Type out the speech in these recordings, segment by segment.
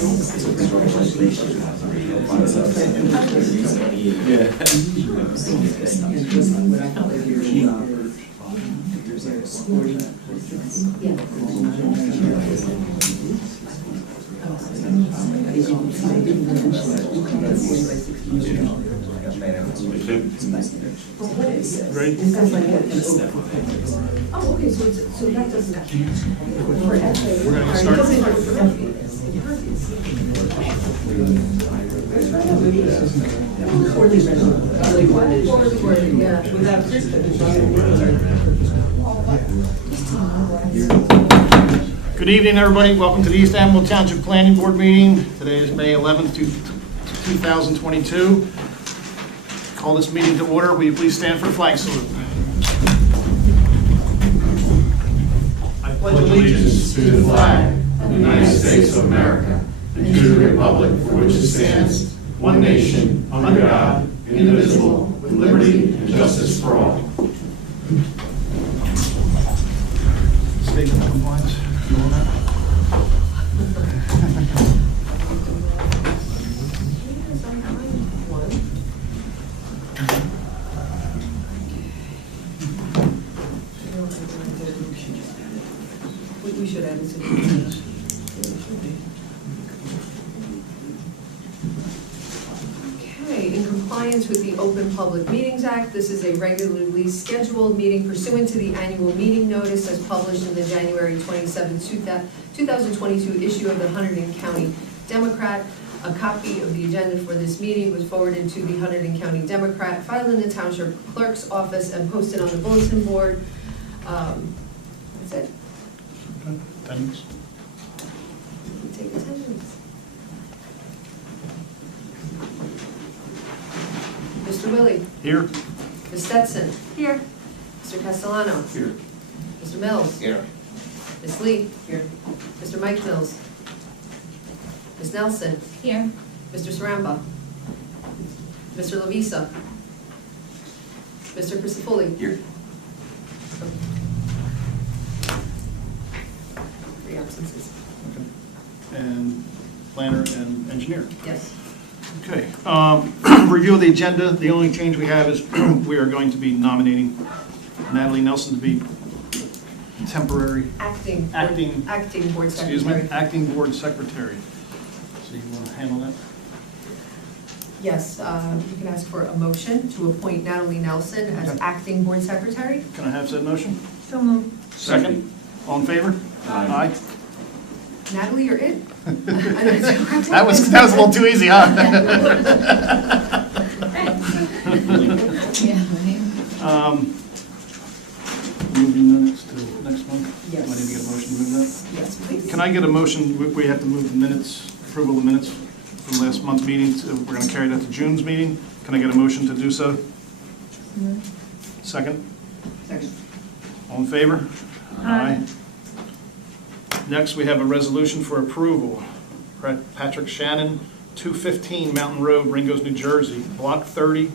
Right. Oh, okay, so that doesn't. We're going to start. Good evening, everybody. Welcome to the East Amwell Township Planning Board meeting. Today is May 11th, 2022. Call this meeting to order. Will you please stand for the flag salute? I pledge allegiance to the flag of the United States of America and to the republic for which it stands, one nation, under God, indivisible, with liberty and justice for all. Statement of compliance. You want that? We should add it to the. Okay, in compliance with the Open Public Meetings Act, this is a regularly scheduled meeting pursuant to the annual meeting notice as published in the January 27, 2022 issue of the Hunterdon County Democrat. A copy of the agenda for this meeting was forwarded to the Hunterdon County Democrat, filed in the Township Clerk's office, and posted on the bulletin board. That's it. Okay, thanks. Take attendance. Mr. Willie. Here. Ms. Stetson. Here. Mr. Castellano. Here. Mr. Mills. Here. Ms. Lee. Here. Mr. Mike Mills. Ms. Nelson. Here. Mr. Saramba. Mr. Lavisa. Mr. Crisafulli. Here. Three absences. Okay. And planner and engineer. Yes. Okay. Review of the agenda. The only change we have is we are going to be nominating Natalie Nelson to be temporary, Acting board excuse secretary. me, acting board secretary. So you want to handle that? Yes, you can ask for a motion to appoint Natalie Nelson as Okay. acting board secretary. Can I have said motion? So moved. Second. All in favor? Aye. Natalie, you're it. That was a little too easy, huh? Moving minutes to next month? Yes. Do I need to get a motion to move that? Yes, please. Can I get a motion, we have to move the minutes, approval of the minutes from last month's meeting, we're going to carry that to June's meeting. Can I get a motion to do so? Second? Second. All in favor? Aye. Next, we have a resolution for approval. Patrick Shannon, 215 Mountain Road, Ringgoes, New Jersey, Block 30,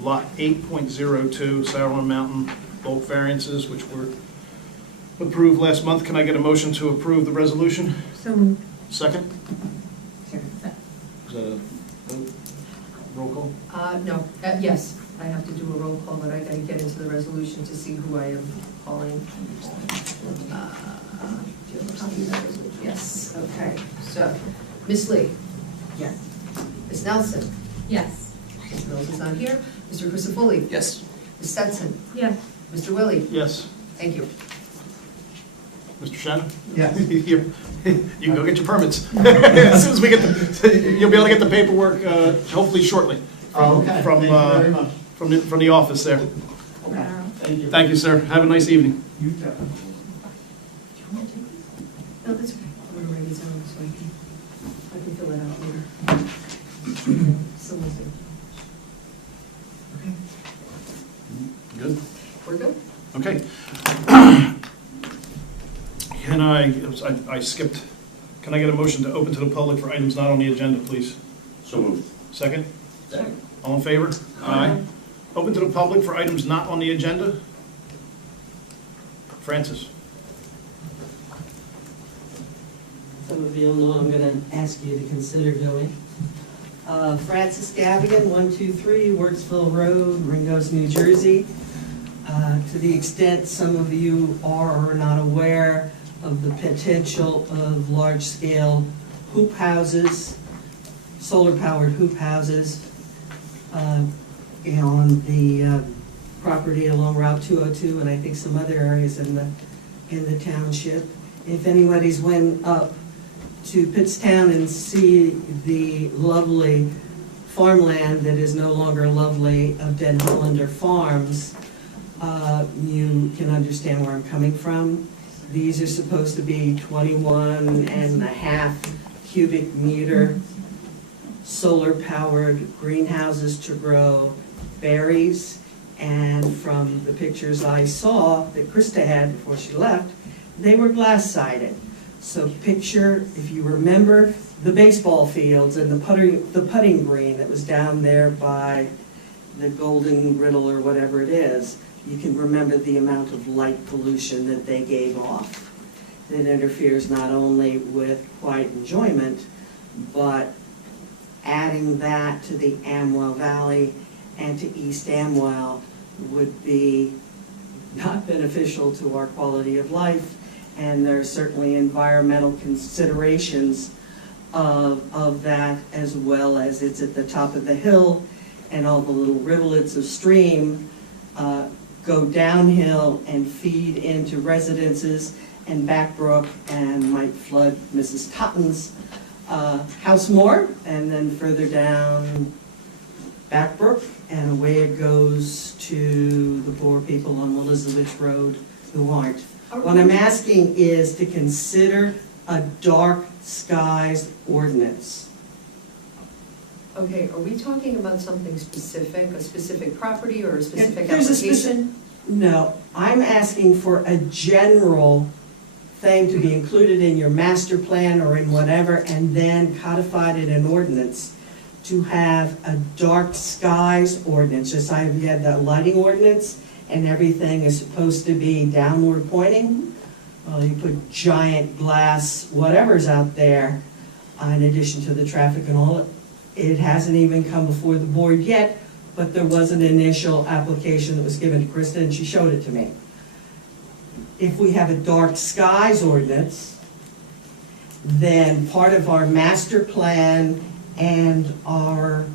Lot 8.02, Sour Mountain, bulk variances, which were approved last month. Can I get a motion to approve the resolution? So moved. Second? Second. Is that a vote? Roll call? No, yes, I have to do a roll call, but I gotta get into the resolution to see who I am calling. Do you have a copy of that resolution? Yes, okay, so, Ms. Lee. Yes. Ms. Nelson. Yes. Ms. Mills is not here. Mr. Crisafulli. Yes. Ms. Stetson. Yes. Mr. Willie. Yes. Thank you. Mr. Shannon? Yes. You can go get your permits. As soon as we get you'll be able to get the paperwork, hopefully shortly. Oh, okay. From, Thank you very much. From the office there. Okay. Thank you. Thank you, sir. Have a nice evening. You too. No, that's okay. I'm gonna write it down so I can fill it out later. Someone's doing. Okay, Good? we're good? Okay. Can I skipped, can I get a motion to open to the public for items not on the agenda, please? So moved. Second? Second. All in favor? Aye. Open to the public for items not on the agenda? Francis? some of you will know I'm gonna ask you to consider doing. Francis Gavigan, 123 Wurtsville Road, Ringgoes, New Jersey. To the extent some of you are or are not aware of the potential of large-scale hoop houses, solar-powered hoop houses, on the property along Route 202, and I think some other areas in the township. If anybody's went up to Pittstown and see the lovely farmland that is no longer lovely of Den Hollander Farms, you can understand where I'm coming from. These are supposed to be 21.5 cubic meter solar-powered greenhouses to grow berries. And from the pictures I saw that Krista had before she left, they were glass-sided. So picture, if you remember, the baseball fields and the putting green that was down there by the Golden Riddle or whatever it is, you can remember the amount of light pollution that they gave off. That interferes not only with quiet enjoyment, but adding that to the Amwell Valley and to East Amwell would be not beneficial to our quality of life. And there are certainly environmental considerations of that, as well as it's at the top of the hill and all the little rivulets of stream go downhill and feed into residences and Backbrook and might flood Mrs. Totten's house more, and then further down Backbrook, and away it goes to the poor people on Elizabeth Road who aren't. What I'm asking is to consider a dark skies ordinance. Okay, are we talking about something specific, a specific property or a specific There's a application? No, I'm asking for a general thing to be included in your master plan or in whatever, and then codified in an ordinance to have a dark skies ordinance, just like you had that lighting ordinance, and everything is supposed to be downward pointing. Well, you put giant glass whatever's out there, in addition to the traffic and all. It hasn't even come before the board yet, but there was an initial application that was given to Krista, and she showed it to me. If we have a dark skies ordinance, then part of our master plan and our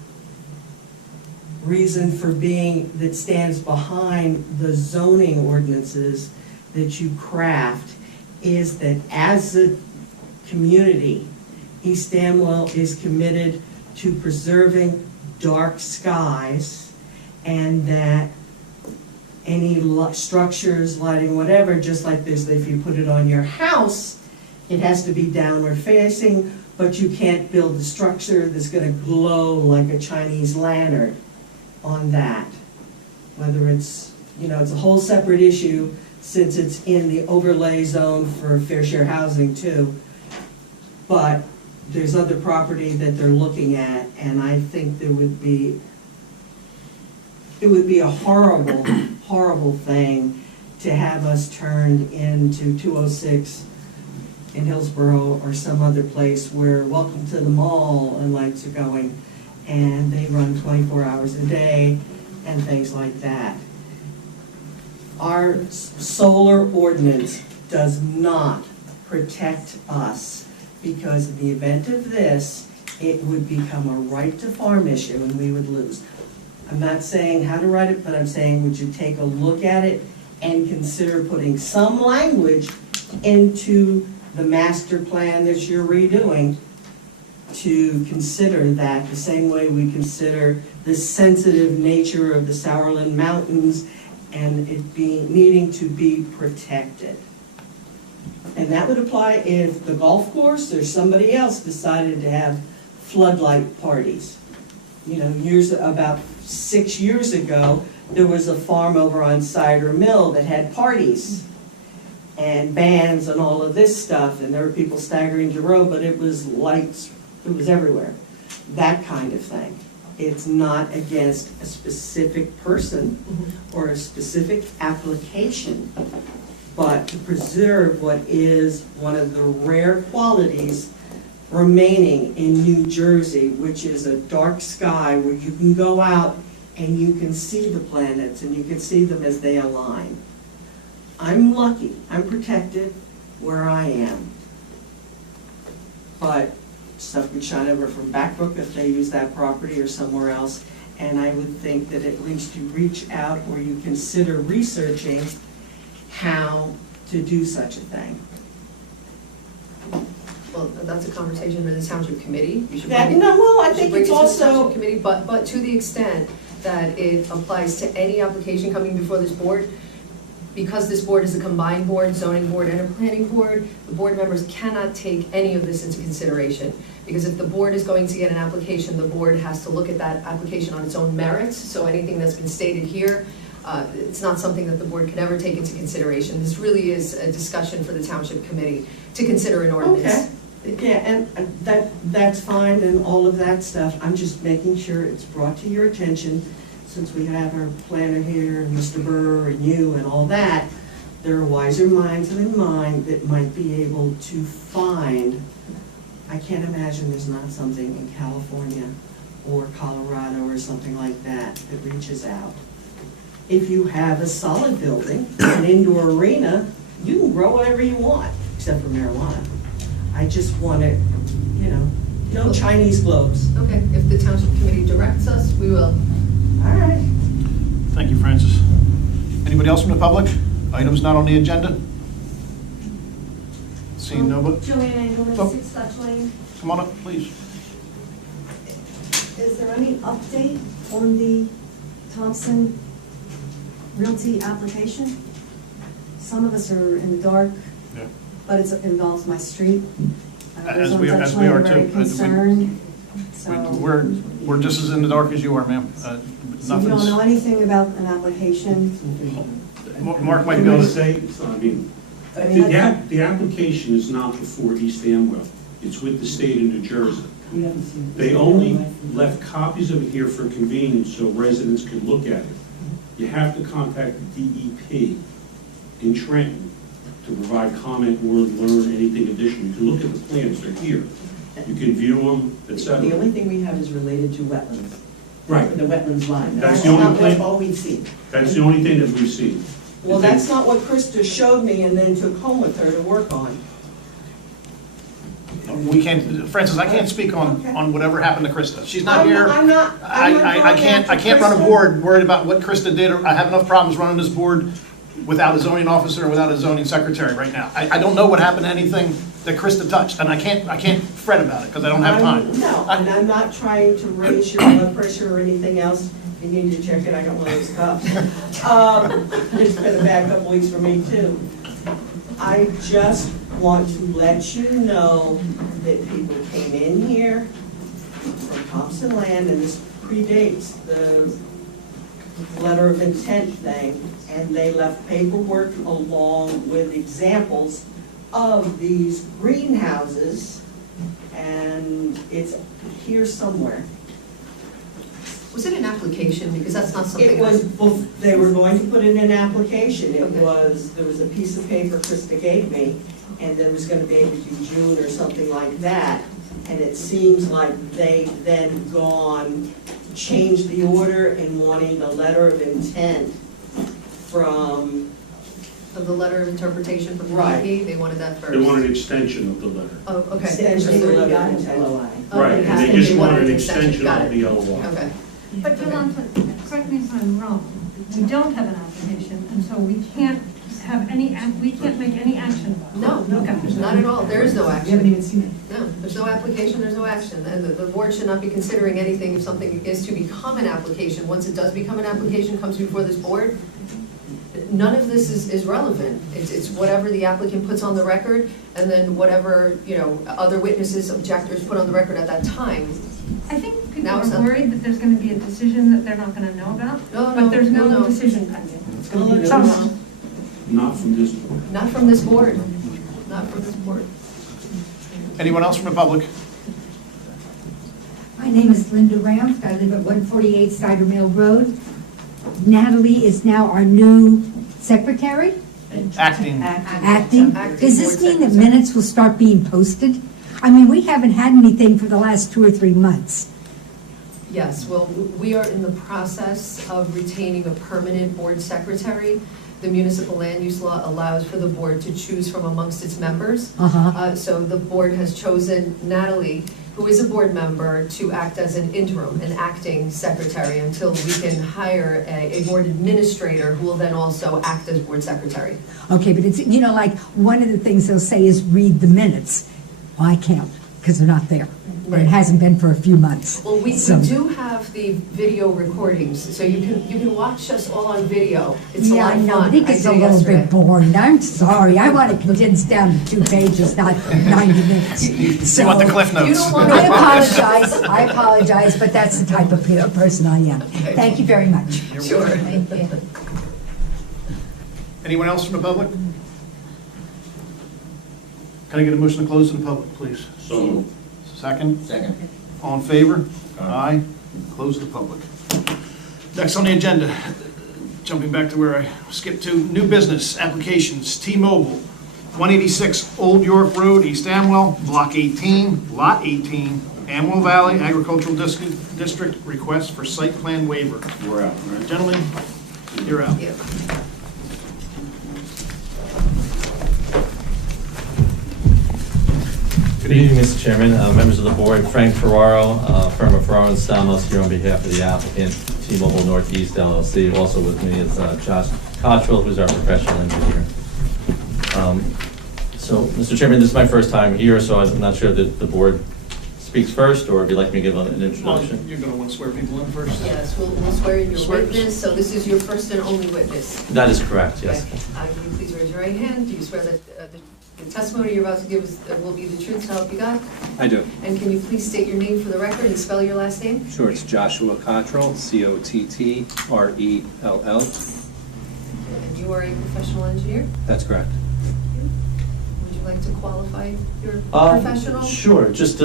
reason for being that stands behind the zoning ordinances that you craft is that as a community, East Amwell is committed to preserving dark skies, and that any structures, lighting, whatever, just like this, if you put it on your house, it has to be downward facing, but you can't build a structure that's gonna glow like a Chinese lantern on that. Whether it's, it's a whole separate issue since it's in the overlay zone for fair share housing too. But there's other property that they're looking at, and I think it would be a horrible, horrible thing to have us turned into 206 in Hillsborough or some other place where welcome to the mall and lights are going, and they run 24 hours a day and things like that. Our solar ordinance does not protect us, because in the event of this, it would become a right to farm issue and we would lose. I'm not saying how to write it, but I'm saying would you take a look at it and consider putting some language into the master plan that you're redoing to consider that the same way we consider the sensitive nature of the Sauerland Mountains and it needing to be protected. And that would apply if the golf course or somebody else decided to have floodlight parties. About 6 years ago, there was a farm over on Cider Mill that had parties and bands and all of this stuff, and there were people staggering to row, but it was lights, it was everywhere. That kind of thing. It's not against a specific person or a specific application, but to preserve what is one of the rare qualities remaining in New Jersey, which is a dark sky where you can go out and you can see the planets and you can see them as they align. I'm lucky, I'm protected where I am. But stuff could shine over from Backbrook if they use that property or somewhere else. And I would think that at least you reach out or you consider researching how to do such a thing. Well, that's a conversation for the township committee. You should That, bring it- no, well, I you should think bring it's it to the also, township committee, but to the extent that it applies to any application coming before this board, because this board is a combined board, zoning board and a planning board, the board members cannot take any of this into consideration. Because if the board is going to get an application, the board has to look at that application on its own merits. So anything that's been stated here, it's not something that the board could ever take into consideration. This really is a discussion for the township committee to consider an ordinance. yeah, and that's fine and all of that stuff. I'm just making sure it's brought to your attention, since we have our planner here, and Mr. Burr, and you, and all that. There are wiser minds than mine that might be able to find. I can't imagine there's not something in California or Colorado or something like that that reaches out. If you have a solid building, an indoor arena, you can grow whatever you want, except for marijuana. I just want it, no Chinese globes. Okay, if the township committee directs us, we will. All right. Thank you, Francis. Anybody else from the public? Items not on the agenda? Seeing nobody? Joanne Angelman, Oh. 6 Dutch Lane. Come on up, please. Is there any update on the Thompson Realty application? Some of us are in the dark, Yeah. but it involves my street. As Those we on are- Dutch as we Lane are are very too. concerned. So We're just as in the dark as you are, ma'am. so you don't know Nothing's, anything about an application? Mark might I'm be able gonna to, say, I mean, I mean, the application is not before East Amwell. It's with the state of New Jersey. They only left copies of it here for convenience so residents could look at it. You have to contact the DEP in Trenton to provide comment or learn anything additional. You can look at the plans, they're here. You can view them, et The cetera. only thing we have is related to wetlands. Right, The wetlands line. That's the only not plan- all we see. that's the only thing that we've seen. Well, that's not what Krista showed me and then took home with her to work on. we can't, Francis, I can't speak on whatever happened to Krista. She's not here. I'm not I going can't after run a Krista. board worried about what Krista did. I have enough problems running this board without a zoning officer and without a zoning secretary right now. I don't know what happened to anything that Krista touched, and I can't fret about it because I don't have time. No, and I'm not trying to raise your blood pressure or anything else. You need to check it, I got one of those cups. It's been a bad couple weeks for me too. I just want to let you know that people came in here from Thompson Land, and this predates the letter of intent thing, and they left paperwork along with examples of these greenhouses, and it's here somewhere. Was it an application? Because that's not something. It was, they were going to put in an application, it Okay. was, there was a piece of paper Krista gave me, and there was gonna be maybe June or something like that, and it seems like they then gone, changed the order and wanting the letter of intent from, Of the letter of interpretation from the Right. DEP, they wanted that first. They want an extension of the letter. Oh, okay. Extension. They already got an LOI. Oh, Right, it and has they to just be want one an extension. extension Got of it. the LOI. Okay. But Yolanda, correct me if I'm wrong, we don't have an application, and so we can't have any, we can't make any action about it. No, Okay. not at all. There is no We haven't action. even seen it. No, there's no application, there's no action. And the board should not be considering anything if something is to become an application. Once it does become an application, comes before this board, none of this is relevant. It's whatever the applicant puts on the record, and then whatever, other witnesses, objectors put on the record at that time. I think people Now it's are not- worried that there's gonna be a decision that they're not gonna know about, No, but there's no, no no. decision pending. It's gonna be So- noticed. Not from this board. Not from this board, not from this board. Anyone else from the public? My name is Linda Ramft. I live at 148 Cider Mill Road. Natalie is now our new secretary, Acting. acting. Acting Does this board mean that secretary. minutes will start being posted? I mean, we haven't had anything for the last 2 or 3 months. Yes, well, we are in the process of retaining a permanent board secretary. The municipal land use law allows for the board to choose from amongst its members. So the board has chosen Natalie, who is a board member, to act as an interim, an acting secretary, until we can hire a board administrator who will then also act as board secretary. Okay, but it's, you know, like, one of the things they'll say is read the minutes. Well, I can't, because they're not there. And Right. it hasn't been for a few months. Well, we So- do have the video recordings, so you can watch us all on video. It's a Yeah, lot I of know, fun. I think it's a did it little yesterday. bit boring. I'm sorry, I want it condensed down to 2 pages, not 90 minutes. You want the Cliff You Notes? don't want I apologize, but that's the type of person I am. Thank you very much. Sure. Thank you. Anyone else from the public? Can I get a motion to close to the public, please? So moved. Second? Second. All in favor? Aye. Close to the public. Next on the agenda, jumping back to where I skipped to, new business applications, T-Mobile, 186 Old York Road, East Amwell, Block 18, Lot 18, Amwell Valley Agricultural District, request for site plan waiver. We're out, right? Gentlemen, you're out. Yeah. Good evening, Mr. Chairman, members of the board. Frank Ferraro, firm of Ferraro and Stamos, here on behalf of the applicant, T-Mobile Northeast LLC. Also with me is Josh Cottrell, who's our professional engineer. So, Mr. Chairman, this is my first time here, so I'm not sure that the board speaks first, or if you'd like me to give an Well, introduction. you're going to want to swear people in first? Yes, we'll swear in your Swear. witness, so this is your first and only witness. That is correct, yes. Okay. Can you please raise your right hand? Do you swear that the testimony you're about to give will be the truth, so help you God? I do. And can you please state your name for the record and spell your last name? Sure, it's Joshua Cottrell, Cottrell. And you are a professional engineer? That's correct. Would you like to qualify your professional? Sure, just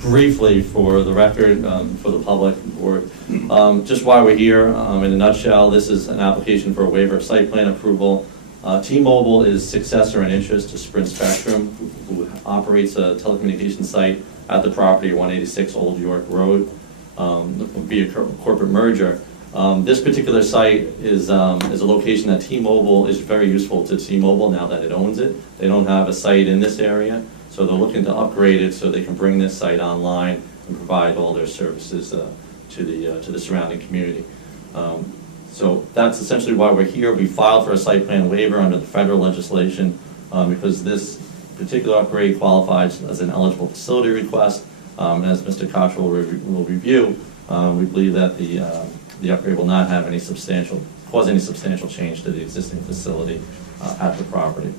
briefly for the record, for the public board, just why we're here. In a nutshell, this is an application for a waiver of site plan approval. T-Mobile is successor in interest to Sprint Spectrum, who operates a telecommunications site at the property 186 Old York Road, via corporate merger. This particular site is a location that T-Mobile is very useful to T-Mobile now that it owns it. They don't have a site in this area, so they're looking to upgrade it so they can bring this site online and provide all their services to the surrounding community. So that's essentially why we're here. We filed for a site plan waiver under the federal legislation because this particular upgrade qualifies as an eligible facility request. As Mr. Cottrell will review, we believe that the upgrade will not have cause any substantial change to the existing facility at the property.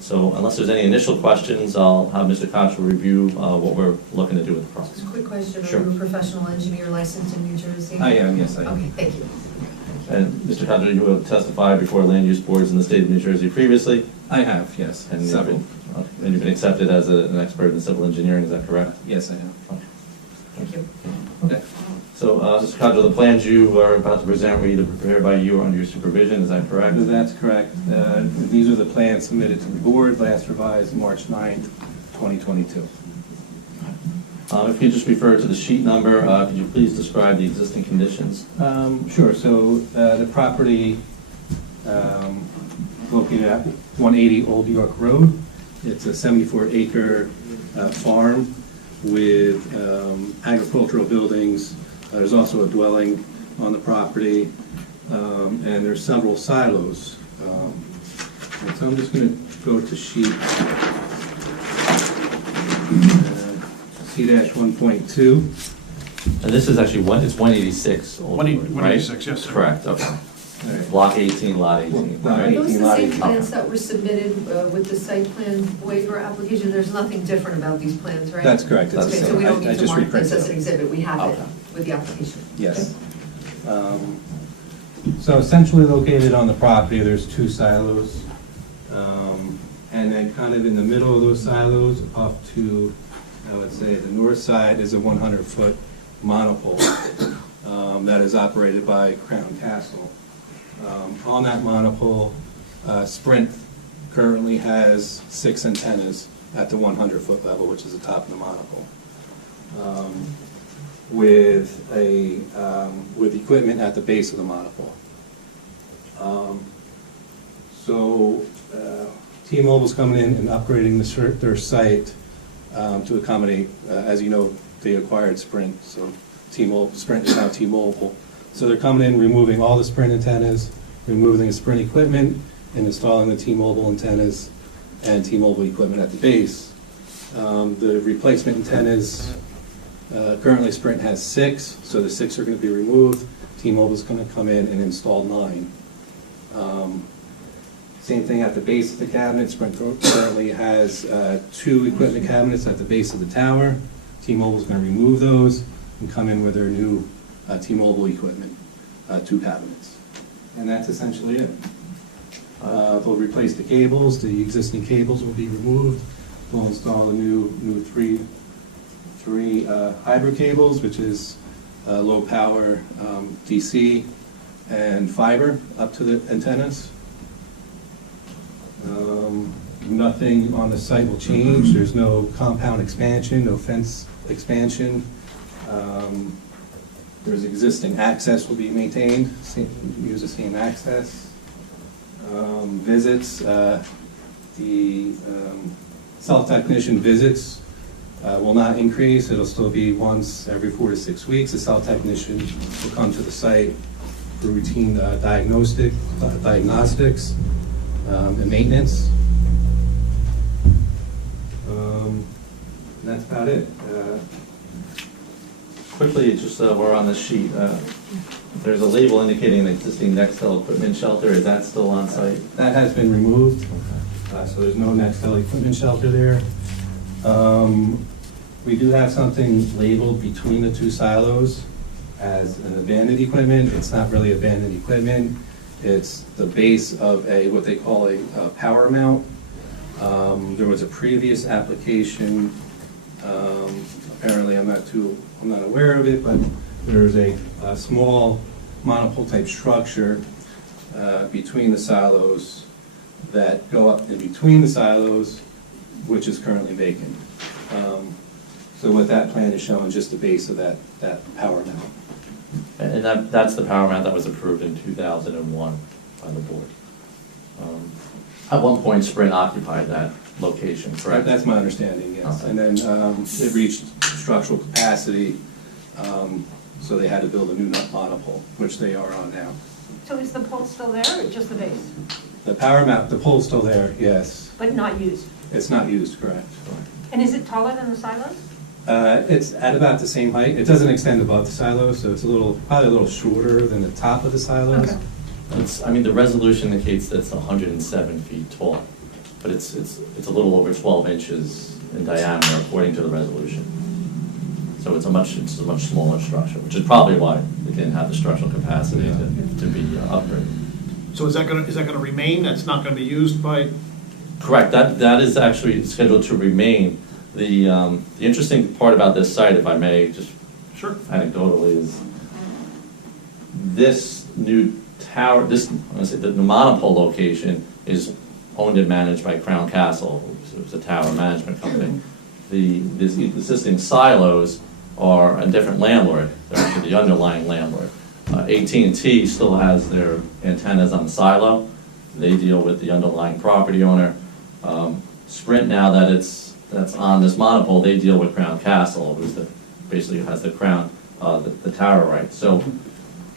So unless there's any initial questions, I'll have Mr. Cottrell review what we're looking to do with the Just a project. quick question. Sure. Are you a professional engineer licensed in New Jersey? I am, yes, I am. Okay, thank you. And Mr. Cottrell, you have testified before land use boards in the state of New Jersey previously, I have, yes, and several. you've been accepted as an expert in civil engineering, is that correct? Yes, I have. Thank you. Okay. So, Mr. Cottrell, the plans you are about to present were either prepared by you or under your supervision, is that correct? That's correct. These are the plans submitted to the board, last revised March 9th, 2022. If you could just refer to the sheet number, could you please describe the existing conditions? Sure, so the property located at 180 Old York Road. It's a 74-acre farm with agricultural buildings. There's also a dwelling on the property, and there's several silos. And so I'm just going to go to sheet C-1.2. And this is actually it's 186 Old York, right? 186, yes, sir. Correct, okay. All right. Block 18, lot 18. Lot Are right? those the Lot same 18. plans that were submitted with the site plan waiver application? There's nothing different about these plans, right? That's correct. It's the Okay, so same. we don't I need to just mark this reprinted as it. an exhibit, we have it Okay. with the application. Yes. So essentially located on the property, there's 2 silos. And then kind of in the middle of those silos, off to, I would say, the north side is a 100-foot monopole that is operated by Crown Castle. On that monopole, Sprint currently has 6 antennas at the 100-foot level, which is the top of the monopole. With equipment at the base of the monopole. So T-Mobile's coming in and upgrading their site to accommodate, as you know, they acquired Sprint, so Sprint is now T-Mobile. So they're coming in, removing all the Sprint antennas, removing the Sprint equipment, and installing the T-Mobile antennas and T-Mobile equipment at the base. The replacement antennas, currently Sprint has 6, so the 6 are going to be removed. T-Mobile's going to come in and install 9. Same thing at the base of the cabinet. Sprint currently has 2 equipment cabinets at the base of the tower. T-Mobile's going to remove those and come in with their new T-Mobile equipment, 2 cabinets. And that's essentially it. They'll replace the cables. The existing cables will be removed. We'll install a new three hybrid cables, which is low power DC and fiber up to the antennas. Nothing on the site will change. There's no compound expansion, no fence expansion. There's existing access will be maintained, use the same access. Visits, the self-technician visits will not increase. It'll still be once every 4 to 6 weeks. The self-technician will come to the site for routine diagnostics and maintenance. And that's about it. Quickly, just we're on the sheet. There's a label indicating an existing Nextel equipment shelter. Is that still on site? That has been removed, so there's no Nextel equipment shelter there. We do have something labeled between the 2 silos as an abandoned equipment. It's not really abandoned equipment. It's the base of what they call a power mount. There was a previous application. Apparently, I'm not aware of it, but there's a small monopole type structure between the silos that go up in between the silos, which is currently vacant. So what that plan is showing, just the base of that power mount. And that's the power mount that was approved in 2001 by the board. At one point, Sprint occupied that location, correct? That's my understanding, yes. Okay. And then it reached structural capacity, so they had to build a new monopole, which they are on now. So is the pole still there or just the base? The power mount, the pole's still there, yes. But not used? It's not used, correct. And is it taller than the silos? It's at about the same height. It doesn't extend above the silos, so it's probably a little shorter than the top of the silos. Okay. The resolution indicates that it's 107 feet tall, but it's a little over 12 inches in diameter according to the resolution. So it's a much smaller structure, which is probably why they didn't have the structural capacity to be upgraded. So is that gonna remain? That's not gonna be used by? Correct. That is actually scheduled to remain. The interesting part about this site, if I may, just Sure. anecdotally, is this new tower. The monopole location is owned and managed by Crown Castle, it's a tower management company. The existing silos are a different landlord. They're actually the underlying landlord. AT&T still has their antennas on the silo. They deal with the underlying property owner. Sprint, now that's on this monopole, they deal with Crown Castle, who's basically has the tower right. So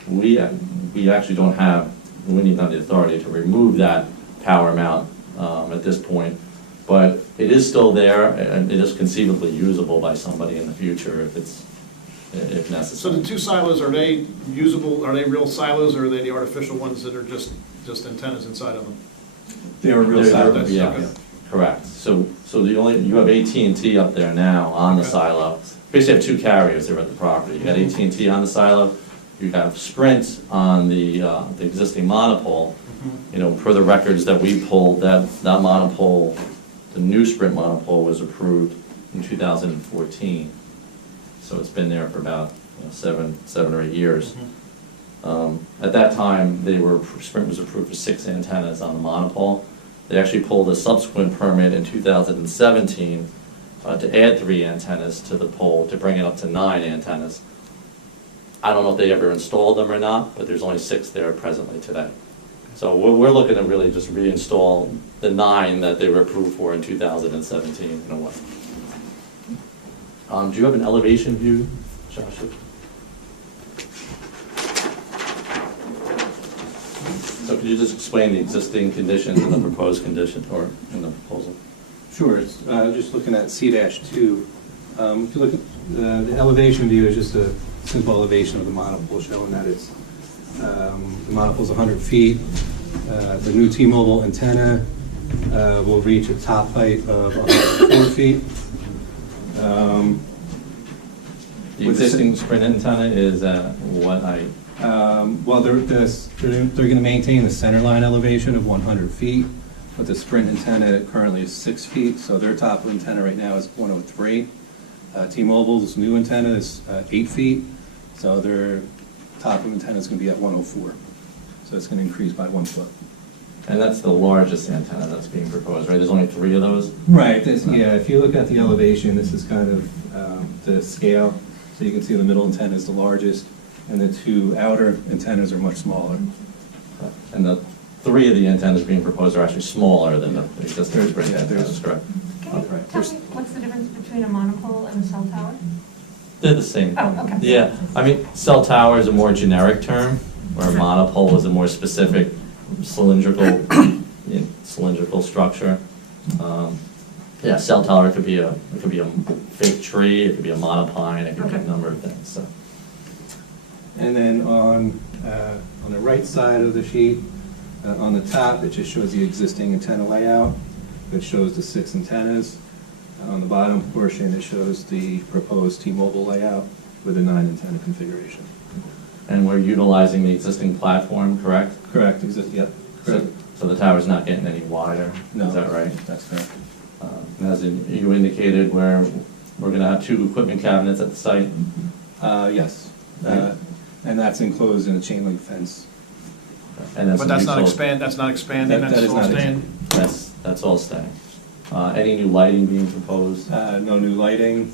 we actually don't have the authority to remove that power mount at this point, but it is still there, and it is conceivably usable by somebody in the future if necessary. So the 2 silos, are they usable? Are they real silos, or are they the artificial ones that are just antennas inside of them? They were real silos. Yeah, Okay. correct. So you have AT&T up there now on the Okay. silo. Basically, you have 2 carriers there at the property. You got AT&T on the silo. You have Sprint on the existing monopole. Per the records that we pulled, that monopole, the new Sprint monopole, was approved in 2014. So it's been there for about 7 or 8 years. At that time, Sprint was approved for 6 antennas on the monopole. They actually pulled a subsequent permit in 2017 to add 3 antennas to the pole to bring it up to 9 antennas. I don't know if they ever installed them or not, but there's only 6 there presently today. So we're looking to really just reinstall the 9 that they were approved for in 2017 in a way. Do you have an elevation view, Josh? So could you just explain the existing conditions and the proposed condition, or in the proposal? Sure, it's, just looking at C-2. If you look at the elevation view, is just a simple elevation of the monopole showing that it's, the monopole's 100 feet. The new T-Mobile antenna will reach a top height of 104 feet. The existing Sprint antenna is at what height? Well, they're going to maintain the center line elevation of 100 feet, but the Sprint antenna currently is 6 feet, so their top antenna right now is 103. T-Mobile's new antenna is 8 feet, so their top antenna is going to be at 104. So it's going to increase by 1 foot. And that's the largest antenna that's being proposed, right? There's only 3 of those? Right, yeah, if you look at the elevation, this is kind of the scale. So you can see the middle antenna is the largest, and the 2 outer antennas are much smaller. And the 3 of the antennas being proposed are actually smaller than the existing Sprint Yeah, antennas, correct? Can you tell me what's the difference between a monopole and a cell tower? They're the same. Oh, okay. Yeah, I mean, cell tower is a more generic term, where monopole is a more specific cylindrical structure. Yeah, cell tower could be a fake tree, it could be a monopine, it could be a number of things. So. And then on the right side of the sheet, on the top, it just shows the existing antenna layout. It shows the 6 antennas. On the bottom portion, it shows the proposed T-Mobile layout with a 9 antenna configuration. And we're utilizing the existing platform, correct? Correct, yep. Correct. So the tower's not getting any wider, No, is that right? That's correct. As you indicated, we're going to have 2 equipment cabinets at the site? Yes. And that's enclosed in a chain link fence. And that's But that's not neutral. that's not expanding, That that's is all not staying? That's all staying. Any new lighting being proposed? No new lighting.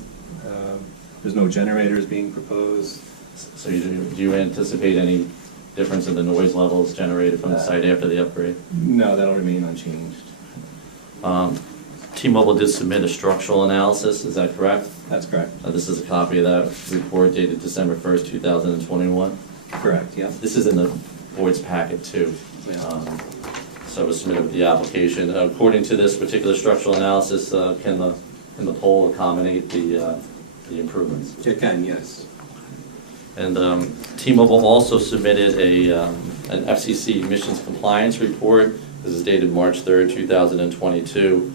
There's no generators being proposed. So do you anticipate any difference in the noise levels generated from the site after the upgrade? No, that'll remain unchanged. T-Mobile did submit a structural analysis, is that correct? That's correct. This is a copy of that report dated December 1st, 2021. Correct, yeah. This is in the board's packet too. Yeah. So it was submitted with the application. According to this particular structural analysis, can the pole accommodate the improvements? It can, yes. And T-Mobile also submitted an FCC emissions compliance report. This is dated March 3rd, 2022,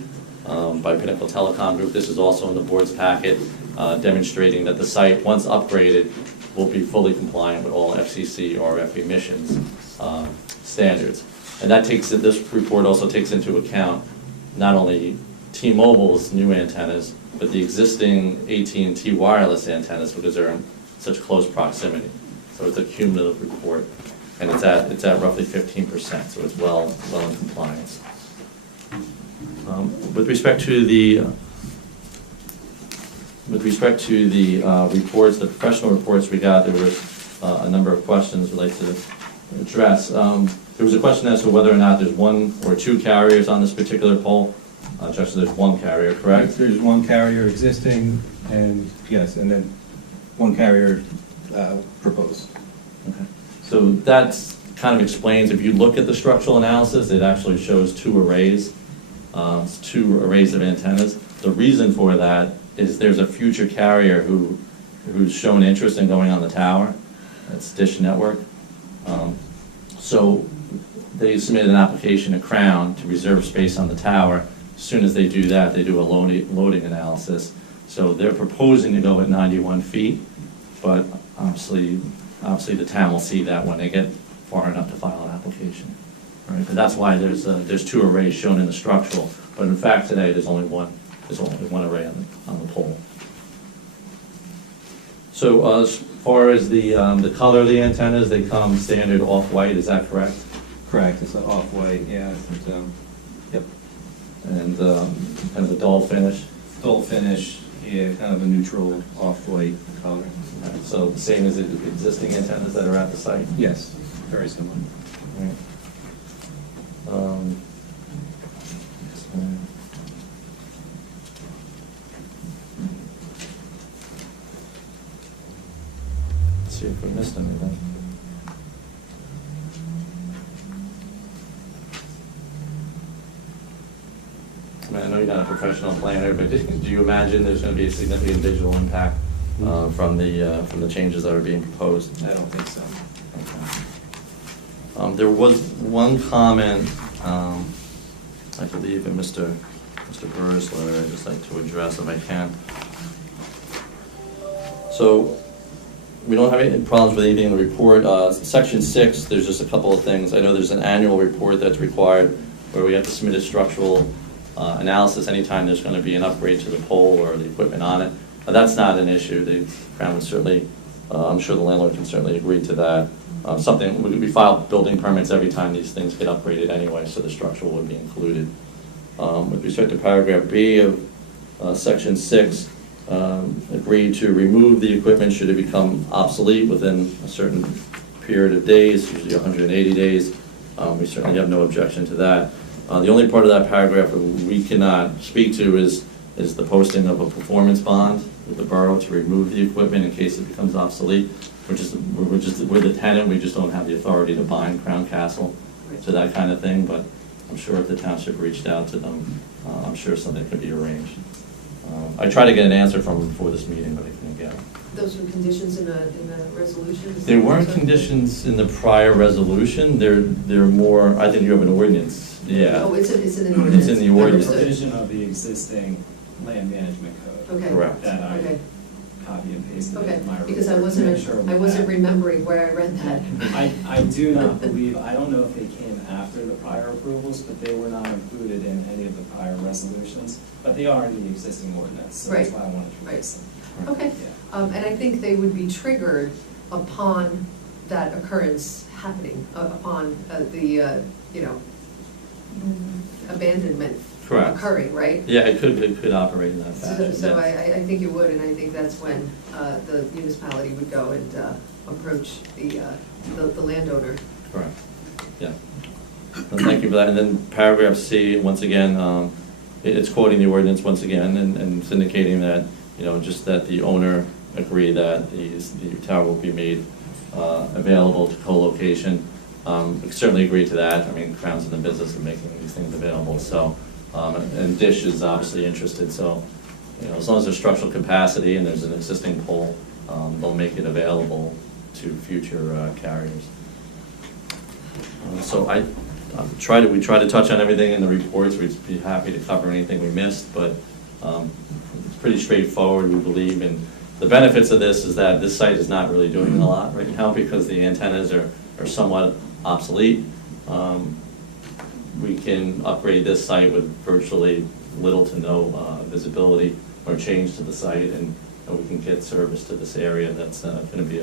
by Pinnacle Telecom Group. This is also in the board's packet, demonstrating that the site, once upgraded, will be fully compliant with all FCC RF emissions standards. And this report also takes into account not only T-Mobile's new antennas, but the existing AT&T wireless antennas, because they're in such close proximity. So it's a cumulative report, and it's at roughly 15%, so it's well in compliance. With respect to the reports, the professional reports we got, there was a number of questions we'd like to address. There was a question as to whether or not there's 1 or 2 carriers on this particular pole. Just there's 1 carrier, correct? There's 1 carrier existing, and yes, and then 1 carrier proposed. Okay. So that kind of explains, if you look at the structural analysis, it actually shows 2 arrays, 2 arrays of antennas. The reason for that is there's a future carrier who's shown interest in going on the tower. That's Dish Network. So they submitted an application to Crown to reserve space on the tower. As soon as they do that, they do a loading analysis. So they're proposing to go at 91 feet, but obviously the town will see that when they get far enough to file an application. Right? But that's why there's 2 arrays shown in the structural, but in fact today there's only one array on the pole. So as far as the color of the antennas, they come standard off-white, is that correct? Correct, it's an off-white, yeah. Yep. and kind of a dull finish. Dull finish, yeah, kind of a neutral off-white color. Right, so the same as the existing antennas that are at the site? Yes, very similar. Right. So- Let's see if we missed anything. I mean, I know you're not a professional planner, but do you imagine there's going to be a significant visual impact from the changes that are being proposed? I don't think so. Okay. There was one comment, I believe, in Mr. Burr's letter I'd just like to address if I can. So, we don't have any problems with anything in the report. Section 6, there's just a couple of things. I know there's an annual report that's required where we have to submit a structural analysis anytime there's going to be an upgrade to the pole or the equipment on it. That's not an issue. The Crown would certainly, I'm sure the landlord can certainly agree to that. We file building permits every time these things get upgraded anyway, so the structural would be included. With respect to paragraph B of section 6, agreed to remove the equipment should it become obsolete within a certain period of days, usually 180 days. We certainly have no objection to that. The only part of that paragraph that we cannot speak to is the posting of a performance bond with the borough to remove the equipment in case it becomes obsolete. We're the tenant, we just don't have the authority to bind Crown Castle to that kind of thing, but I'm sure if the township reached out to them, I'm sure something could be arranged. I tried to get an answer from them before this meeting, but I couldn't get it. Those were conditions in a resolution? Is There that weren't so? conditions in the prior resolution, they're more, I think you have an ordinance, yeah. Oh, it's in the ordinance? It's in the ordinance. Understood. Provision of the existing land management code. Okay. Correct. That I Okay. copy and pasted Okay, into my report. because I to make sure we wasn't have- remembering where I read that. I do not believe, I don't know if they came after the prior approvals, but they were not included in any of the prior resolutions, but they are in the existing ordinance, so that's Right. why I wanted to raise them. Okay, Yeah. and I think they would be triggered upon that occurrence happening, upon the abandonment Correct. occurring, right? Yeah, it could operate in that So fashion. so yes. I think it would, and I think that's when the municipality would go and approach the landowner. Correct, yeah. And thank you for that. And then paragraph C, once again, it's quoting the ordinance once again, and it's indicating that, just that the owner agree that the tower will be made available to co-location. We certainly agree to that. I mean, Crown's in the business of making these things available, so, and Dish is obviously interested, so, as long as there's structural capacity and there's an existing pole, they'll make it available to future carriers. So we try to touch on everything in the reports. We'd be happy to cover anything we missed, but it's pretty straightforward, we believe. And the benefits of this is that this site is not really doing a lot right now because the antennas are somewhat obsolete. We can upgrade this site with virtually little to no visibility or change to the site, and we can get service to this area. That's going to be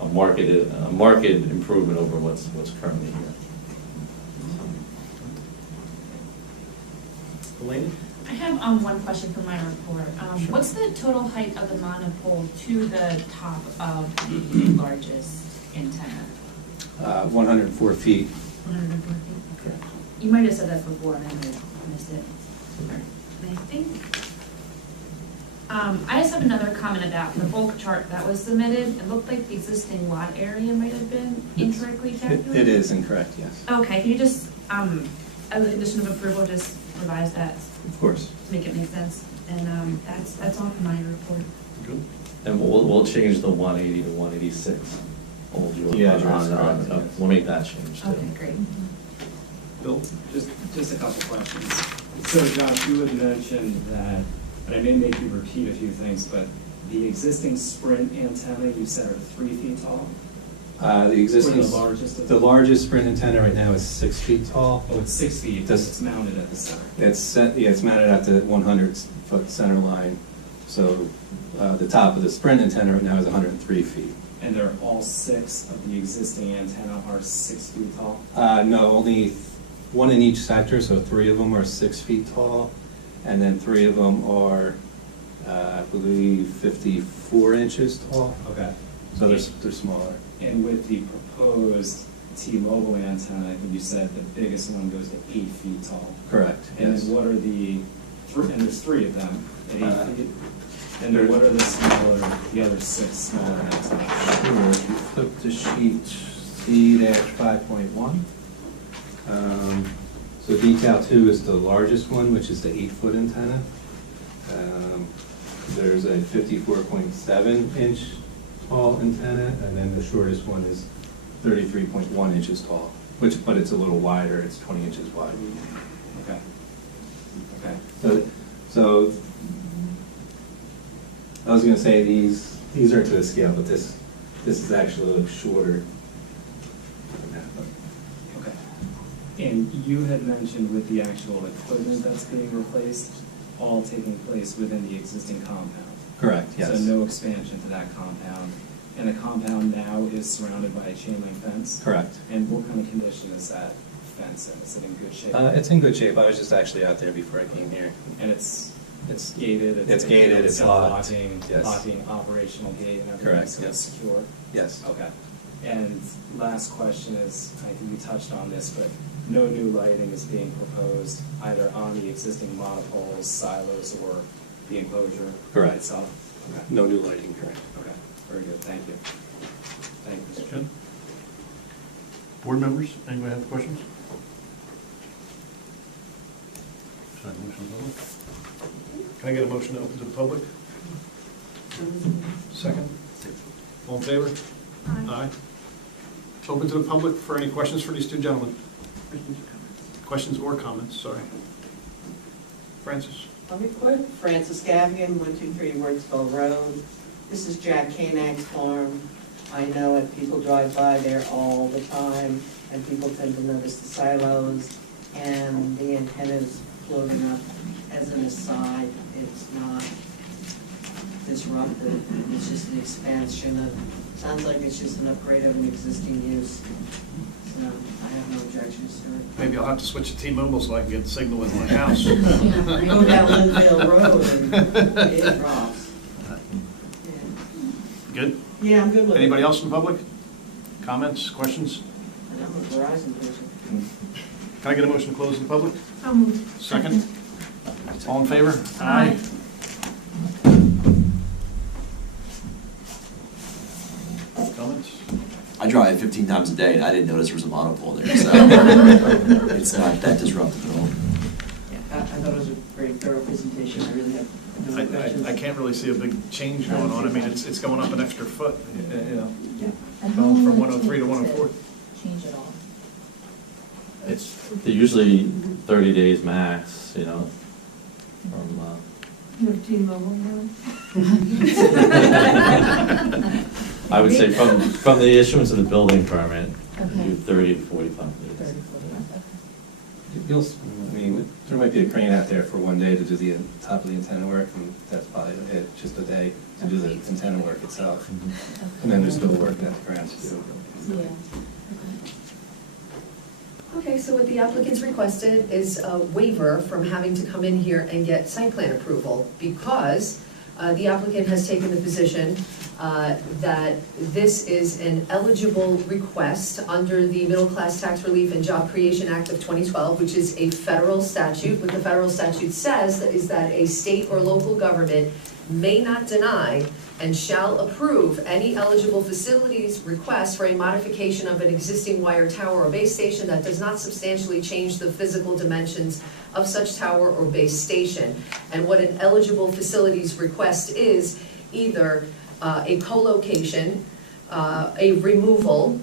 a market improvement over what's currently here. Elaine? I have one question for my report. Sure. What's the total height of the monopole to the top of the largest antenna? 104 feet. 104 feet? Correct. You might have said that before, and I missed it. And I think, I just have another comment about the bulk chart that was submitted. It looked like the existing lot area might have been incorrectly calculated. It is incorrect, yes. Okay, can you just, as a condition of approval, just revise that Of course. to make it make sense? And that's all for my report. Good. And we'll change the 180 to 186. The address, correct. We'll make that change too. Okay, great. Bill? Just a couple questions. So Josh, you had mentioned that, and I may make you repeat a few things, but the existing Sprint antenna you said are 3 feet tall? The existing, Or the largest of the them? largest Sprint antenna right now is 6 feet tall. Oh, it's 6 feet, Does- it's mounted at the center. It's mounted at the 100-foot center line. So the top of the Sprint antenna right now is 103 feet. And they're all 6 of the existing antenna are 6 feet tall? No, only one in each sector, so 3 of them are 6 feet tall, and then 3 of them are, I believe, 54 inches tall. Okay. So they're smaller. And with the proposed T-Mobile antenna, I think you said the biggest one goes to 8 feet tall. Correct, And yes. then what are and there's 3 of them at 8 feet? And then there's- what are the other 6 smaller antennas? Sure, if you flip to sheet C-5.1. So detail 2 is the largest one, which is the 8-foot antenna. There's a 54.7 inch tall antenna, and then the shortest one is 33.1 inches tall, but it's a little wider, it's 20 inches wide. Okay. Okay. So I was gonna say these are to the scale, but this is actually a little shorter than that. Okay. And you had mentioned with the actual equipment that's being replaced, all taking place within the existing compound. Correct, yes. So no expansion to that compound. And the compound now is surrounded by a chain link fence? Correct. And what kind of condition is that fence in? Is it in good shape? It's in good shape. I was just actually out there before I came here. And it's gated? It's gated, it's locked. Yes. Locking operational gate and everything? Correct, So it's yes. secure? Yes. Okay. And last question is, I think you touched on this, but no new lighting is being proposed either on the existing monopoles, silos, or the enclosure Correct. itself? Okay. No new lighting, correct. Okay, very good, thank you. Thank you, Mr. Good. Board members, anybody have questions? Should I motion to public? Can I get a motion to open to the public? Second? All in favor? Aye. Open to the public for any questions for these two gentlemen. Questions or comments, sorry. Francis? I'll be quick. Francis Gavigan, 123 Wordsville Road. This is Jack Koenig's farm. I know it, people drive by there all the time, and people tend to notice the silos and the antennas floating up. As an aside, it's not disruptive, it's just an expansion of, sounds like it's just an upgrade of an existing use. So I have no objections to it. Maybe I'll have to switch to T-Mobile so I can get signal in my house. Go down Linville Road and it drops. Good? Yeah, I'm good with it. Anybody else in public? Comments, questions? And I'm a Verizon person. Can I get a motion to close the public? So moved. Second? All in favor? Aye. Comments? I drive 15 times a day, and I didn't notice there was a monopole there, so it's not that disruptive at all. Yeah, I thought it was a great thorough presentation. I really have no questions. I can't really see a big change going on. I mean, it's going up an extra foot, you know, Yeah. And how going long from will it 103 to take 104. Change it all. They're usually 30 days max, you know, from, You have T-Mobile now? I would say from the issuance of the building permit, Okay. do 30 to 45 days. 30, 45. I mean, there might be a crane out there for one day to do the top of the antenna work, and that's probably it, just a day to do the antenna work itself. And then there's still work at the ground to do. Yeah. Okay, so what the applicants requested is a waiver from having to come in here and get site plan approval because the applicant has taken the position that this is an eligible request under the Middle Class Tax Relief and Job Creation Act of 2012, which is a federal statute. What the federal statute says is that a state or local government may not deny and shall approve any eligible facilities request for a modification of an existing wire tower or base station that does not substantially change the physical dimensions of such tower or base station. And what an eligible facilities request is either a co-location, a removal,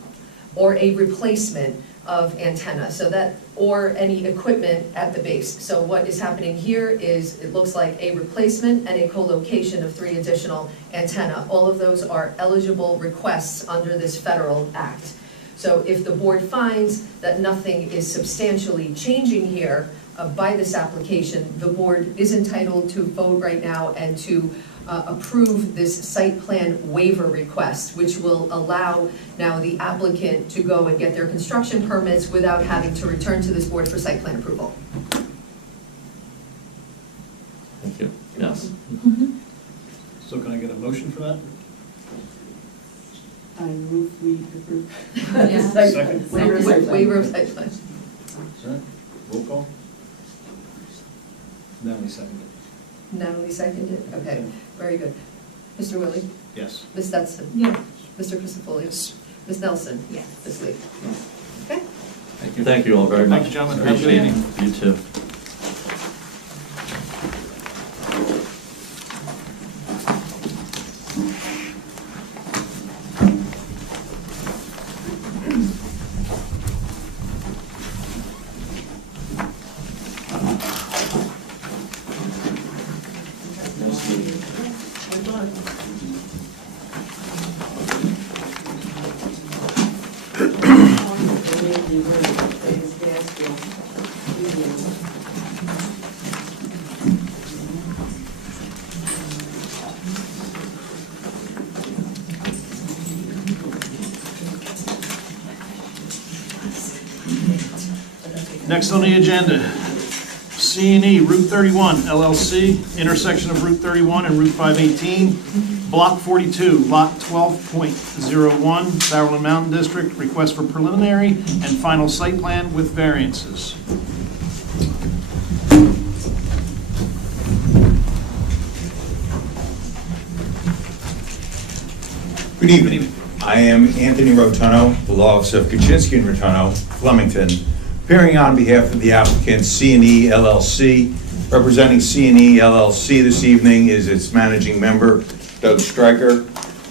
or a replacement of antenna, so that, or any equipment at the base. So what is happening here is, it looks like a replacement and a co-location of 3 additional antenna. All of those are eligible requests under this federal act. So if the board finds that nothing is substantially changing here by this application, the board is entitled to vote right now and to approve this site plan waiver request, which will allow now the applicant to go and get their construction permits without having to return to this board for site plan approval. Thank you. Yes. So can I get a motion for that? I move we approve. Second. Waiver of site plan. Waiver of site plan. All right, roll call. Natalie seconded. Natalie seconded, okay, very good. Mr. Willie? Yes. Ms. Stetson? Yes. Mr. Christofouli? Ms. Nelson? Yes. Ms. Lee? Okay. Thank you all very much. Thank you, gentlemen. Have a good Appreciate it. You too. Next on the agenda, C&E Route 31 LLC, intersection of Route 31 and Route 518, Block 42, Lot 12.01, Farallon Mountain District, request for preliminary and final site plan with variances. Good evening. I am Anthony Rotuno, the law office of Kaczynski and Rotuno, Flemington, appearing on behalf of the applicant C&E LLC. Representing C&E LLC this evening is its managing member, Doug Stryker,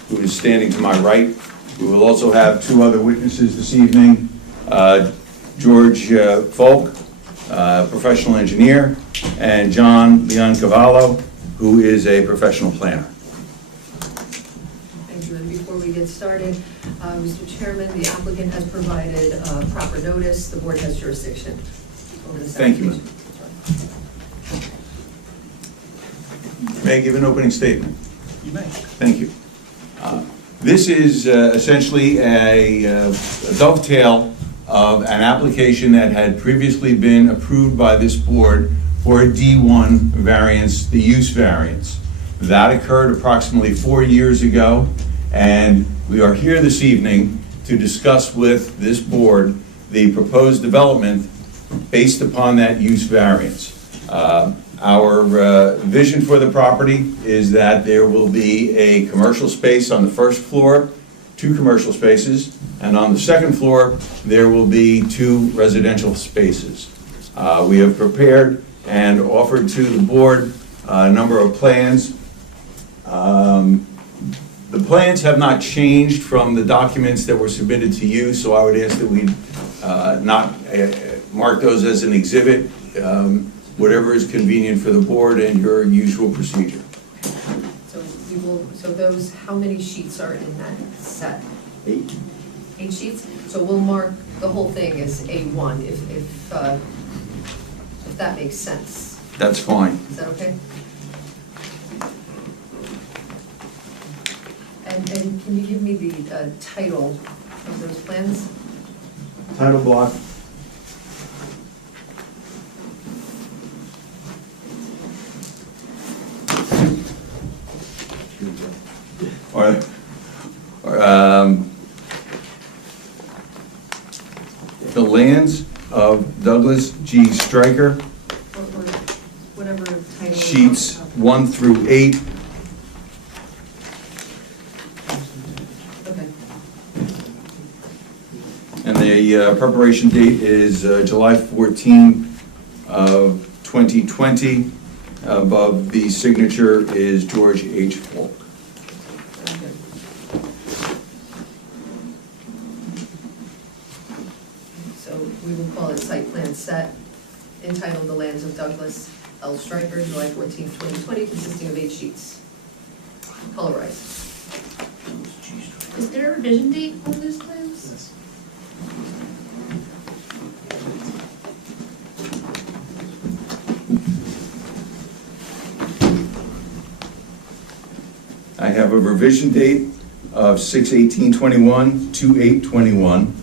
who is standing to my right. We will also have two other witnesses this evening, George Folk, professional engineer, and John Leoncavallo, who is a professional planner. Thank you, and before we get started, Mr. Chairman, the applicant has provided proper notice. The board has jurisdiction over this Thank you, application. May I give an opening statement? You may. Thank you. This is essentially a dovetail of an application that had previously been approved by this board for a D1 variance, the use variance. That occurred approximately 4 years ago, and we are here this evening to discuss with this board the proposed development based upon that use variance. Our vision for the property is that there will be a commercial space on the first floor, 2 commercial spaces, and on the second floor, there will be 2 residential spaces. We have prepared and offered to the board a number of plans. The plans have not changed from the documents that were submitted to you, so I would ask that we not mark those as an exhibit. Whatever is convenient for the board and your usual procedure. So we will, so those, how many sheets are in that set? 8. 8 sheets? So we'll mark the whole thing as A1 if that makes sense. That's fine. Is that okay? And can you give me the title of those plans? Title block. The lands of Douglas G. Stryker, Or whatever title. sheets 1 through 8. Okay. And the preparation date is July 14 of 2020. Above the signature is George H. Folk. So we will call it site plan set entitled The Lands of Douglas L. Stryker, July 14th, 2020, consisting of 8 sheets. Colorized. Is there a revision date on those plans? Yes. have a revision date of 6/18/21 to 8/21.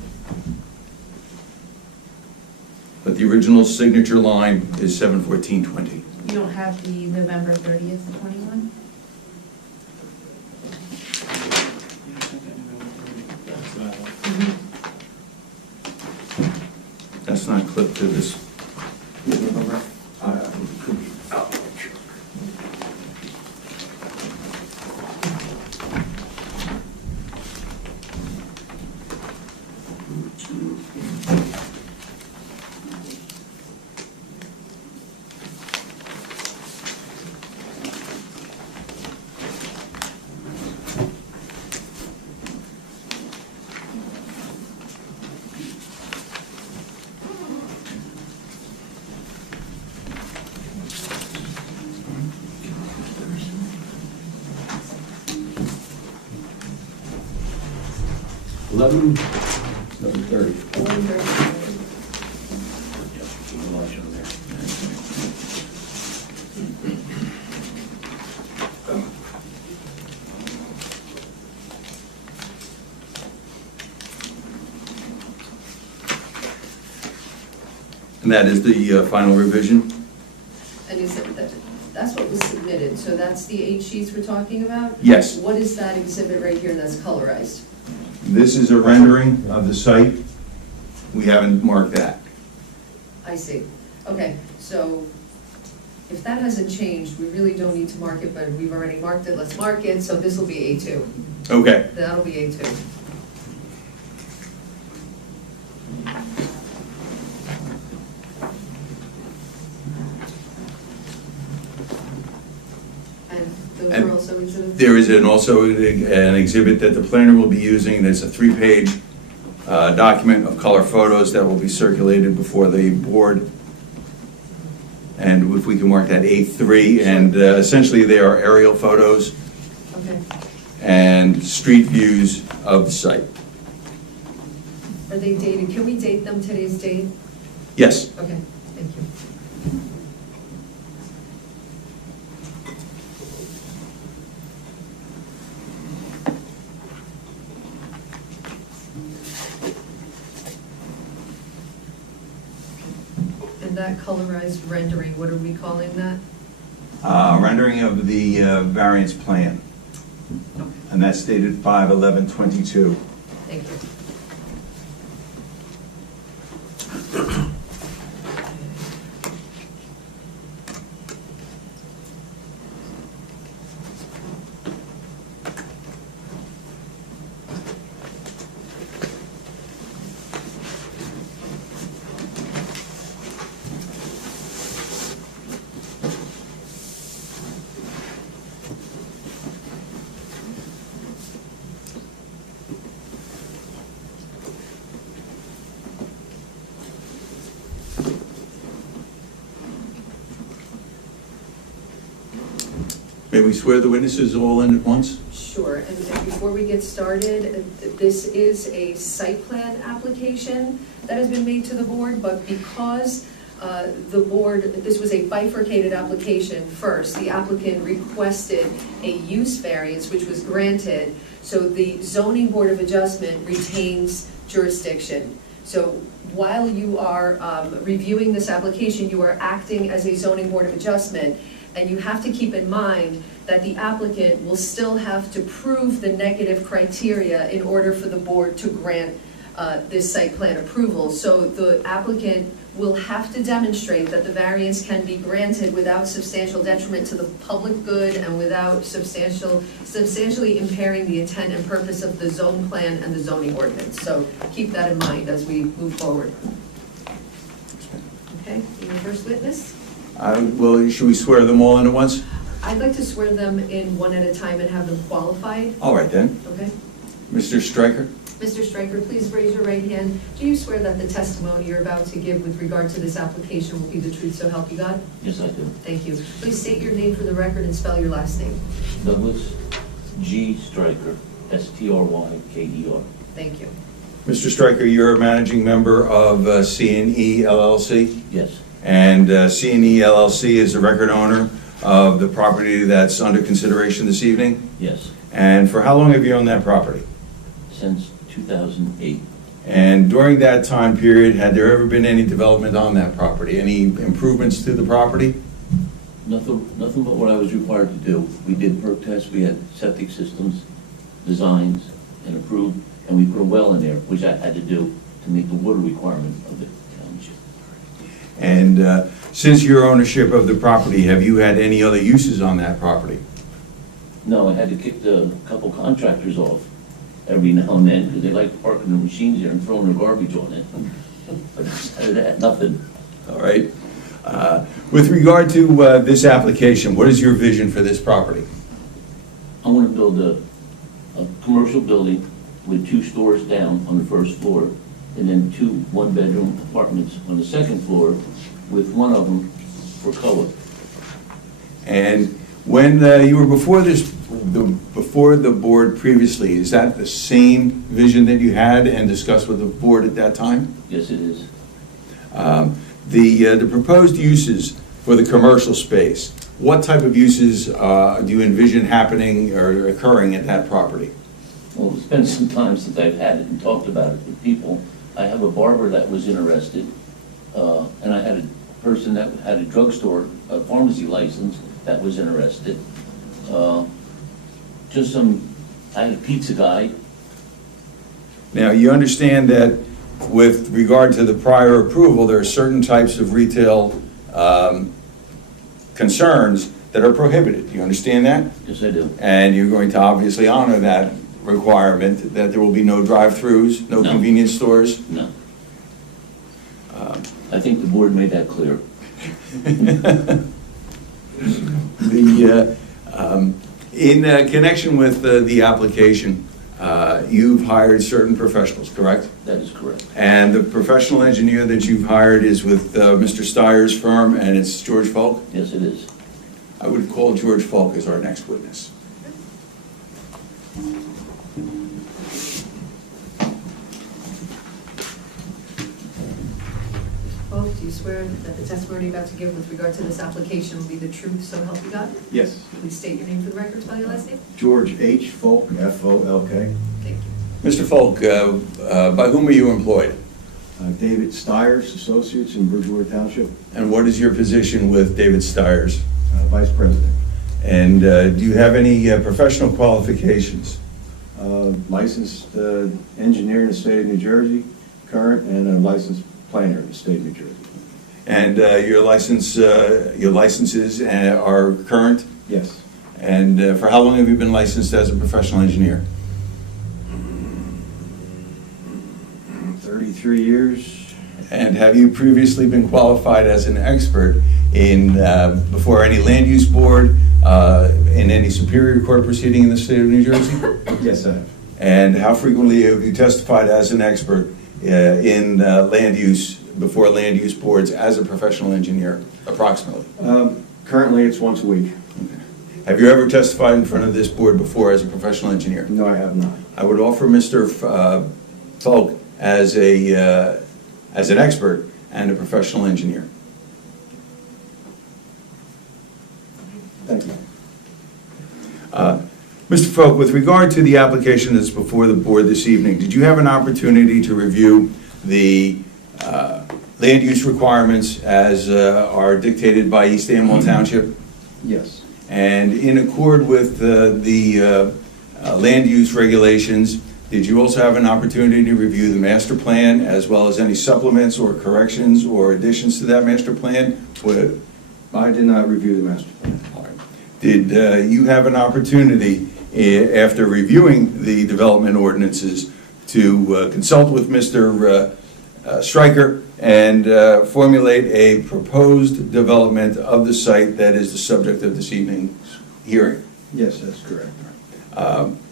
But the original signature line is 7/14/20. You don't have the November 30th, 21? That's not clipped to this. Eleven 11:30. 11:30. And that is the final revision? And you said that's what was submitted, so that's the 8 sheets we're talking about? Yes. What is that exhibit right here that's colorized? This is a rendering of the site. We haven't marked that. I see. Okay, so if that hasn't changed, we really don't need to mark it, but we've already marked it, let's mark it, so this will be A2. Okay. That'll be A2. And those are also exhibits? There is also an exhibit that the planner will be using. There's a 3-page document of color photos that will be circulated before the board. And if we can mark that A3, and essentially they are aerial photos Okay. and street views of the site. Are they dated? Can we date them today's date? Yes. Okay, thank you. And that colorized rendering, what are we calling that? Rendering of the variance plan. And that's dated 5/11/22. Thank you. May we swear the witnesses all in at once? Sure, and before we get started, this is a site plan application that has been made to the board, but because the board, this was a bifurcated application first, the applicant requested a use variance, which was granted, so the zoning board of adjustment retains jurisdiction. So while you are reviewing this application, you are acting as a zoning board of adjustment, and you have to keep in mind that the applicant will still have to prove the negative criteria in order for the board to grant this site plan approval. So the applicant will have to demonstrate that the variance can be granted without substantial detriment to the public good and without substantially impairing the intent and purpose of the zone plan and the zoning ordinance. So keep that in mind as we move forward. Okay, your first witness? Well, should we swear them all in at once? I'd like to swear them in one at a time and have them qualified. All right then. Okay. Mr. Stryker? Mr. Stryker, please raise your right hand. Do you swear that the testimony you're about to give with regard to this application will be the truth, so help you God? Yes, I do. Thank you. Please state your name for the record and spell your last name. Douglas G. Stryker, S-T-R-Y-K-E-R. Thank you. Mr. Stryker, you're a managing member of C&E LLC? Yes. And C&E LLC is the record owner of the property that's under consideration this evening? Yes. And for how long have you owned that property? Since 2008. And during that time period, had there ever been any development on that property? Any improvements to the property? Nothing but what I was required to do. We did perk tests, we had septic systems, designs, and approved, and we put a well in there, which I had to do to meet the water requirement of the township. And since your ownership of the property, have you had any other uses on that property? No, I had to kick a couple contractors off every now and then, because they like parking their machines there and throwing their garbage on it. But outside of that, nothing. All right. With regard to this application, what is your vision for this property? I want to build a commercial building with 2 stores down on the first floor, and then 2 one-bedroom apartments on the second floor, with one of them for co-op. And when you were before the board previously, is that the same vision that you had and discussed with the board at that time? Yes, it is. The proposed uses for the commercial space, what type of uses do you envision happening or occurring at that property? Well, it's been some time since I've had it and talked about it with people. I have a barber that was interested, and I had a person that had a drugstore, a pharmacy license that was interested. I had a pizza guy. Now, you understand that with regard to the prior approval, there are certain types of retail concerns that are prohibited. Do you understand that? Yes, I do. And you're going to obviously honor that requirement, that there will be no drive-throughs, no convenience stores? No. I think the board made that clear. In connection with the application, you've hired certain professionals, correct? That is correct. And the professional engineer that you've hired is with Mr. Steyer's firm, and it's George Falk? Yes, it is. I would call George Falk as our next witness. Falk, do you swear that the testimony you're about to give with regard to this application will be the truth, so help you God? Yes. Please state your name for the record, spell your last name. George H. Folk, F-O-L-K. Thank you. Mr. Falk, by whom are you employed? David Steyer's Associates in Bridgewater Township, And what is your position with David Steyer's? Vice President. And do you have any professional qualifications? Licensed engineer in the state of New Jersey, current, and a licensed planner in the state of New Jersey. And your licenses are current? Yes. And for how long have you been licensed as a professional engineer? 33 years. And have you previously been qualified as an expert in, before any land use board, in any superior court proceeding in the state of New Jersey? Yes, I have. And how frequently have you testified as an expert in land use, before land use boards as a professional engineer, approximately? Currently, it's once a week. Have you ever testified in front of this board before as a professional engineer? No, I have not. I would offer Mr. Falk as an expert and a professional engineer. Thank you. Mr. Falk, with regard to the application that's before the board this evening, did you have an opportunity to review the land use requirements as are dictated by East Amwell Township? Yes. And in accord with the land use regulations, did you also have an opportunity to review the master plan as well as any supplements or corrections or additions to that master plan? I did not review the master plan. Did you have an opportunity, after reviewing the development ordinances, to consult with Mr. Stryker and formulate a proposed development of the site that is the subject of this evening's hearing? Yes, that's correct.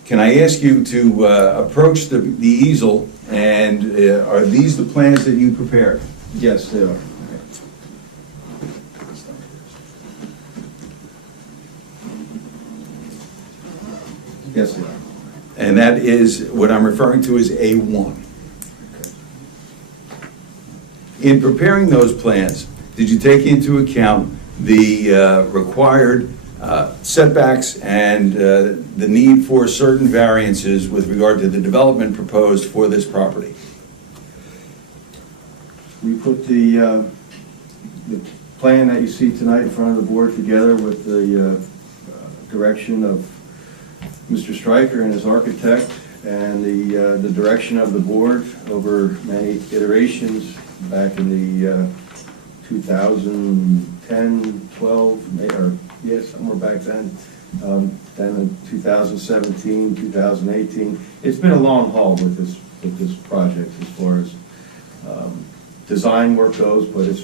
Can I ask you to approach the easel, and are these the plans that you prepared? Yes, they are. Yes, they are. And that is what I'm referring to as A1. In preparing those plans, did you take into account the required setbacks and the need for certain variances with regard to the development proposed for this property. We put the plan that you see tonight in front of the board together with the direction of Mr. Stryker and his architect, and the direction of the board over many iterations back in the 2010, 12, or somewhere back then, then in 2017, 2018. It's been a long haul with this project as far as design work goes, but it's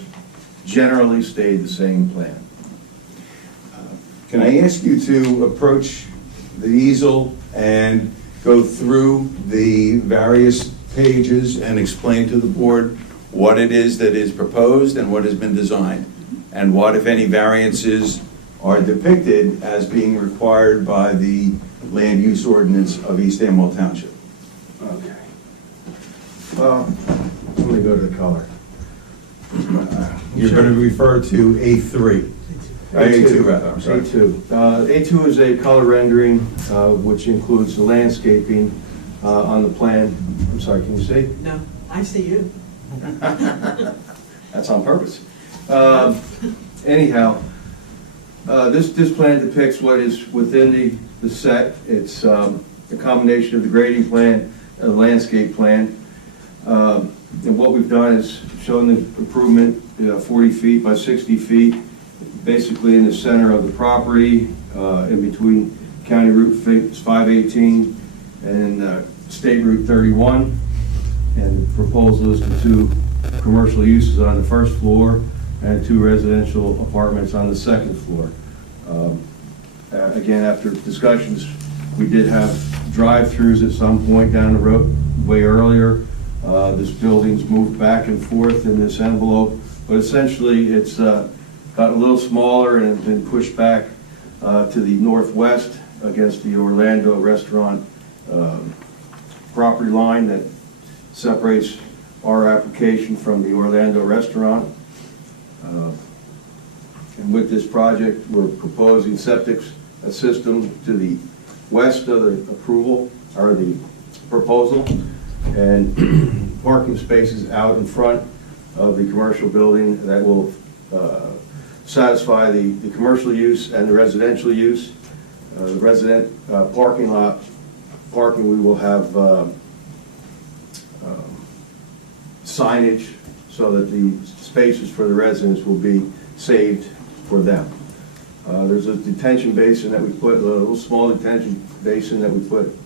generally stayed the same plan. Can I ask you to approach the easel and go through the various pages and explain to the board what it is that is proposed and what has been designed, and what, if any, variances are depicted as being required by the land use ordinance of East Amwell Township? Okay. Well, let me go to the color. You're going to refer to A3. A2, rather, I'm sorry. A2. A2 is a color rendering, which includes the landscaping on the plan. I'm sorry, can you see? No, I see you. That's on purpose. Anyhow, this plan depicts what is within the set. It's a combination of the grading plan and the landscape plan. And what we've done is shown the improvement, 40 feet by 60 feet, basically in the center of the property, in between County Route 518 and State Route 31. And the proposal is for 2 commercial uses on the first floor and 2 residential apartments on the second floor. Again, after discussions, we did have drive-throughs at some point down the road way earlier. This building's moved back and forth in this envelope, but essentially it's got a little smaller and been pushed back to the northwest against the Orlando restaurant property line that separates our application from the Orlando restaurant. And with this project, we're proposing septic system to the west of the approval, or the proposal, and parking spaces out in front of the commercial building that will satisfy the commercial use and the residential use. The resident parking lot parking, we will have signage so that the spaces for the residents will be saved for them. There's a detention basin that we put, a little small detention basin that we put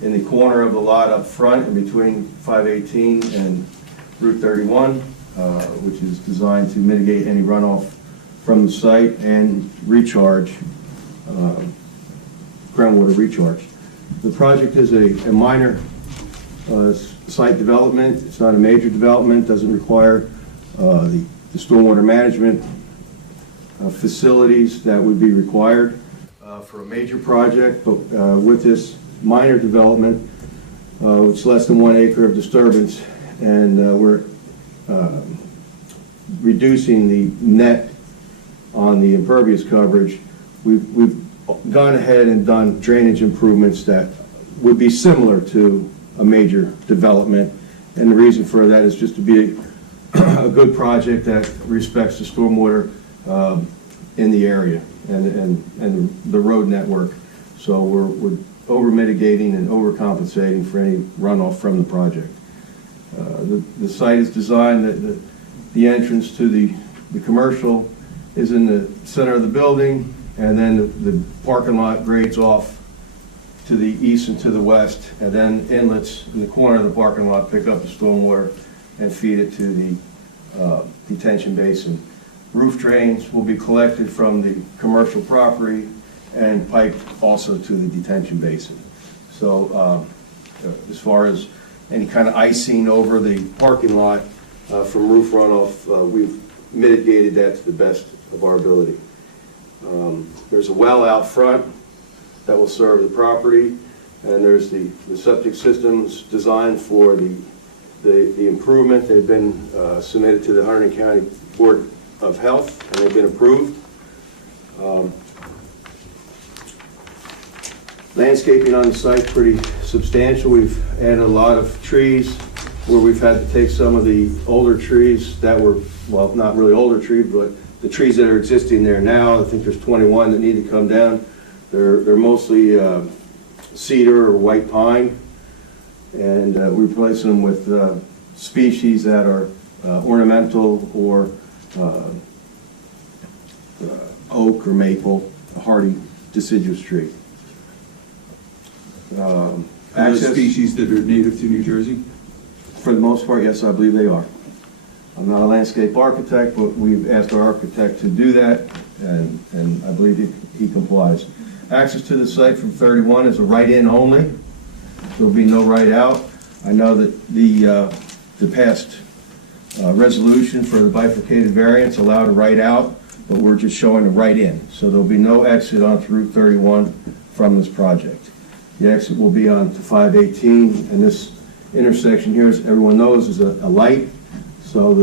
in the corner of the lot up front in between 518 and Route 31, which is designed to mitigate any runoff from the site and recharge, groundwater recharge. The project is a minor site development. It's not a major development, doesn't require the stormwater management facilities that would be required for a major project, but with this minor development, it's less than 1 acre of disturbance, and we're reducing the net on the impervious coverage. We've gone ahead and done drainage improvements that would be similar to a major development, and the reason for that is just to be a good project that respects the stormwater in the area and the road network. So we're over mitigating and overcompensating for any runoff from the project. The site is designed that the entrance to the commercial is in the center of the building, and then the parking lot grades off to the east and to the west, and then inlets in the corner of the parking lot pick up the stormwater and feed it to the detention basin. Roof drains will be collected from the commercial property and piped also to the detention basin. So as far as any kind of icing over the parking lot from roof runoff, we've mitigated that to the best of our ability. There's a well out front that will serve the property, and there's the septic systems designed for the improvement. They've been submitted to the Hunterdon County Board of Health, and they've been approved. Landscaping on the site pretty substantial. We've added a lot of trees where we've had to take some of the older trees that were, well, not really older trees, but the trees that are existing there now. I think there's 21 that need to come down. They're mostly cedar or white pine, and we're replacing them with species that are ornamental or oak or maple, a hardy deciduous tree. Are those species that are native to New Jersey? For the most part, yes, I believe they are. I'm not a landscape architect, but we've asked our architect to do that, and I believe he complies. Access to the site from 31 is a right-in only. There'll be no right-out. I know that the past resolution for the bifurcated variance allowed a right-out, but we're just showing a right-in. So there'll be no exit onto Route 31 from this project. The exit will be onto 518, and this intersection here, as everyone knows, is a light, so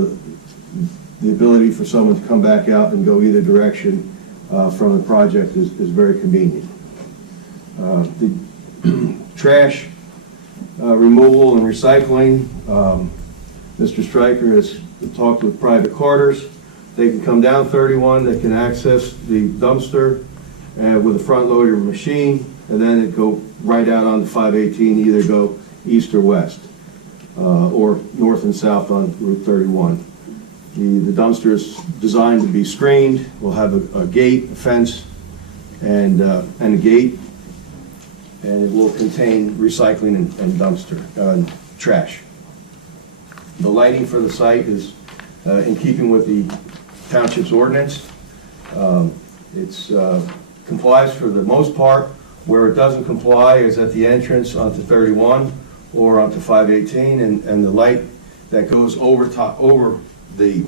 the ability for someone to come back out and go either direction from the project is very convenient. The trash removal and recycling, Mr. Stryker has talked with private carters. They can come down 31, they can access the dumpster with a front loader machine, and then it go right out on the 518, either go east or west, or north and south on Route 31. The dumpster is designed to be screened. We'll have a gate, a fence, and a gate, and it will contain recycling and dumpster, trash. The lighting for the site is in keeping with the township's ordinance. It's complies for the most part. Where it doesn't comply is at the entrance onto 31 or onto 518, and the light that goes over the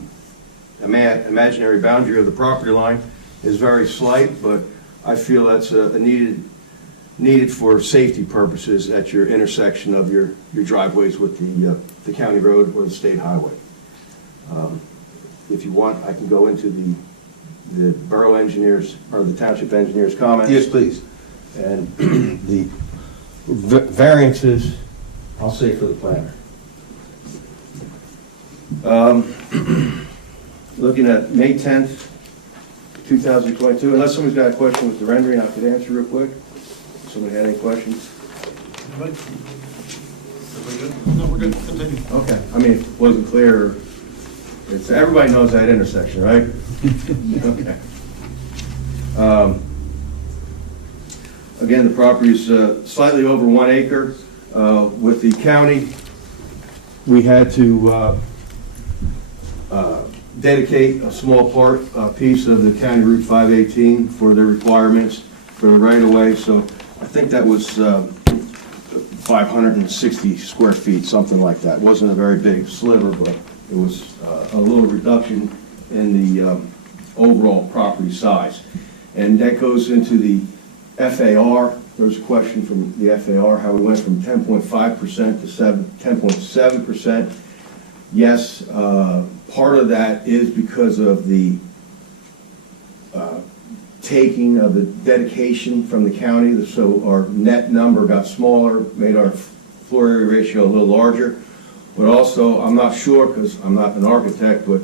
imaginary boundary of the property line is very slight, but I feel that's needed for safety purposes at your intersection of your driveways with the county road or the state highway. If you want, I can go into the borough engineers or the township engineers' comments. Yes, please. And the variances, I'll say for the planner. Looking at May 10th, 2022, unless somebody's got a question with the rendering, I could answer real quick. Somebody had any questions? No, we're good. Continue. Okay. I mean, if it wasn't clear, everybody knows that intersection, right? Okay. Again, the property is slightly over 1 acre. With the county, we had to dedicate a small piece of the county Route 518 for their requirements for the right-of-way. So I think that was 560 square feet, something like that. It wasn't a very big sliver, but it was a little reduction in the overall property size. And that goes into the FAR. There's a question from the FAR, how we went from 10.5% to 10.7%. Yes, part of that is because of the taking of the dedication from the county, so our net number got smaller, made our floor area ratio a little larger. But also, I'm not sure, because I'm not an architect, but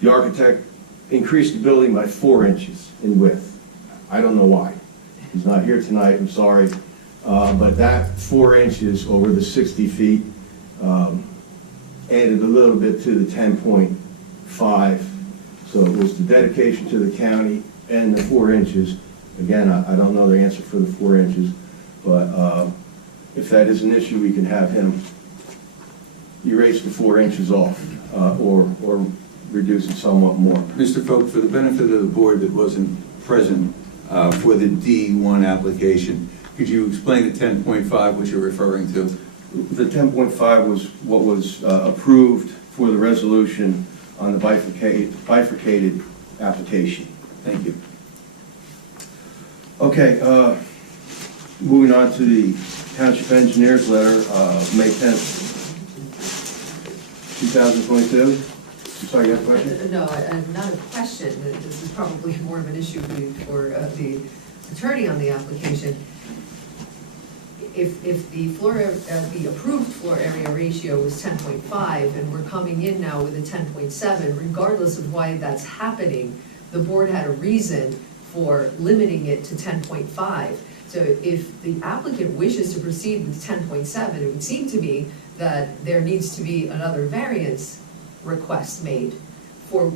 the architect increased the building by 4 inches in width. I don't know why. He's not here tonight, I'm sorry. But that 4 inches over the 60 feet added a little bit to the 10.5. So it was the dedication to the county and the 4 inches. Again, I don't know the answer for the 4 inches, but if that is an issue, we can have him erase the 4 inches off or reduce it somewhat more. Mr. Folk, for the benefit of the board that wasn't present for the D1 application, could you explain the 10.5, what you're referring to? The 10.5 was what was approved for the resolution on the bifurcated application. Thank you. Okay, moving on to the Township Engineer's letter, May 10th, 2022. I'm sorry, you have a question? No, not a question. This is probably more of an issue for the attorney on the application. if the the approved floor area ratio was 10.5, and we're coming in now with a 10.7, regardless of why that's happening, the board had a reason for limiting it to 10.5. So if the applicant wishes to proceed with 10.7, it would seem to me that there needs to be another variance request made for,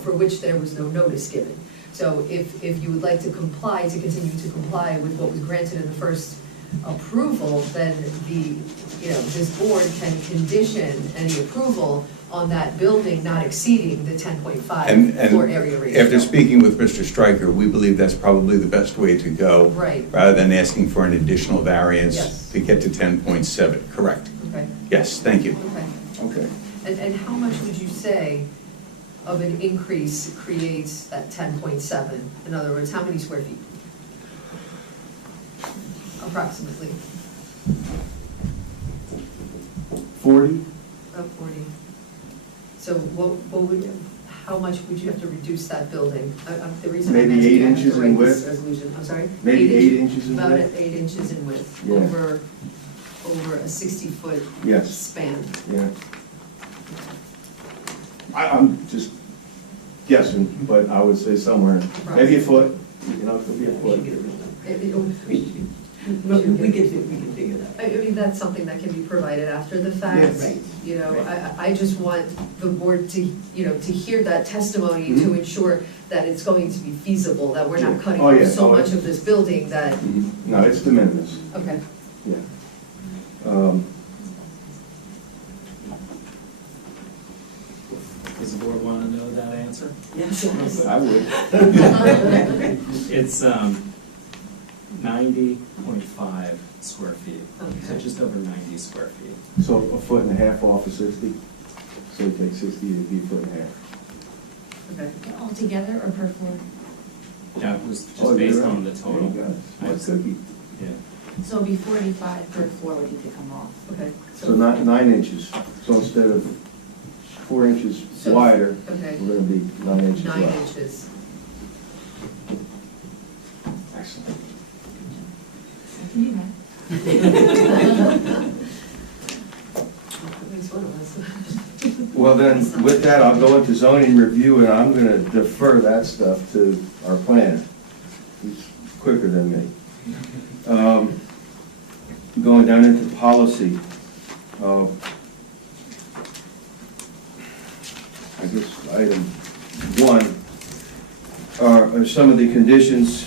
for which there was no notice given. So if you would like to comply, to continue to comply with what was granted in the first approval, then this board can condition any approval on that building not exceeding the 10.5 floor area ratio. After speaking with Mr. Stryker, we believe that's probably the best way to go. Right. Rather than asking for an additional variance Yes. to get to 10.7, correct? Okay. Yes, thank you. Okay. Okay. And how much would you say of an increase creates that 10.7? In other words, how many square feet? Approximately. 40? About 40. So how much would you have to reduce that building? The reason I'm Maybe asking, 8 I have to inches in write this width? resolution. I'm sorry? Maybe 8 inches in About width? 8 inches in width, Yeah. over a 60-foot Yes. span. Yeah. I'm just guessing, but I would say somewhere, maybe a foot, it could be a foot. We can figure that. I mean, that's something that can be provided after the fact. Yes. Right. I just want the board to, to hear that testimony to ensure that it's going to be feasible, that we're not cutting Oh, yeah. off so Oh, much of this building that, No, it's de minimis, okay. yeah. Does the board want to know that answer? Yes. I would. It's 90.5 square feet, so just over 90 square feet. So a foot and a half off of 60, so you take 60, it'd be a foot and a half. Okay. Altogether or per floor? Yeah, it was just Oh, you're based right. on the total. Yeah, smart cookie. Yeah. So it'd be 45 per floor would need to come off. Okay. So 9 inches, so instead of 4 inches So- wider, okay. we're gonna be 9 inches 9 less. inches. Excellent. I can do that. At least one of us. Well, then, with that, I'll go into zoning review, and I'm gonna defer that stuff to our planner. He's quicker than me. Going down into policy. I guess item 1 are some of the conditions.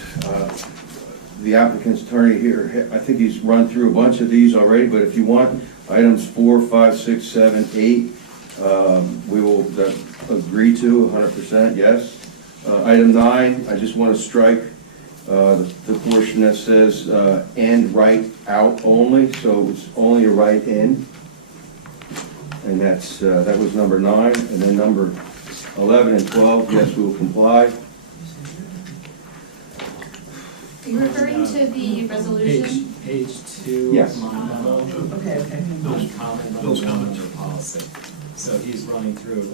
The applicant's attorney here, I think he's run through a bunch of these already, but if you want, items 4, 5, 6, 7, 8, we will agree to 100%, yes. Item 9, I just want to strike the portion that says and right out only, so it's only a right in. And that was number 9, and then number 11 and 12, yes, we will comply. Are you referring to the resolution? Page 2, Yes. my memo. Okay. Comment on the manager policy. So he's running through.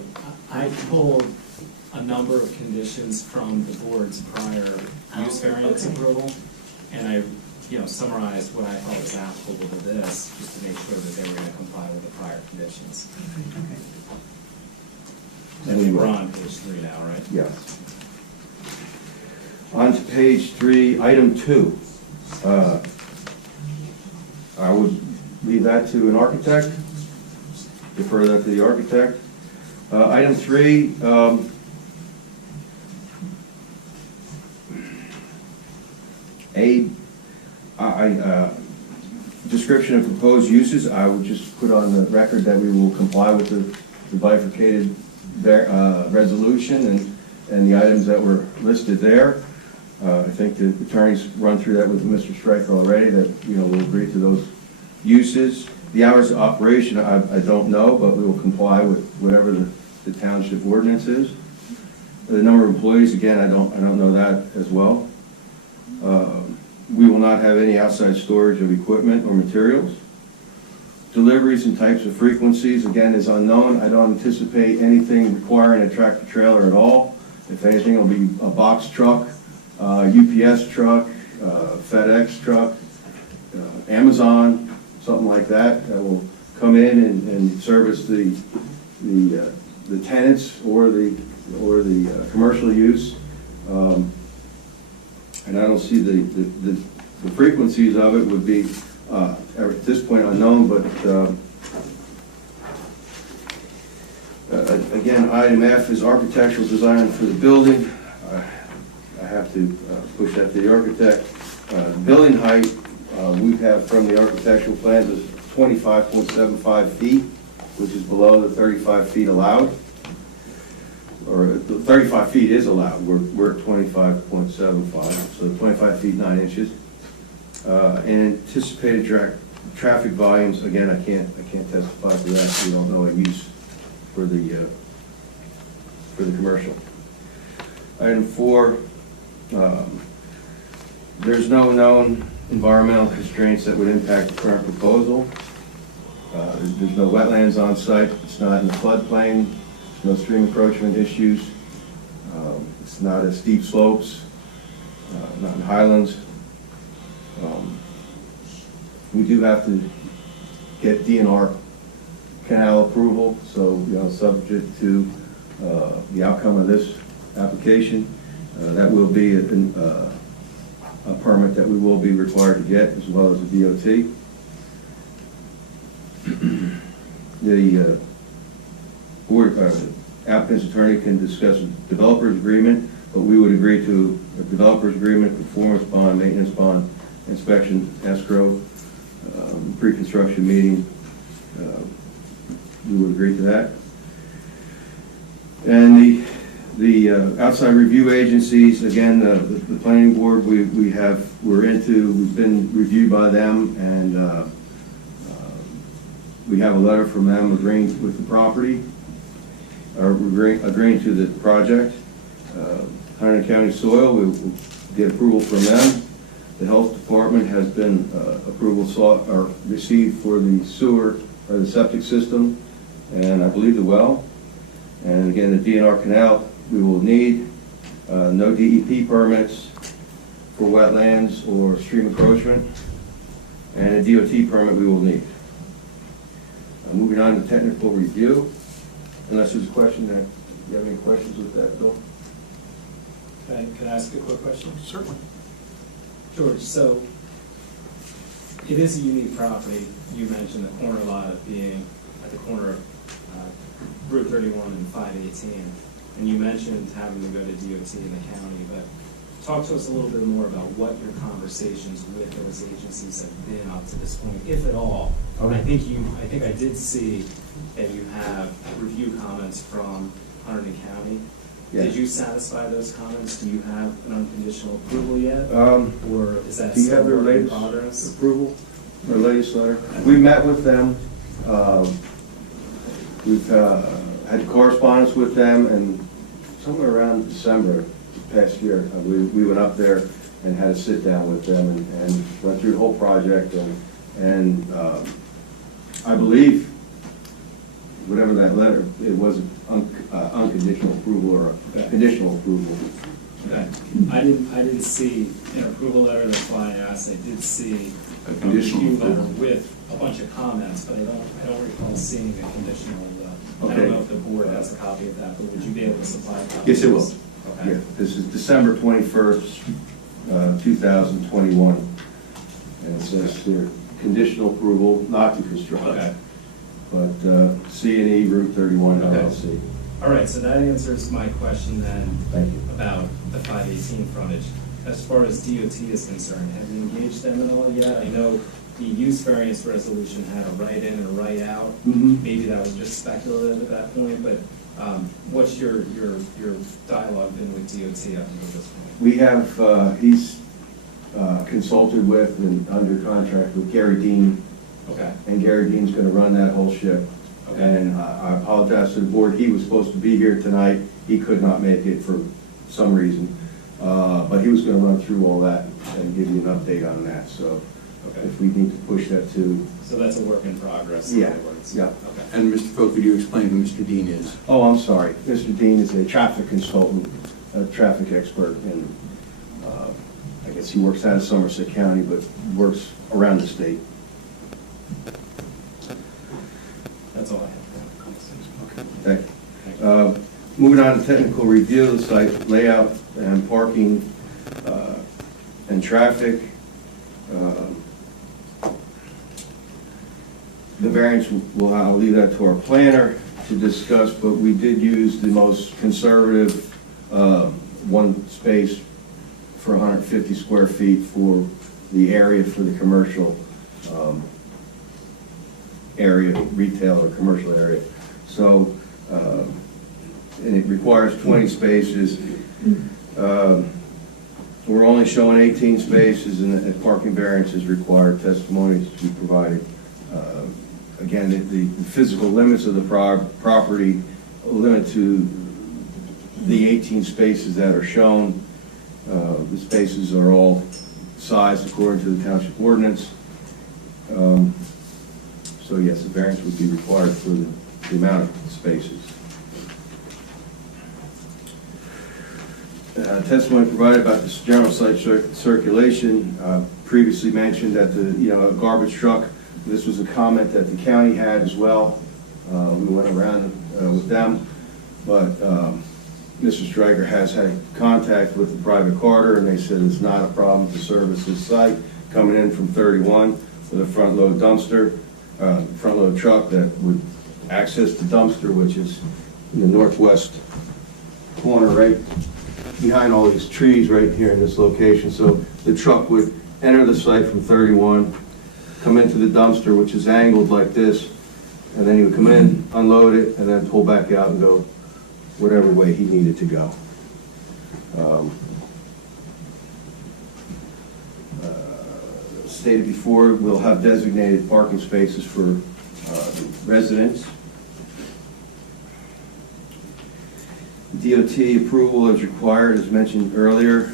I pulled a number of conditions from the board's prior use variance approval, and I, summarized what I thought was applicable to this, just to make sure that they were going to comply with the prior conditions. And we will. We're on page 3 now, right? Yes. On to page 3, item 2. I would leave that to an architect, defer that to the architect. Item 3, description of proposed uses, I would just put on the record that we will comply with the bifurcated resolution and the items that were listed there. I think the attorneys run through that with Mr. Stryker already, that, we'll agree to those uses. The hours of operation, I don't know, but we will comply with whatever the township ordinance is. The number of employees, again, I don't know that as well. We will not have any outside storage of equipment or materials. Deliveries and types of frequencies, again, is unknown. I don't anticipate anything requiring a tractor trailer at all. If anything, it'll be a box truck, UPS truck, FedEx truck, Amazon, something like that, that will come in and service the tenants or the commercial use. And I don't see the frequencies of it would be, at this point unknown, but, again, item F is architectural design for the building. I have to push that to the architect. Building height, we have from the architectural plans is 25.75 feet, which is below the 35 feet allowed. Or the 35 feet is allowed, we're at 25.75, so 25 feet 9 inches. And anticipated traffic volumes, again, I can't testify to that, we don't know a use for the commercial. Item 4, there's no known environmental constraints that would impact the current proposal. There's no wetlands on site, it's not in the floodplain, no stream encroachment issues, it's not at steep slopes, not in highlands. We do have to get DNR canal approval, so, subject to the outcome of this application, that will be a permit that we will be required to get, as well as the DOT. The applicant's attorney can discuss a developer's agreement, but we would agree to a developer's agreement, performance bond, maintenance bond, inspection, escrow, pre-construction meeting. We would agree to that. And the outside review agencies, again, the planning board, we've been reviewed by them, and we have a letter from them agreeing with the property, or agreeing to the project. Hunterdon County Soil, we will get approval from them. The health department has been approval sought or received for the sewer or the septic system, and I believe the well. And again, the DNR canal we will need. No DEP permits for wetlands or stream encroachment, and a DOT permit we will need. Moving on to technical review, unless there's a question that, you have any questions with that, Bill? Can I ask a quick question? Certainly. George, so it is a unique property. You mentioned the corner lot being at the corner of Route 31 and 518, and you mentioned having to go to DOT in the county, but talk to us a little bit more about what your conversations with those agencies have been up to this point, if at all. Okay. I think I did see that you have review comments from Hunterdon County. Yes. Did you satisfy those comments? Do you have an unconditional approval yet? Or is that Do you have their still in latest progress? approval, their latest letter? We met with them. We've had correspondence with them, and somewhere around December past year, we went up there and had a sit down with them and went through the whole project, and I believe whatever that letter, it was unconditional approval or a conditional approval. Okay. I didn't see an approval letter, that's why I asked. I did see A conditional review letter approval. with a bunch of comments, but I don't recall seeing a conditional. I Okay. don't know if the board has a copy of that, but would you be able to supply a copy? Yes, it will. Okay. Yeah, this is December 21st, 2021. And it says here, conditional approval not to construct. Okay. But C&E Route 31 Okay. LLC. All right, so that answers my question then Thank you. about the 518 frontage. As far as DOT is concerned, have you engaged them at all yet? I know the use variance resolution had a write-in and a write-out. Mhm. Maybe that was just speculative at that point, but what's your dialogue been with DOT up until this point? We have, he's consulted with and under contract with Gary Dean, Okay. and Gary Dean's going to run that whole ship. Okay. And I apologize to the board, he was supposed to be here tonight, he could not make it for some reason. But he was going to run through all that and give you an update on that, so Okay. if we need to push that to. So that's a work in progress, in Yeah, other words? yeah. Okay. And Mr. Pope, could you explain who Mr. Dean is? Oh, I'm sorry, Mr. Dean is a traffic consultant, a traffic expert, and I guess he works out of Somerset County, but works around the state. That's all I have. Thank you. Moving on to technical review of the site layout and parking and traffic. The variance, I'll leave that to our planner to discuss, but we did use the most conservative one space for 150 square feet for the area for the commercial area, retail or commercial area. So, and it requires 20 spaces. We're only showing 18 spaces, and parking variance is required, testimonies to be provided. Again, the physical limits of the property limit to the 18 spaces that are shown. The spaces are all sized according to the township ordinance. So yes, the variance would be required for the amount of spaces. Testimony provided about this general site circulation. Previously mentioned that a garbage truck. This was a comment that the county had as well. We went around with them, but Mr. Stryker has had contact with the private carter, and they said it's not a problem to service this site. Coming in from 31 with a front load dumpster, front load truck that would access the dumpster, which is in the northwest corner, right behind all these trees right here in this location. So the truck would enter the site from 31, come into the dumpster, which is angled like this, and then he would come in, unload it, and then pull back out and go whatever way he needed to go. Stated before, we'll have designated parking spaces for residents. DOT approval is required, as mentioned earlier.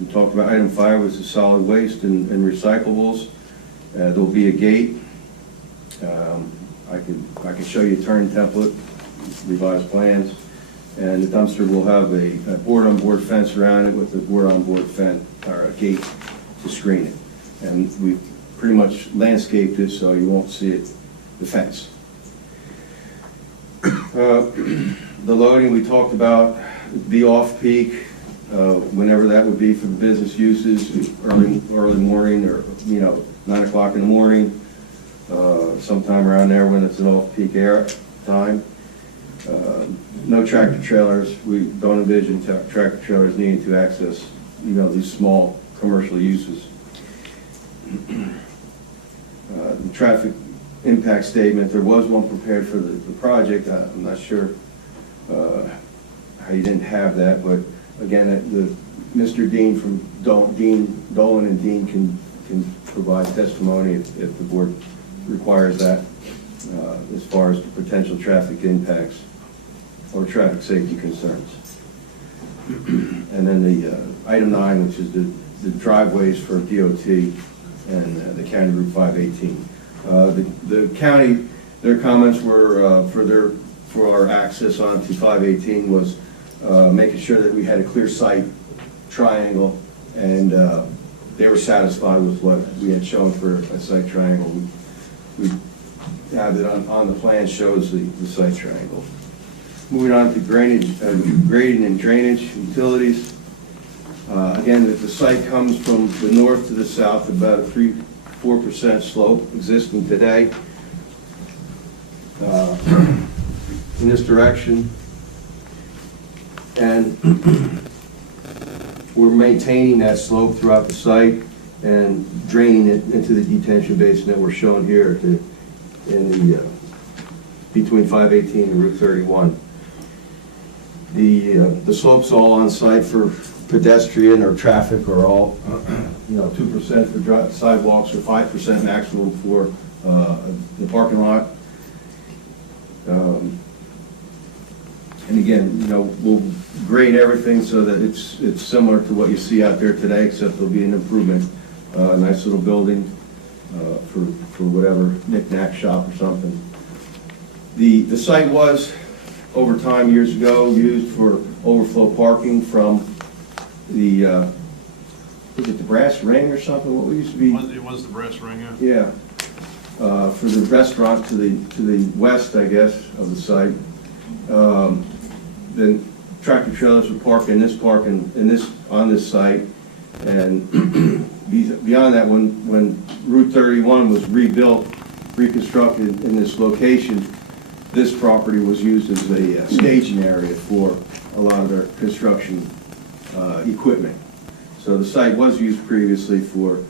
We talked about item 5 was the solid waste and recyclables. There'll be a gate. I can show you a turn template, revised plans, and the dumpster will have a board-on-board fence around it with a board-on-board fence or a gate to screen it. And we pretty much landscaped it so you won't see it, the fence. The loading we talked about, be off-peak, whenever that would be for the business uses, early morning or 9 o'clock in the morning, sometime around there when it's an off-peak air time. No tractor trailers. We don't envision tractor trailers needing to access these small commercial uses. The traffic impact statement, there was one prepared for the project. I'm not sure how you didn't have that, but again, Mr. Dean from Dolan and Dean can provide testimony if the board requires that as far as the potential traffic impacts or traffic safety concerns. And then the item 9, which is the driveways for DOT and the County Route 518. The county, their comments were for our access onto 518 was making sure that we had a clear sight triangle, and they were satisfied with what we had shown for a sight triangle. We have it on the plan, shows the sight triangle. Moving on to grading and drainage utilities. Again, the site comes from the north to the south, about a 3-4% slope existing today. In this direction. And we're maintaining that slope throughout the site and draining it into the detention basin that we're showing here between 518 and Route 31. The slopes all on site for pedestrian or traffic are all 2% for sidewalks or 5% maximum for the parking lot. And again, we'll grade everything so that it's similar to what you see out there today, except there'll be an improvement, a nice little building for whatever knick-knack shop or something. The site was, over time, years ago, used for overflow parking from was it the Brass Ring or something? What used to be? It was the Brass Ring, yeah. Yeah, for the restaurant to the west, I guess, of the site. Then tractor trailers would park in this on this site, and beyond that, when Route 31 was reconstructed in this location, this property was used as a staging area for a lot of their construction equipment. So the site was used previously for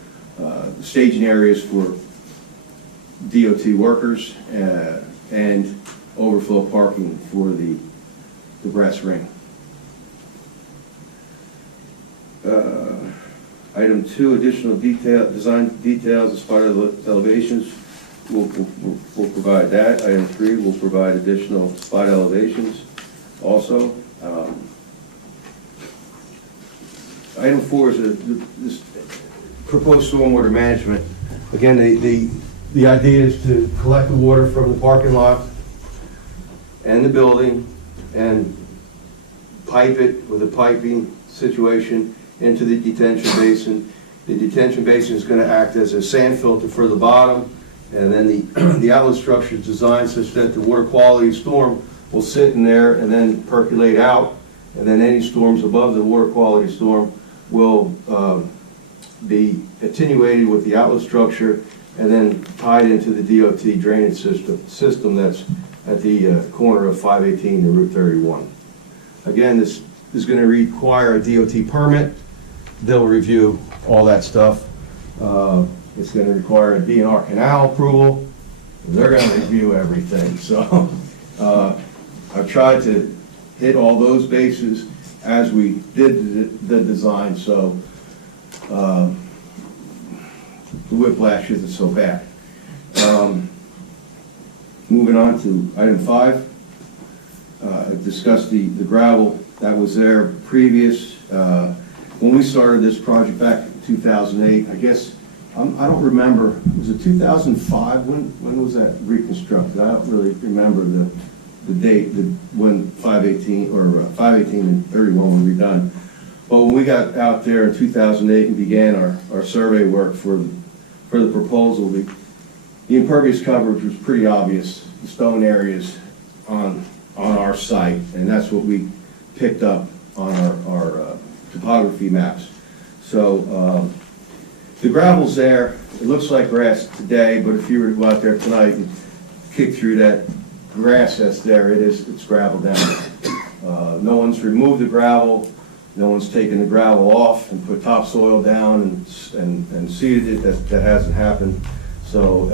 staging areas for DOT workers and overflow parking for the Brass Ring. Item 2, additional design details as part of the elevations. We'll provide that. Item 3, we'll provide additional spot elevations also. Item 4 is this proposed stormwater management. Again, the idea is to collect the water from the parking lot and the building and pipe it with a piping situation into the detention basin. The detention basin is going to act as a sand filter for the bottom, and then the outlet structure is designed such that the water quality storm will sit in there and then percolate out, and then any storms above the water quality storm will be attenuated with the outlet structure and then tied into the DOT drainage system that's at the corner of 518 and Route 31. Again, this is going to require a DOT permit. They'll review all that stuff. It's going to require a DNR canal approval. They're going to review everything. So I've tried to hit all those bases as we did the design, so the whiplash isn't so bad. Moving on to item 5, discuss the gravel that was there previous. When we started this project back in 2008, I guess, I don't remember, was it 2005? When was that reconstructed? I don't really remember the date when 518 and 31 were redone. But when we got out there in 2008 and began our survey work for the proposal, the impervious coverage was pretty obvious, the stone areas on our site, and that's what we picked up on our topography maps. So the gravel's there. It looks like grass today, but if you were to go out there tonight and kick through that grass that's there, it's gravel down. No one's removed the gravel. No one's taken the gravel off and put topsoil down and seeded it. That hasn't happened. So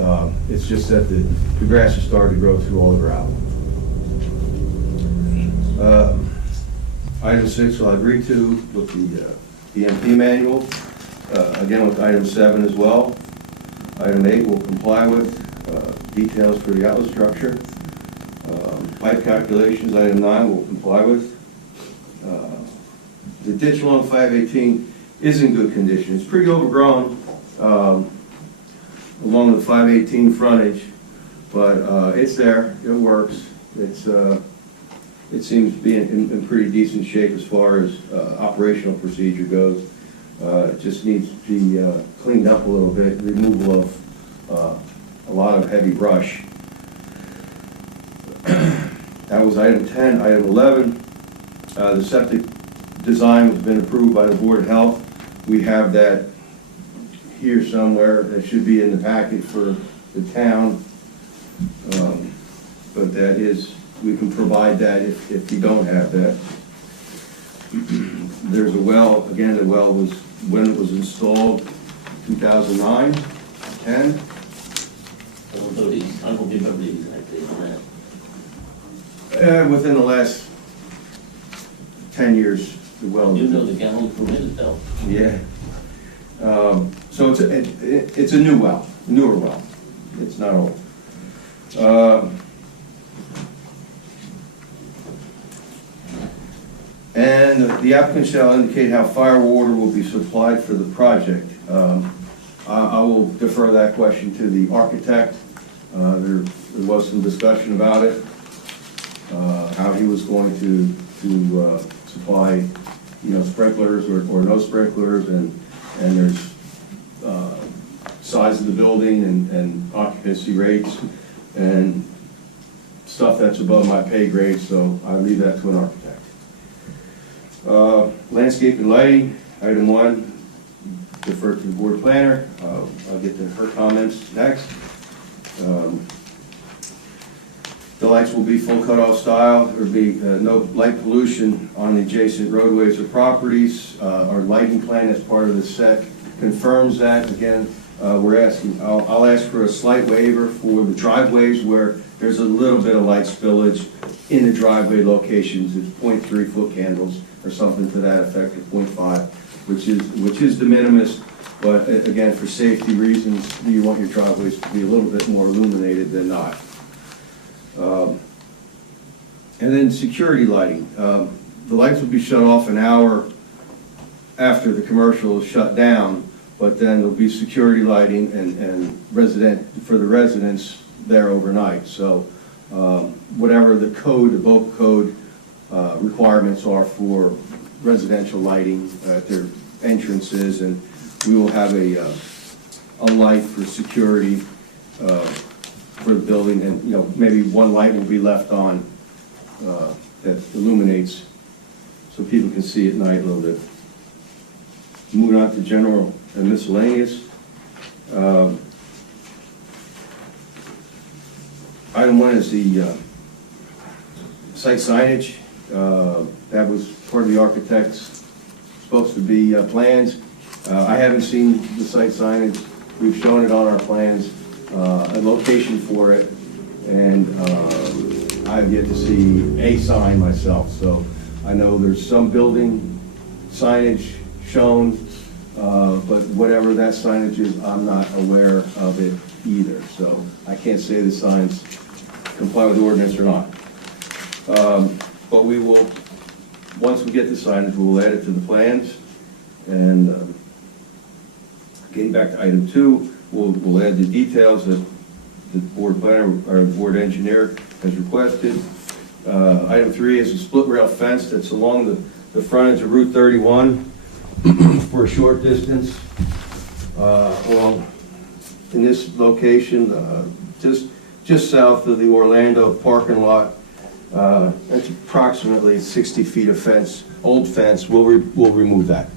it's just that the grass has started to grow through all the gravel. Item 6, I'll agree to with the MP manual. Again, with item 7 as well. Item 8 will comply with details for the outlet structure. Pipe calculations, item 9 will comply with. The ditch along 518 is in good condition. It's pretty overgrown along the 518 frontage, but it's there, it works. It seems to be in pretty decent shape as far as operational procedure goes. It just needs to be cleaned up a little bit, removal of a lot of heavy brush. That was item 10. Item 11, the septic design has been approved by the Board of Health. We have that here somewhere. That should be in the packet for the town. But that is, we can provide that if you don't have that. There's a well, again, the well was, when it was installed, 2009, 10. I don't remember the exact date on that. Within the last 10 years, the well. You know the gallon per minute though. Yeah. So it's a new well, newer well. It's not old. And the applicant shall indicate how fire water will be supplied for the project. I will defer that question to the architect. There was some discussion about it, how he was going to supply sprinklers or no sprinklers, and there's size of the building and occupancy rates and stuff that's above my pay grade, so I leave that to an architect. Landscape and lighting, item 1, defer to the board planner. I'll get to her comments next. The lights will be full cutoff style. There will be no light pollution on the adjacent roadways or properties. Our lighting plan as part of the set confirms that. Again, I'll ask for a slight waiver for the driveways where there's a little bit of light spillage in the driveway locations. It's 0.3 foot candles or something to that effect, at 0.5, which is de minimis. But again, for safety reasons, you want your driveways to be a little bit more illuminated than not. And then security lighting. The lights will be shut off an hour after the commercial is shut down, but then there'll be security lighting and for the residents there overnight. So whatever the BOPA code requirements are for residential lighting at their entrances, and we will have a light for security for the building, and maybe one light will be left on that illuminates so people can see at night a little bit. Moving on to general and miscellaneous. Item 1 is the site signage. That was part of the architect's supposed to be plans. I haven't seen the site signage. We've shown it on our plans, a location for it, and I've yet to see a sign myself. So I know there's some building signage shown, but whatever that signage is, I'm not aware of it either. So I can't say the signs comply with the ordinance or not. But we will, once we get the signage, we'll add it to the plans. And getting back to item 2, we'll add the details that the board planner or board engineer has requested. Item 3 is a split rail fence that's along the frontage of Route 31 for a short distance. Well, in this location, just south of the Orlando parking lot, that's approximately 60 feet of fence, old fence. We'll remove that.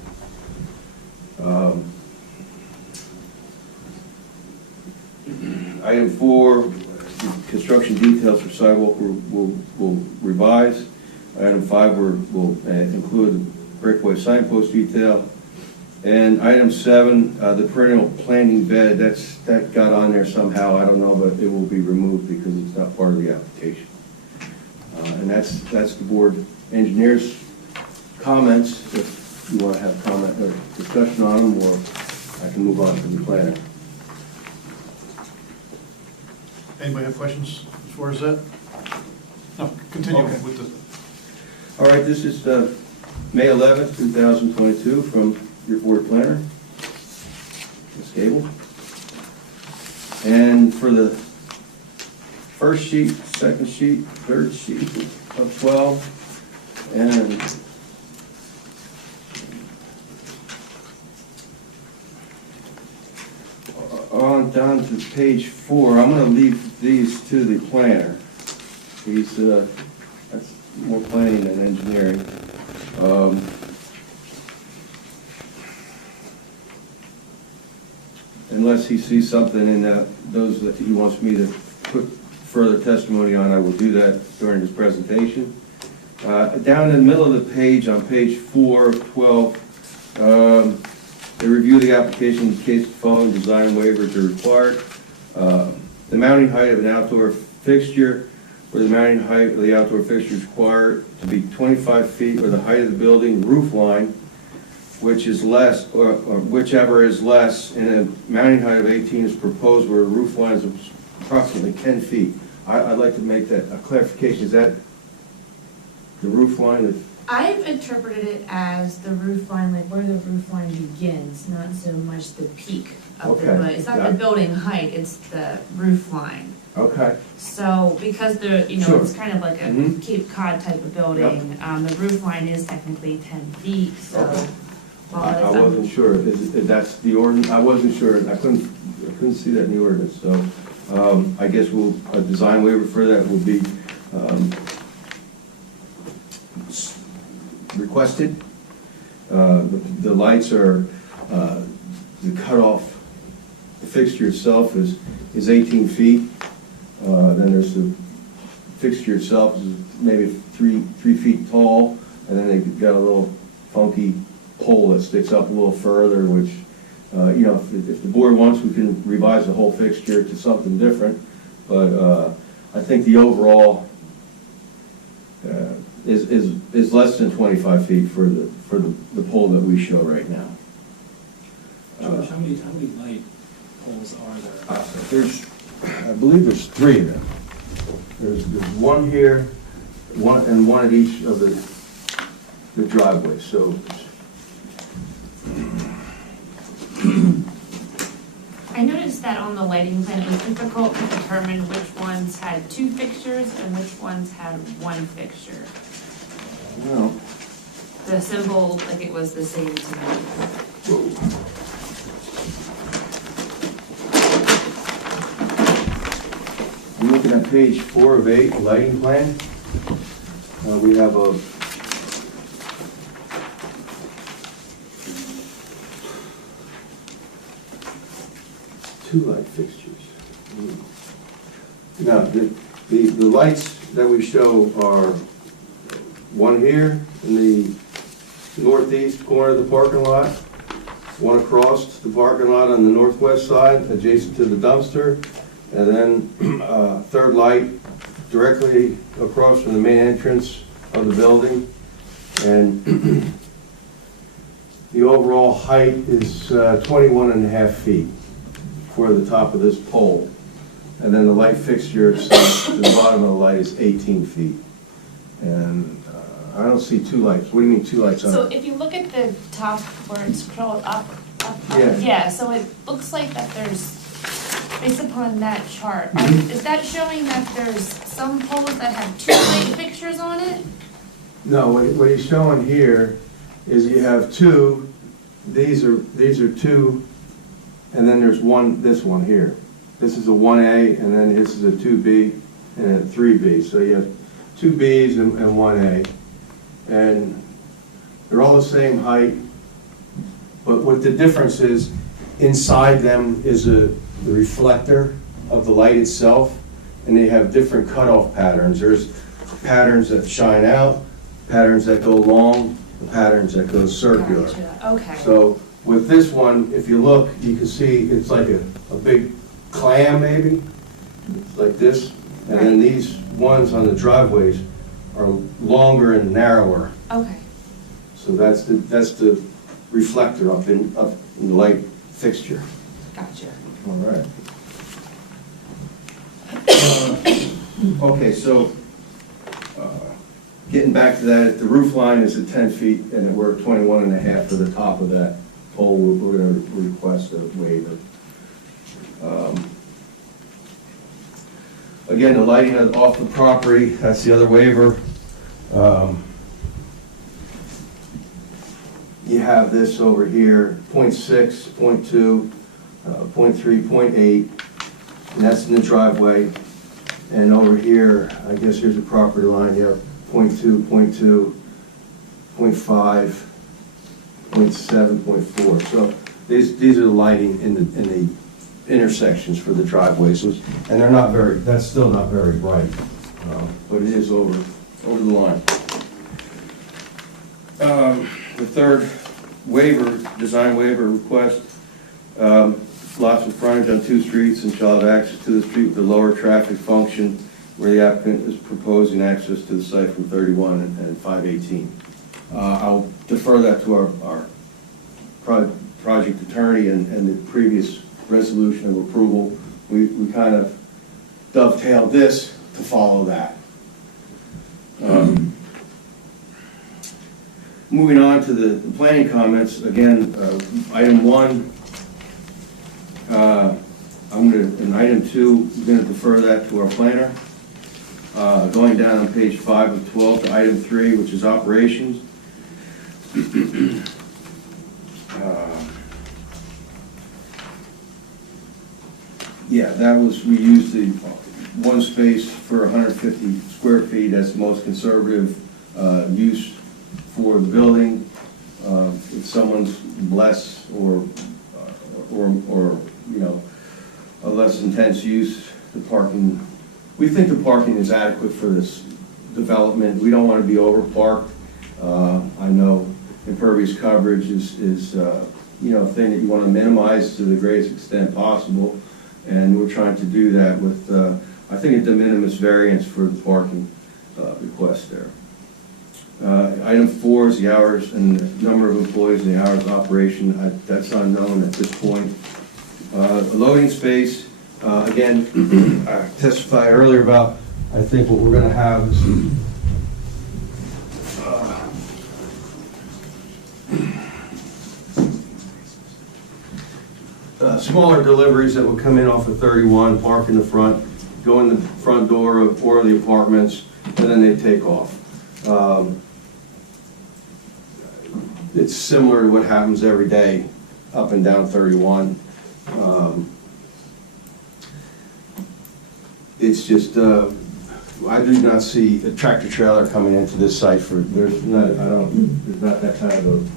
Item 4, construction details for sidewalk will revise. Item 5 will include the breakaway signpost detail. And item 7, the perennial planting bed, that got on there somehow, I don't know, but it will be removed because it's not part of the application. And that's the board engineer's comments. If you want to have comment or discussion on them, or I can move on to the planner. Anybody have questions as far as that? No, continue Okay. with the... All right, this is May 11th, 2022 from your board planner, Ms. Gable. And for the first sheet, second sheet, third sheet of 12, and on down to page 4, I'm going to leave these to the planner. That's more planning than engineering. Unless he sees something in those that he wants me to put further testimony on, I will do that during his presentation. Down in the middle of the page, on page 4 of 12, they review the application in case the following design waivers are required. The mounting height of an outdoor fixture, where the mounting height of the outdoor fixture is required to be 25 feet, or the height of the building roof line, which is less, or whichever is less, and a mounting height of 18 is proposed where a roof line is approximately 10 feet. I'd like to make that a clarification. Is that the roof line of... I've interpreted it as the roof line, like where the roof line begins, not so much the peak of the building. It's not the building height, it's the roof line. Okay. So because Sure. it's kind of like a Mhm. Cape Cod type of building, the roof line is technically 10 feet, so. Okay. while I it's wasn't sure, if that's the ordinance, I wasn't sure, I couldn't see that in the ordinance, so, I guess a design waiver for that will be, requested. The lights are, the cutoff, the fixture itself is 18 feet. Then there's the fixture itself is maybe 3 feet tall, and then they've got a little funky pole that sticks up a little further, which, if the board wants, we can revise the whole fixture to something different. But I think the overall is less than 25 feet for the pole that we show right now. George, how many light poles are there? I believe there's 3 of them. There's one here, one at each of the driveways, so. I noticed that on the lighting plan, it was difficult to determine which ones had 2 fixtures and which ones had 1 fixture. Well, The symbol, like it was the same to me. you're looking at page 4 of 8, lighting plan. We have a two light fixtures. Now, the lights that we show are one here in the northeast corner of the parking lot, one across the parking lot on the northwest side, adjacent to the dumpster, and then third light directly across from the main entrance of the building. And the overall height is 21.5 feet for the top of this pole. And then the light fixture itself, to the bottom of the light, is 18 feet. And I don't see 2 lights. What do you mean 2 lights on? So if you look at the top where it's scrolled up, Yeah. so it looks like that there's, based upon that chart, is that showing that there's some poles that have 2 light fixtures on it? No, what he's showing here is you have 2, these are 2, and then there's this one here. This is a 1A, and then this is a 2B and a 3B. So you have 2 Bs and 1A. And they're all the same height, but what the difference is, inside them is the reflector of the light itself, and they have different cutoff patterns. There's patterns that shine out, patterns that go long, patterns that go circular. Gotcha. Okay. So with this one, if you look, you can see it's like a big clam maybe, it's like this, and then these ones on the driveways are longer and narrower. Okay. So that's the reflector up in the light fixture. Gotcha. All right. Okay, so getting back to that, the roof line is at 10 feet, and we're at 21.5 for the top of that pole. We're going to request a waiver. Again, the lighting off the property, that's the other waiver. You have this over here, 0.6, 0.2, 0.3, 0.8, and that's in the driveway. And over here, I guess here's the property line, you have 0.2, 0.2, 0.5, 0.7, 0.4. So these are the lighting in the intersections for the driveways, and they're not that's still not very bright, but it is over the line. The third waiver, design waiver request, lots of frontage on 2 streets and shall have access to the street with a lower traffic function where the applicant is proposing access to the site from 31 and 518. I'll defer that to our project attorney and the previous resolution of approval. We kind of dovetailed this to follow that. Moving on to the planning comments, again, item 1, I I'm gonna, in item 2, I'm gonna defer that to our planner. Going down on page 5 of 12 to item 3, which is operations. Yeah, that was, we used the one space for 150 square feet as the most conservative use for the building. If someone's less or you know, a less intense use, the parking, we think the parking is adequate for this development. We don't want to be over parked. I know impervious coverage is you know, a thing that you want to minimize to the greatest extent possible. And we're trying to do that with, I think, a de minimis variance for the parking request there. Item 4 is the hours and the number of employees and the hours of operation. That's unknown at this point. The loading space, again, I testified earlier about, I think what we're going to have is smaller deliveries that would come in off of 31, park in the front, go in the front door of 4 of the apartments, and then they take off. It's similar to what happens every day up and down 31. It's just, I do not see a tractor trailer coming into this site for, there's not that kind of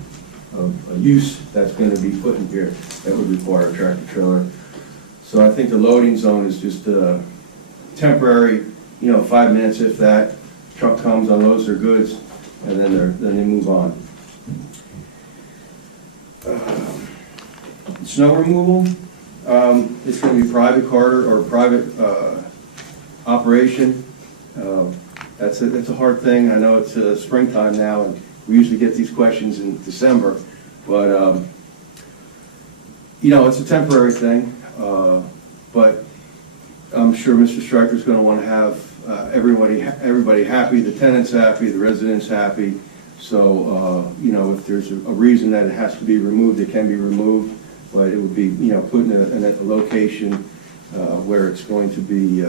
a use that's going to be put in here that would require a tractor trailer. So I think the loading zone is just temporary, you know, 5 minutes if that. Truck comes, unloads their goods, and then they move on. Snow removal, it's going to be private charter or private operation. That's a hard thing. I know it's springtime now, and we usually get these questions in December, but you know, it's a temporary thing. But I'm sure Mr. Stryker's going to want to have everybody happy, the tenants happy, the residents happy. So you know, if there's a reason that it has to be removed, it can be removed, but it would be, you know, put in a location where it's going to be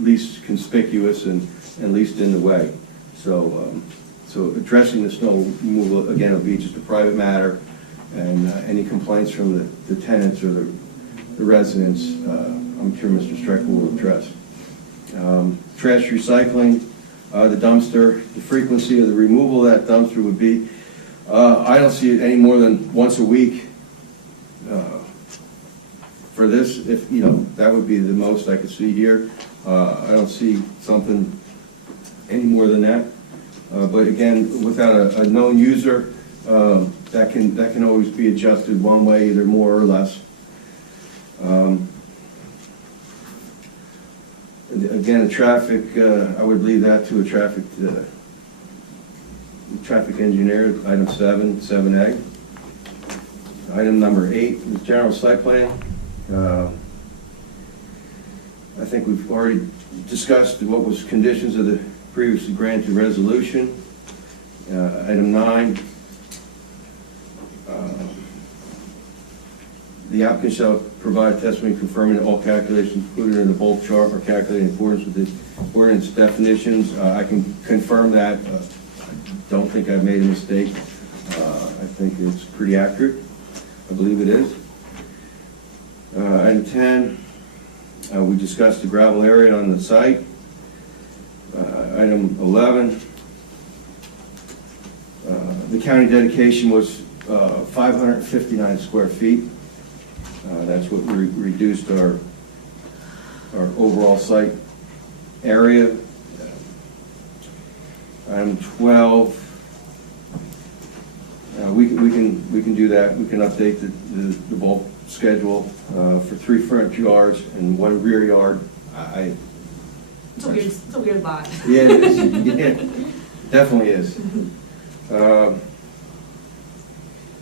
least conspicuous and least in the way. So so addressing the snow removal, again, will be just a private matter, and any complaints from the tenants or the residents, I'm sure Mr. Stryker will address. Trash recycling, the dumpster, the frequency of the removal of that dumpster would be, I don't see it any more than once a week. For this, if, you know, that would be the most I could see here. I don't see something any more than that. But again, without a known user, that can always be adjusted one way, either more or less. Again, the traffic, I would leave that to a traffic engineer. Item 7A. Item number 8 is general site plan. I think we've already discussed what was conditions of the previously granted resolution. Item 9, the applicant shall provide testimony confirming that all calculations included in the bulk chart are calculated in accordance with the ordinance definitions. I can confirm that. I don't think I've made a mistake. I think it's pretty accurate. I believe it is. Item 10, we discussed the gravel area on the site. Item 11, the county dedication was 559 square feet. That's what we reduced our overall site area. Item 12, we can do that. We can update the bulk schedule for 3 front yards and 1 rear yard. It's a weird lot. Yeah, it is. Yeah, definitely is.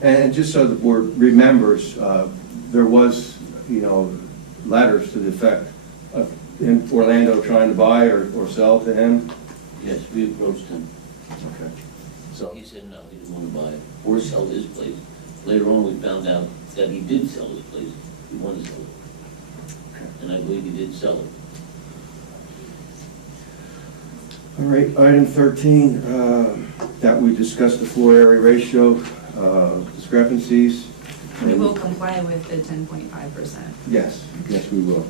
And just so the board remembers, there was, you know, letters to the effect of Orlando trying to buy or sell to him. Yes, we approached him. Okay. So he said no, he didn't want to buy it or sell his place. Later on, we found out that he did sell his place. He wanted to sell it. and I believe he did sell it. All right, item 13, that we discussed the floor area ratio discrepancies. We will comply with the 10.5%. Yes, yes, we will.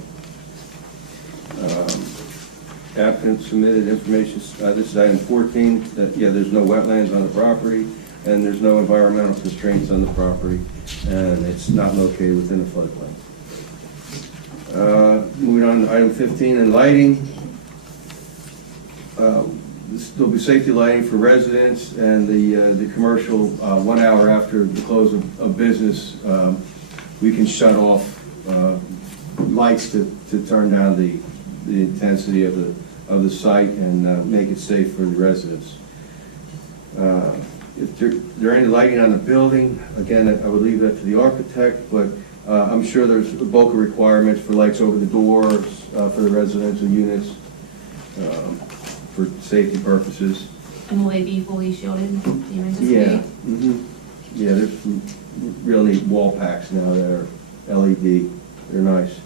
Applicant submitted information, this is item 14, that, yeah, there's no wetlands on the property, and there's no environmental constraints on the property, and it's not located within the floodplain. Moving on to item 15, in lighting. There'll be safety lighting for residents and the commercial, 1 hour after the close of business. We can shut off lights to turn down the intensity of the site and make it safe for the residents. If there any lighting on the building, again, I would leave that to the architect, but I'm sure there's BOCA requirements for lights over the doors for the residential units for safety purposes. And will they be fully shielded, do you anticipate? Yeah, yeah, there's some real neat wall packs now that are LED. They're nice.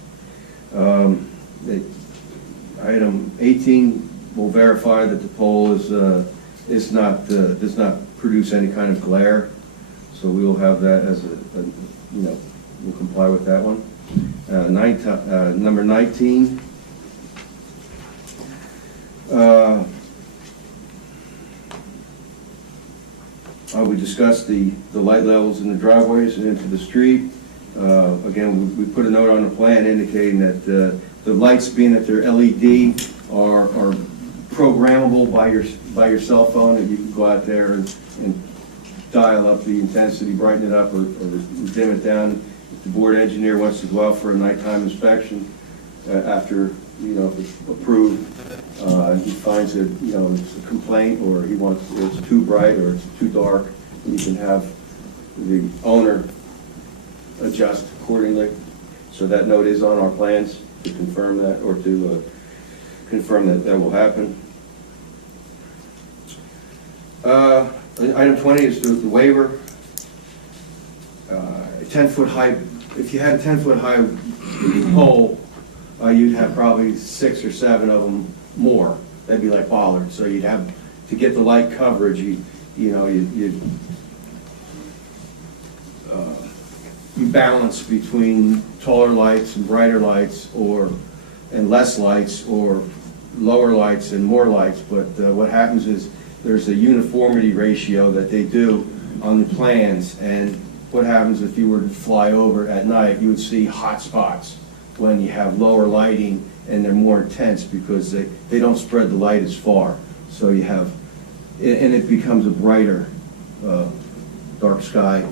Item 18 will verify that the pole does not produce any kind of glare. So we will have that as we'll comply with that one. Number 19. We discussed the light levels in the driveways and into the street. Again, we put a note on the plan indicating that the lights, being that they're LED, are programmable by your cell phone, and you can go out there and dial up the intensity, brighten it up, or dim it down. If the board engineer wants to go out for a nighttime inspection after if it's approved, he finds that it's a complaint, or he wants it's too bright or it's too dark, and you can have the owner adjust accordingly. So that note is on our plans to confirm that, or to confirm that that will happen. Item 20 is the waiver. 10-foot high. If you had a 10-foot high pole, you'd have probably 6 or 7 of them more. That'd be like bollards. So you'd have to get the light coverage. You balance between taller lights and brighter lights, and less lights, or lower lights and more lights. But what happens is there's a uniformity ratio that they do on the plans, and what happens if you were to fly over at night, you would see hot spots when you have lower lighting, and they're more intense because they don't spread the light as far. So you have, and it becomes a brighter dark sky.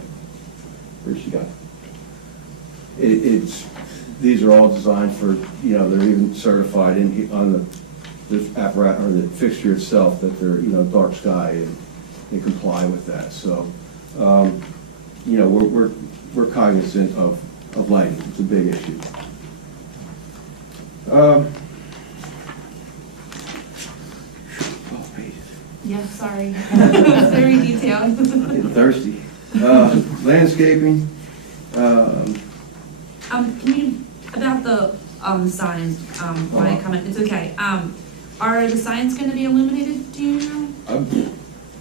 Where's she got? These are all designed for, they're even certified on the apparatus or the fixture itself that they're, dark sky, and they comply with that. So, we're cognizant of lighting. It's a big issue. Yeah, sorry. It's very detailed. Getting thirsty. Landscaping. Can you, about the signs, my comment, it's okay. Are the signs going to be illuminated, do you know?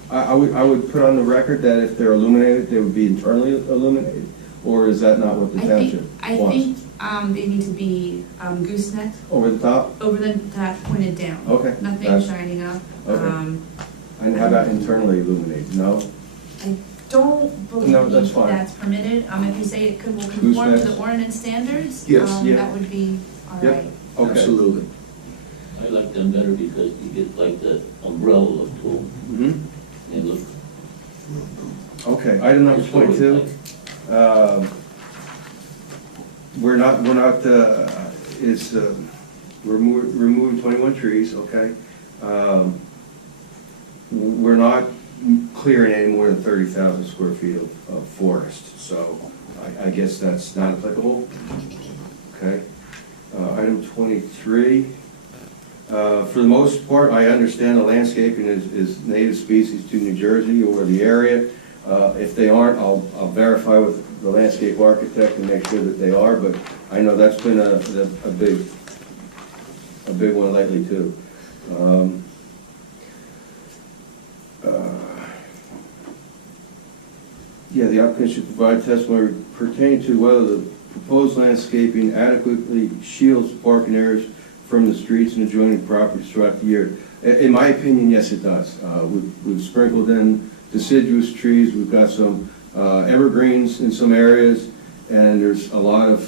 I would put on the record that if they're illuminated, they would be internally illuminated, or is that not what the township wants? I think they need to be gooseneck. Over the top? Over the top, pointed down. Okay. Nothing shining up. Okay. And how about internally illuminated? No? I don't believe that's fine. that's permitted. If you say it will conform to the ordinance standards, that would be all right. Okay. Absolutely. I like them better because you get like the umbrella look to them. Mm-hmm. They look. Okay, item number 22. We're removing 21 trees, okay? We're not clearing any more than 30,000 square feet of forest, so I guess that's not applicable. Okay. Item 23. For the most part, I understand the landscaping is native species to New Jersey or the area. If they aren't, I'll verify with the landscape architect and make sure that they are, but I know that's been a big one lately too. Yeah, the applicant should provide testimony pertaining to whether the proposed landscaping adequately shields parking areas from the streets and adjoining properties throughout the year. In my opinion, yes, it does. We've sprinkled in deciduous trees, we've got some evergreens in some areas, and there's a lot of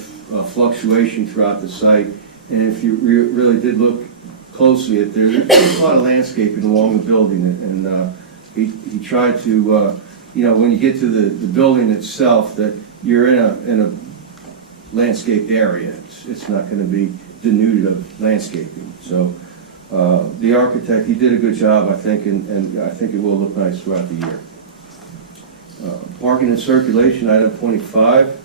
fluctuation throughout the site. And if you really did look closely at there's a lot of landscaping along the building, and he tried to, when you get to the building itself, that you're in a landscaped area. It's not going to be denuded of landscaping. So the architect, he did a good job, I think, and I think it will look nice throughout the year. Parking and circulation, item 25.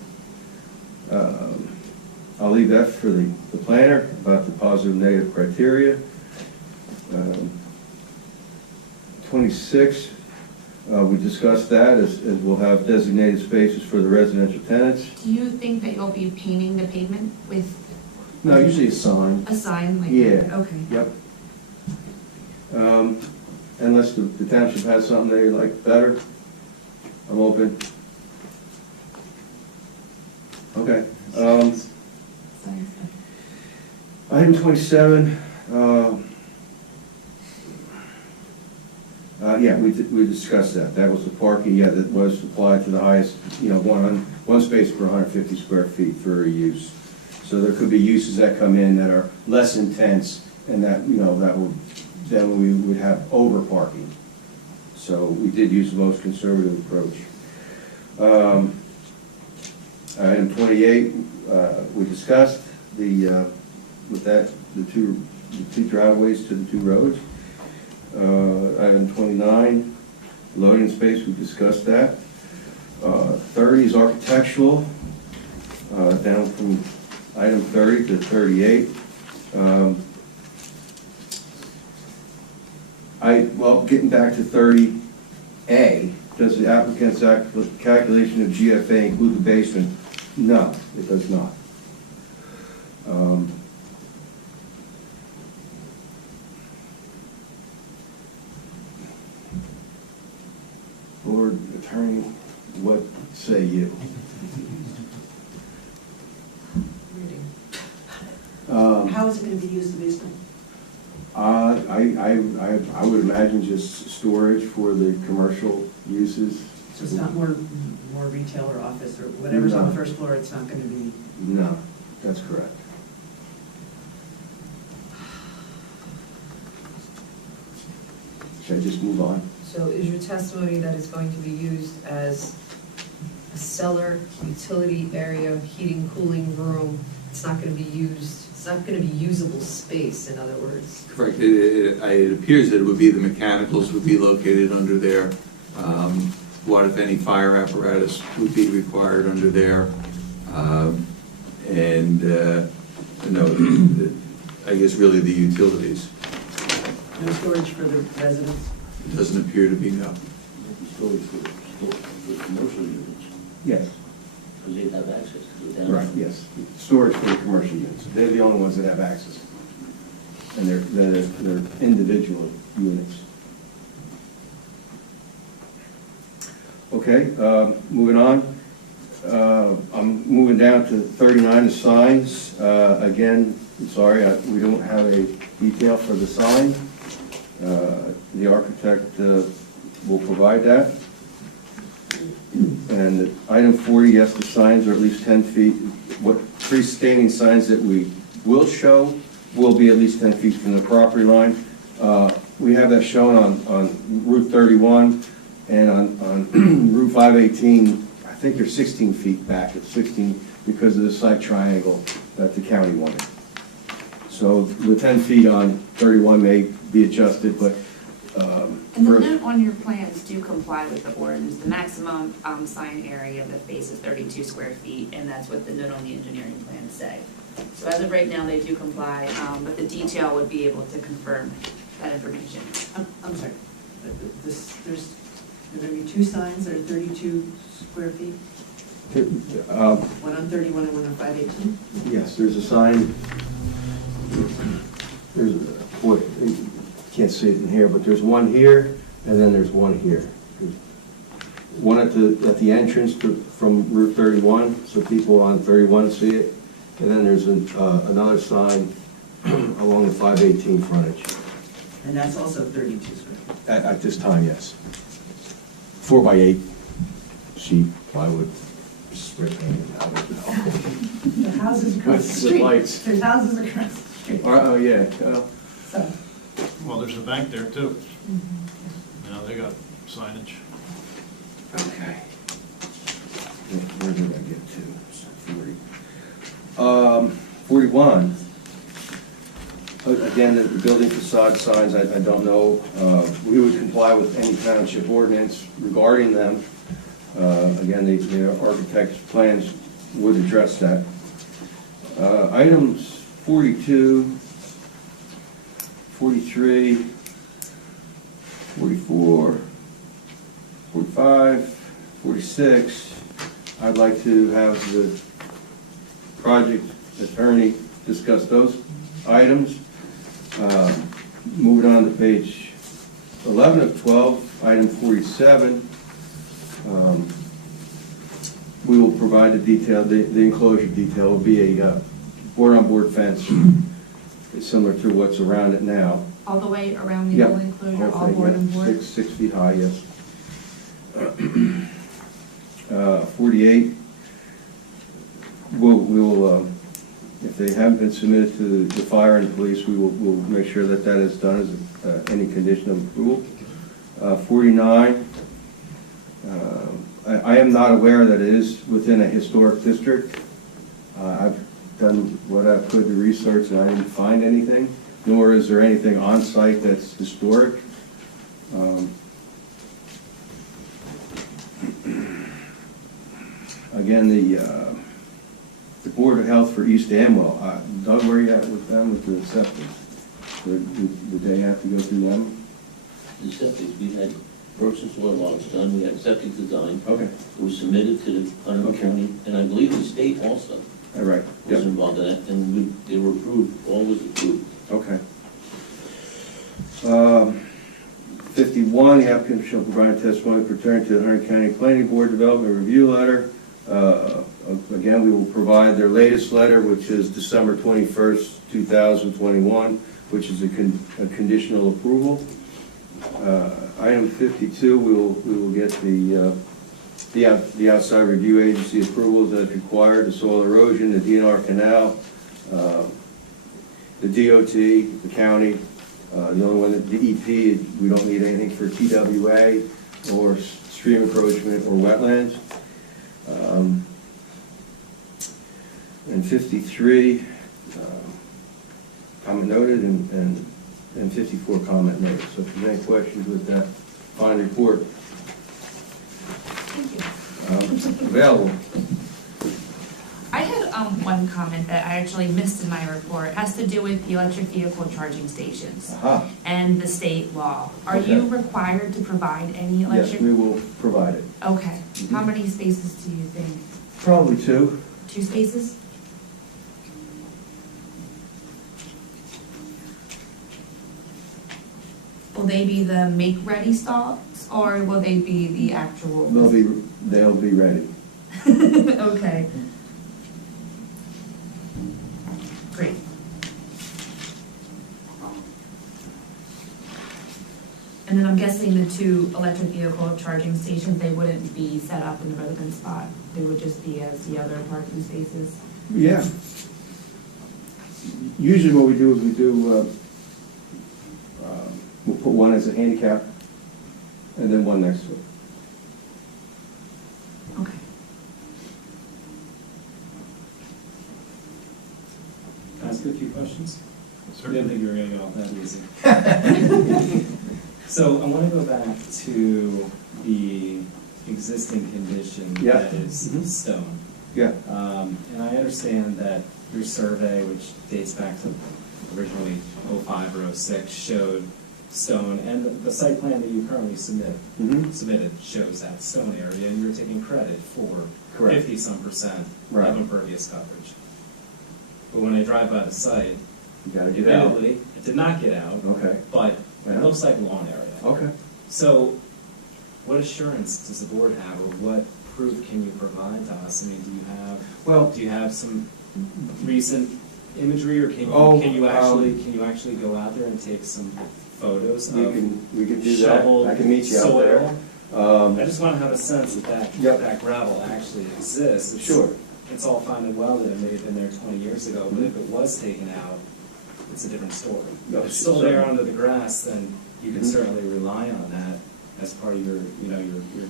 I'll leave that for the planner about the positive and negative criteria. 26, we discussed that as we'll have designated spaces for the residential tenants. Do you think that you'll be painting the pavement with No, usually a sign. a sign like Yeah. that? Okay. Yep. Unless the township has something they like better, I'm open. Okay. Item 27, yeah, we discussed that. That was the parking, yeah, that was applied to the highest, one space per 150 square feet for a use. So there could be uses that come in that are less intense, and that, then we would have over parking. So we did use the most conservative approach. Item 28, we discussed the two driveways to the two roads. Item 29, loading space, we discussed that. 30 is architectural, down from item 30 to 38. Getting back to 30A, does the applicant's calculation of GFA include the basement? No, it does not. Lord Attorney, what say you? How is it going to be used, the basement? I would imagine just storage for the commercial uses. So it's not more retail or office or whatever's on the first floor, it's not going to be? No, that's correct. Should I just move on? So is your testimony that it's going to be used as a cellar, utility area, heating, cooling room? It's not going to be used, it's not going to be usable space, in other words? Correct. It appears that it would be the mechanicals would be located under there. What, if any, fire apparatus would be required under there? I guess really the utilities. No storage for the residents? It doesn't appear to be, no. Storage for commercial units, Yes. because they have access to it down. Right, yes. Storage for the commercial units. They're the only ones that have access. And they're individual units. Okay, moving on. I'm moving down to 39, the signs. Again, I'm sorry, we don't have a detail for the sign. The architect will provide that. And item 40, yes, the signs are at least 10 feet. What freestanding signs that we will show will be at least 10 feet from the property line. We have that shown on Route 31 and on Route 518. I think they're 16 feet back. It's 16 because of the site triangle that the county wanted. So the 10 feet on 31 may be adjusted, but And the note on your plans do comply with the ordinance. The maximum sign area of the face is 32 square feet, and that's what the note on the engineering plans say. So as of right now, they do comply, but the detail would be able to confirm that information. I'm sorry, there's going to be two signs that are 32 square feet? One on 31 and one on 518? Yes, there's a sign, there's, what, you can't see it in here, but there's one here, and then there's one here. One at the entrance from Route 31, so people on 31 see it, and then there's another sign along the 518 frontage. And that's also 32 square feet. At this time, yes. 4x8 sheet plywood, spray painted, I don't know. The houses across the With street. lights. There's houses across the street. Oh, yeah. So, Well, there's a bank there too. You know, they got signage. Okay. Where did I get to? 41. Again, the building facade signs, I don't know. We would comply with any township ordinance regarding them. Again, the architect's plans would address that. Items 42, 43, 44, 45, 46, I'd like to have the project attorney discuss those items. Moving on to page 11 of 12, item 47, we will provide the detail, the enclosure detail will be a board-on-board fence. It's similar to what's around it now. All the way around the Yep. whole enclosure, Whole all thing, board yeah. and board? 6 feet high, yes. 48, we'll, if they haven't been submitted to the fire and police, we'll make sure that that is done as any condition of approval. 49, I am not aware that it is within a historic district. I've done what I could to research and I didn't find anything, nor is there anything on site that's historic. Again, the Board of Health for East Amwell, Doug, where are you at with them with the septic? Did they have to go through them? The septic, we had Brooks soil logs done, we had septic design. Okay. It was submitted to the Hunter Okay. County, and I believe the state also All right. was Yep. involved in that, and they were approved, all was approved. Okay. 51, the applicant shall provide testimony pertaining to the Hunter County Planning Board Development Review Letter. Again, we will provide their latest letter, which is December 21st, 2021, which is a conditional approval. Item 52, we will get the outside review agency approvals that required, the soil erosion, the DNR canal, the DOT, the county. The only one, the EP, we don't need anything for TWA or stream encroachment or wetlands. And 53, comment noted, and 54 comment noted. So if you have any questions with that fine report, available. I had one comment that I actually missed in my report. It has to do with the electric vehicle charging stations Aha. and the state law. Are Okay. you required to provide any electric? Yes, we will provide it. Okay. How many spaces do you think? Probably 2. 2 spaces? Will they be the make-ready stalls, or will they be the actual? They'll be ready. Okay. Great. And then I'm guessing the 2 electric vehicle charging stations, they wouldn't be set up in the relevant spot. They would just be as the other parking spaces. Yeah. Usually what we do is we'll put one as a handicap and then one next to it. Okay. Can I ask you a few questions? I didn't think you were going to go off that easy. So I want to go back to the existing condition Yeah. that is stone. Yeah. And I understand that your survey, which dates back to originally 05 or 06, showed stone, and the site plan that you currently Mhm. submitted shows that stone area, and you're taking credit for Correct. 50-some% Right. of impervious coverage. But when I drive by the site, You gotta get out. admittedly, it did not get out, Okay, but Yeah. it looks like lawn area. okay. So, what assurance does the board have, or what proof can you provide to us? I mean, do you have some recent imagery, or can you actually go out there and take some photos We of can do that. shoveled I can meet you out there. soil? I just want to have a sense that Yep. that gravel actually exists. Sure. It's all fine and well that it may have been there 20 years ago, but if it was taken out, it's a different story. No, If it's still there certainly. under the grass, then you can Mhm. certainly rely on that as part of your Yeah,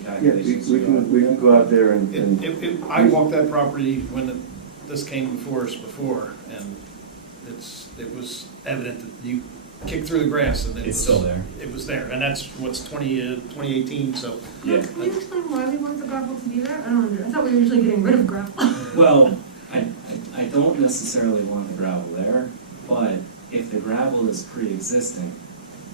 calculations. we can go out there and, I walked that property when this came before us before, and it was evident that you kicked through the grass and It's still there. It was there, and that's what's 2018, so. Yeah. Can you explain why we want the gravel to be there? I thought we were usually getting rid of gravel. Well, I don't necessarily want the gravel there, but if the gravel is pre-existing,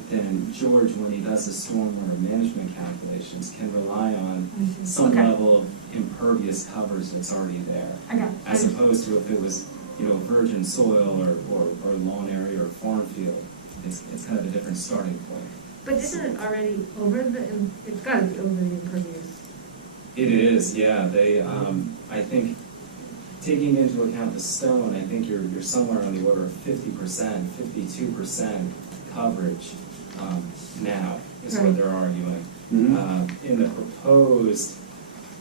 then George, when he does his stormwater management calculations, can rely on some Okay. level of impervious coverage that's already there. I got it. As opposed to if it was, virgin soil or lawn area or farm field, it's kind of a different starting point. But isn't it already over it's gotta be over the impervious? It is, yeah. They, I think, taking into account the stone, I think you're somewhere on the order of 50%, 52% coverage now is what Right. they're arguing. Mhm. In the proposed,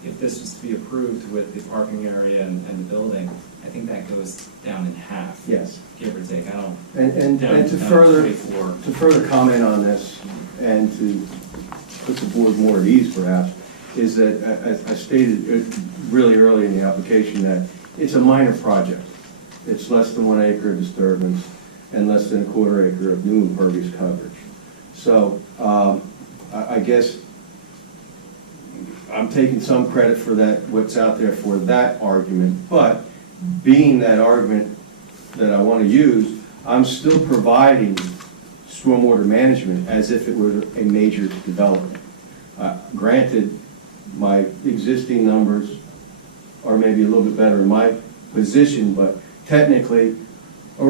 if this was to be approved with the parking area and the building, I think that goes down in half. Yes. Give or take, I don't. and down to down further, 24. to further comment on this, and to put the board more at ease perhaps, is that I stated really early in the application that it's a minor project. It's less than 1 acre disturbance and less than a 1/4 acre of new impervious coverage. So I guess I'm taking some credit for that, what's out there for that argument, but being that argument that I want to use, I'm still providing stormwater management as if it were a major development. Granted, my existing numbers are maybe a little bit better in my position, but technically, I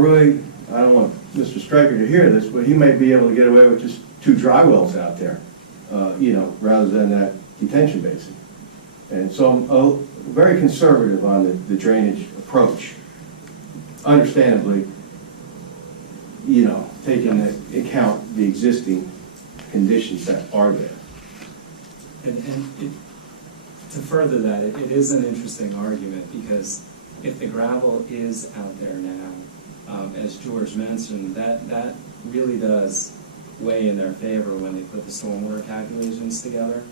don't want Mr. Stryker to hear this, but he might be able to get away with just 2 dry wells out there, rather than that detention basin. And so I'm very conservative on the drainage approach. Understandably, taking into account the existing conditions that are there. And to further that, it is an interesting argument, because if the gravel is out there now, as George mentioned, that really does weigh in their favor when they put the stormwater calculations together.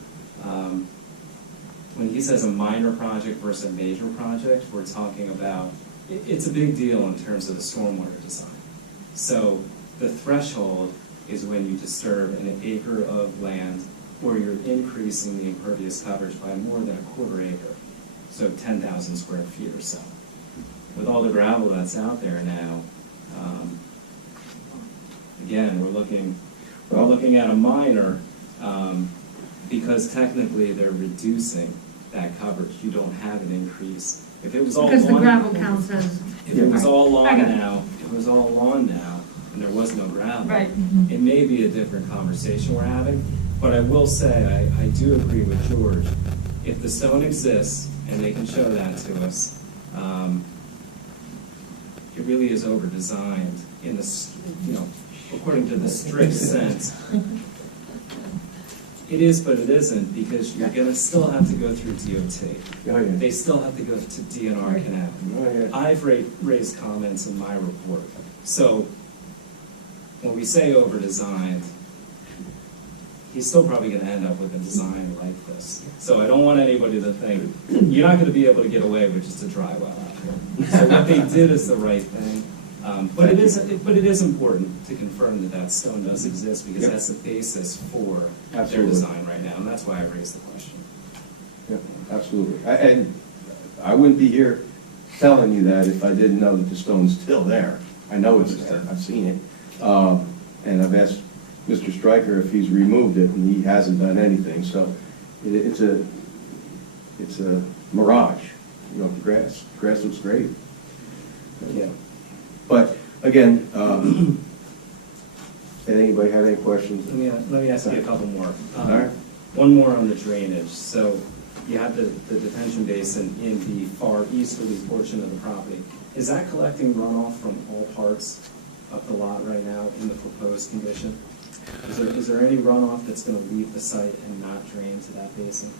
When he says a minor project versus a major project, we're talking about, it's a big deal in terms of the stormwater design. So the threshold is when you disturb an acre of land where you're increasing the impervious coverage by more than a 1/4 acre, so 10,000 square feet or so. With all the gravel that's out there now, again, we're looking at a minor, because technically they're reducing that coverage. You don't have an increase. If it was all Because the lawn- gravel counts as. If it was all I lawn got it. now, if it was all lawn now, and there was no gravel, Right. it may be a different conversation we're having. But I will say, I do agree with George. If the stone exists, and they can show that to us, it really is over-designed in this, according to the strict sense. It is, but it isn't, because you're gonna still have to go through DOT. Oh, yeah. They still have to go to DNR Canal. Oh, yeah. I've raised comments in my report. So when we say over-designed, he's still probably gonna end up with a design like this. So I don't want anybody to think, you're not gonna be able to get away with just a dry well out there. So what they did is the right thing. But it is important to confirm that stone does exist, because Yep. that's the basis for their Absolutely. design right now, and that's why I raised the question. Yeah, absolutely. And I wouldn't be here telling you that if I didn't know that the stone's still there. I know it's there, I've seen it. And I've asked Mr. Stryker if he's removed it, and he hasn't done anything, so it's a mirage, you know, the grass. Grass looks great. Yeah. But, again, anybody have any questions? Let me ask you a couple more. All right. One more on the drainage. So you have the detention basin in the far easterly portion of the property. Is that collecting runoff from all parts of the lot right now in the proposed condition? Is there any runoff that's going to leave the site and not drain to that basin?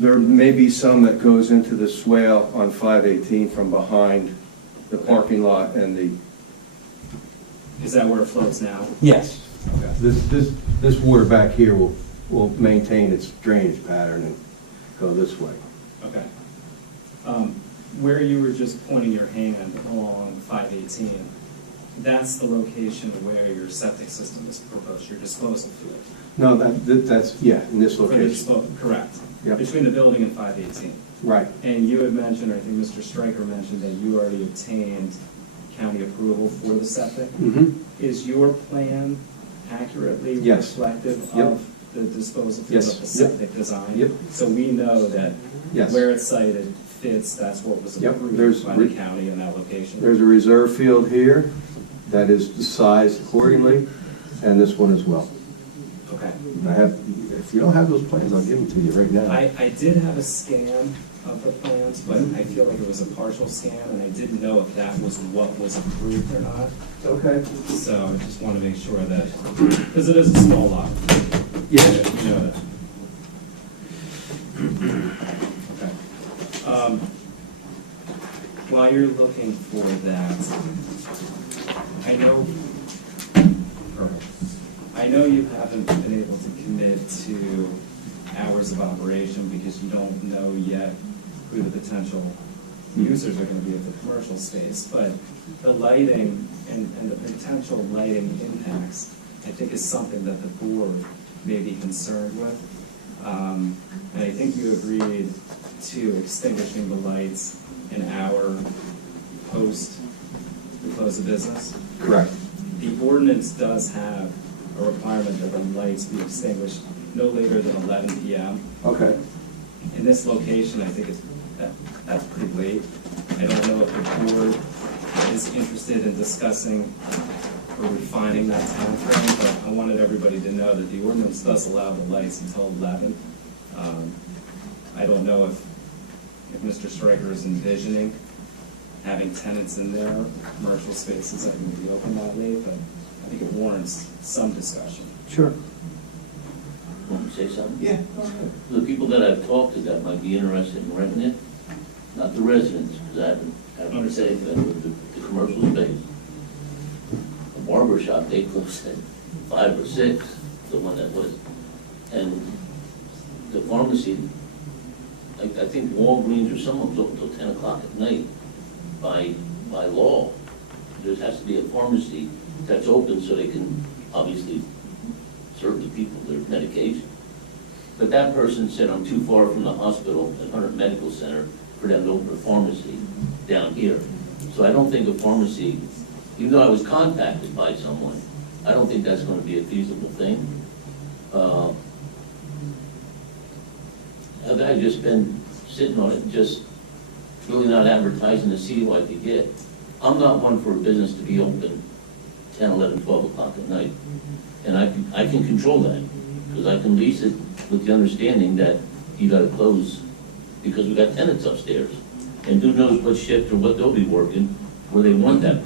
There may be some that goes into the swale on 518 from behind the parking lot and the... Is that where it flows now? Yes. Okay. This water back here will maintain its drainage pattern and go this way. Okay. Where you were just pointing your hand along 518, that's the location where your septic system is proposed, your disposal field. No, that's, yeah, in this location. Correct. Yep. Between the building and 518. Right. And you had mentioned, or I think Mr. Stryker mentioned, that you already obtained county approval for the septic. Mm-hmm. Is your plan accurately Yes. reflective Yep. of the disposal field Yes. of the septic design? Yep. So we know that Yes. where it's sited fits, that's what was Yep. approved by the county in that location? There's a reserve field here that is sized accordingly, and this one as well. Okay. I have, if you don't have those plans, I'll give them to you right now. I did have a scan of the plans, but I feel like it was a partial scan, and I didn't know if that was what was approved or not. Okay. So I just want to make sure that, because it is a small lot. Yeah. You know that. Okay. While you're looking for that, I know you haven't been able to commit to hours of operation because you don't know yet who the potential users are going to be of the commercial space, but the lighting and the potential lighting impacts, I think, is something that the board may be concerned with. And I think you agreed to extinguishing the lights an hour post the close of business. Correct. The ordinance does have a requirement that the lights be extinguished no later than 11 p.m. Okay. In this location, I think that's pretty late. I don't know if the board is interested in discussing or refining that time frame, but I wanted everybody to know that the ordinance does allow the lights until 11. I don't know if Mr. Stryker is envisioning having tenants in there, commercial spaces that can be open that late, but I think it warrants some discussion. Sure. Want to say something? Yeah. The people that I've talked to that might be interested in renting it, not the residents, because I haven't said that with the commercial space. The barber shop, they closed at 5 or 6, the one that was. And the pharmacy, I think Walgreens or someone's open until 10 o'clock at night by law. There has to be a pharmacy that's open so they can obviously serve the people their medication. But that person said, I'm too far from the hospital at Hunter Medical Center for them to open a pharmacy down here. So I don't think a pharmacy, even though I was contacted by someone, I don't think that's going to be a feasible thing. I've just been sitting on it, just really not advertising to see who I could get. I'm not one for a business to be open 10, 11, 12 o'clock at night. And I can control that, because I can lease it with the understanding that you gotta close, because we got tenants upstairs. And who knows what shift or what they'll be working, where they want that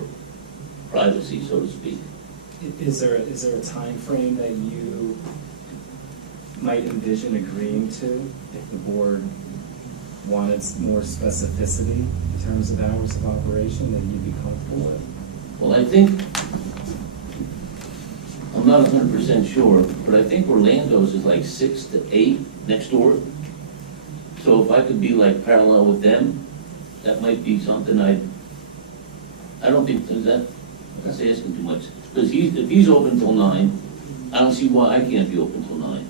privacy, so to speak. Is there a time frame that you might envision agreeing to if the board wanted more specificity in terms of hours of operation that you'd be comfortable with? Well, I think, I'm not 100% sure, but I think Orlando's is like 6 to 8 next door. So if I could be like parallel with them, that might be something I don't think, that's asking too much. Because if he's open till 9, I don't see why I can't be open till 9.